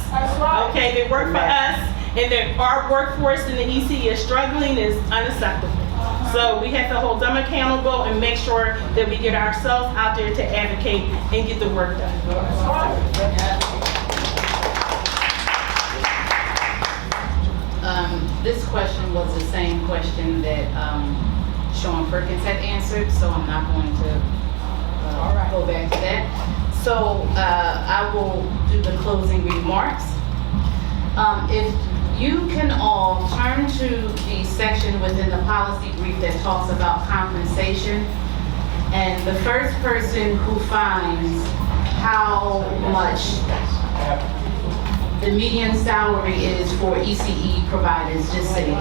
Okay, they work for us, and that our workforce in the ECE is struggling is unacceptable. So we have to hold them accountable and make sure that we get ourselves out there to advocate and get the work done. This question was the same question that Sean Perkins had answered, so I'm not going to go back to that. So I will do the closing remarks. If you can all turn to the section within the policy brief that talks about compensation, and the first person who finds how much the median salary is for ECE providers, just say it.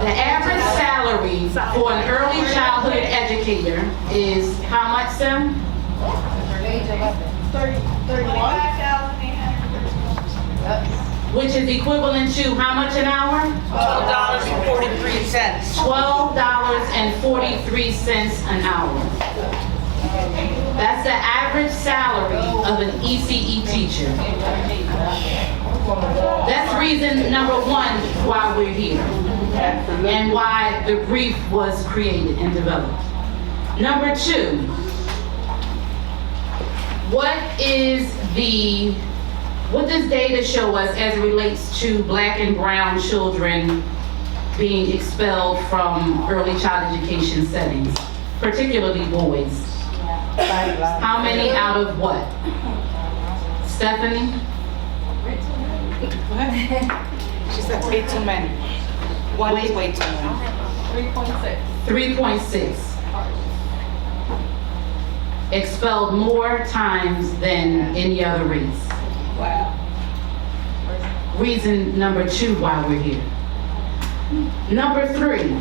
The average salary for an early childhood educator is how much, Sim? 31. Which is equivalent to how much an hour? $12.43. $12.43 an hour. That's the average salary of an ECE teacher. That's reason number one why we're here and why the brief was created and developed. Number two, what does data show us as it relates to Black and brown children being expelled from early child education settings, particularly boys? How many out of what? Stephanie? She said way too many. One is way too many. 3.6. 3.6. Expelled more times than any other race. Wow. Reason number two why we're here. Number three,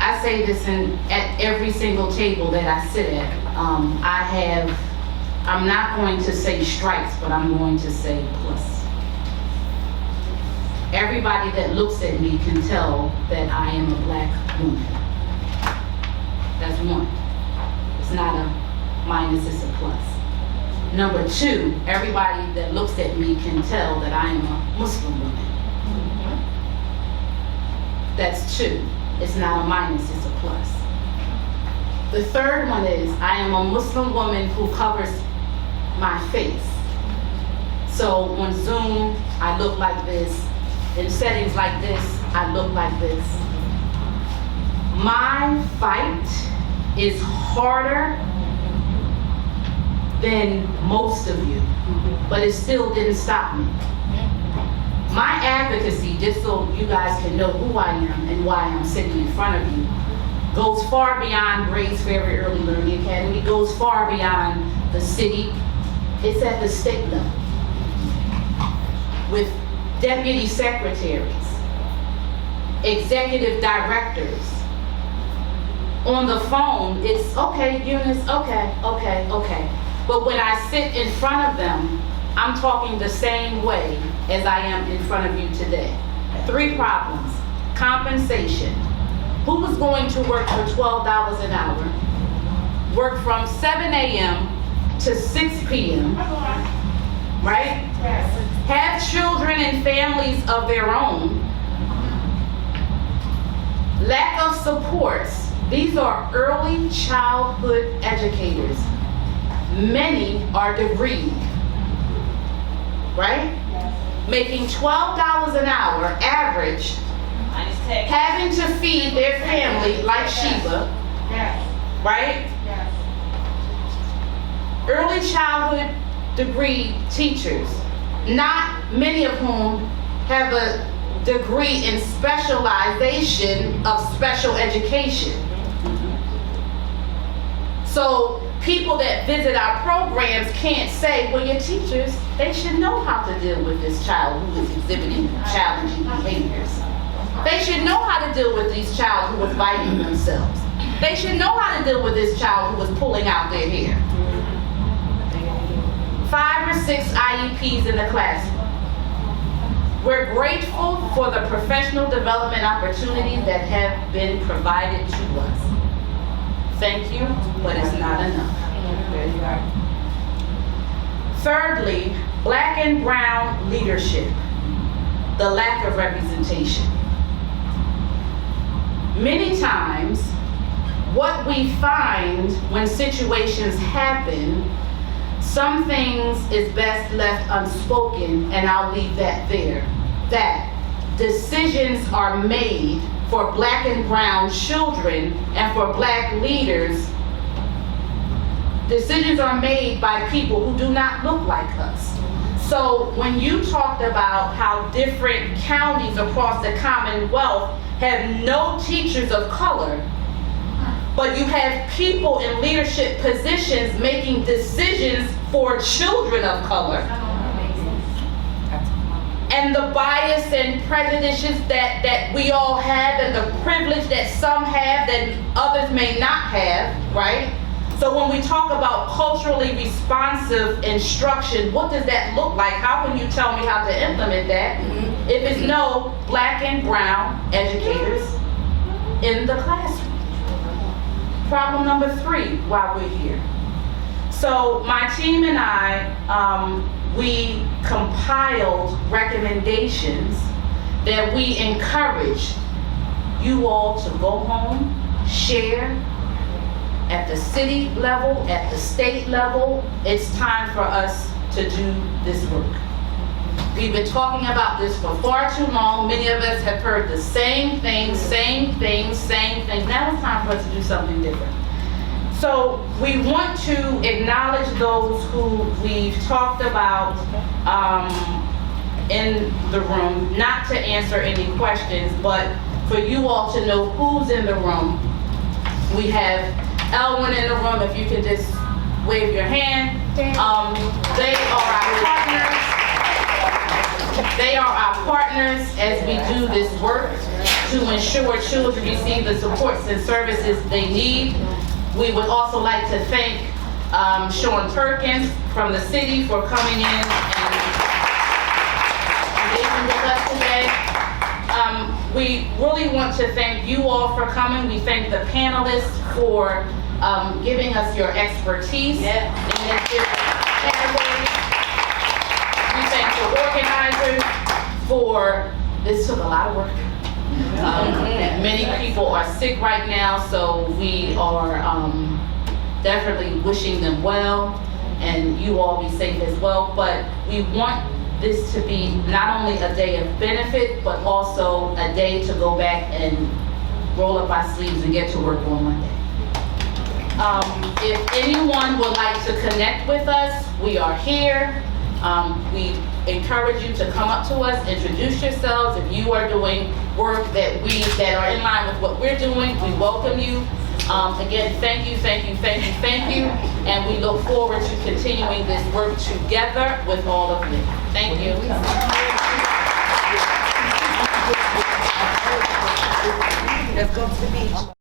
I say this at every single table that I sit at. I'm not going to say strikes, but I'm going to say plus. Everybody that looks at me can tell that I am a Black woman. That's one. It's not a minus, it's a plus. Number two, everybody that looks at me can tell that I am a Muslim woman. That's two. It's not a minus, it's a plus. The third one is I am a Muslim woman who covers my face. So on Zoom, I look like this. In settings like this, I look like this. My fight is harder than most of you, but it still didn't stop me. My advocacy, just so you guys can know who I am and why I'm sitting in front of you, goes far beyond Grace Ferry Early Learning Academy, goes far beyond the city. It's at the state level with deputy secretaries, executive directors. On the phone, it's okay, Eunice, okay. But when I sit in front of them, I'm talking the same way as I am in front of you today. Three problems. Compensation. Who was going to work for $12 an hour, work from 7 a.m. to 6 p.m., right? Have children and families of their own. Lack of supports. These are early childhood educators. Many are degreed, right? Making $12 an hour average, having to feed their family like Sheba, right? Early childhood degree teachers, not many of whom have a degree in specialization of special education. So people that visit our programs can't say, well, your teachers, they should know how to deal with this child who is exhibiting challenging behaviors. They should know how to deal with these child who is biting themselves. They should know how to deal with this child who was pulling out their hair. 5 or 6 IEPs in the classroom. We're grateful for the professional development opportunities that have been provided to us. Thank you, but it's not enough. Thirdly, Black and brown leadership, the lack of representation. Many times, what we find when situations happen, some things is best left unspoken, and I'll leave that there. That decisions are made for Black and brown children and for Black leaders. Decisions are made by people who do not look like us. So when you talked about how different counties across the Commonwealth have no teachers of color, but you have people in leadership positions making decisions for children of color, and the bias and prejudices that we all have, and the privilege that some have that others may not have, right? So when we talk about culturally responsive instruction, what does that look like? How can you tell me how to implement that if it's no Black and brown educators in the classroom? Problem number 3 while we're here. So my team and I, we compiled recommendations that we encourage you all to go home, share at the city level, at the state level. It's time for us to do this work. We've been talking about this for far too long. Many of us have heard the same things. Now it's time for us to do something different. So we want to acknowledge those who we've talked about in the room, not to answer any questions, but for you all to know who's in the room. We have Elwin in the room, if you can just wave your hand. They are our partners. They are our partners as we do this work to ensure children receive the supports and services they need. We would also like to thank Sean Perkins from the city for coming in and engaging with us today. We really want to thank you all for coming. We thank the panelists for giving us your expertise in this different category. We thank the organizers for, this took a lot of work. Many people are sick right now, so we are definitely wishing them well, and you all be safe as well. But we want this to be not only a day of benefit, but also a day to go back and roll up our sleeves and get to work on Monday. If anyone would like to connect with us, we are here. We encourage you to come up to us, introduce yourselves. If you are doing work that are in line with what we're doing, we welcome you. Again, thank you, and we look forward to continuing this work together with all of you. Thank you. Let's go to the beach.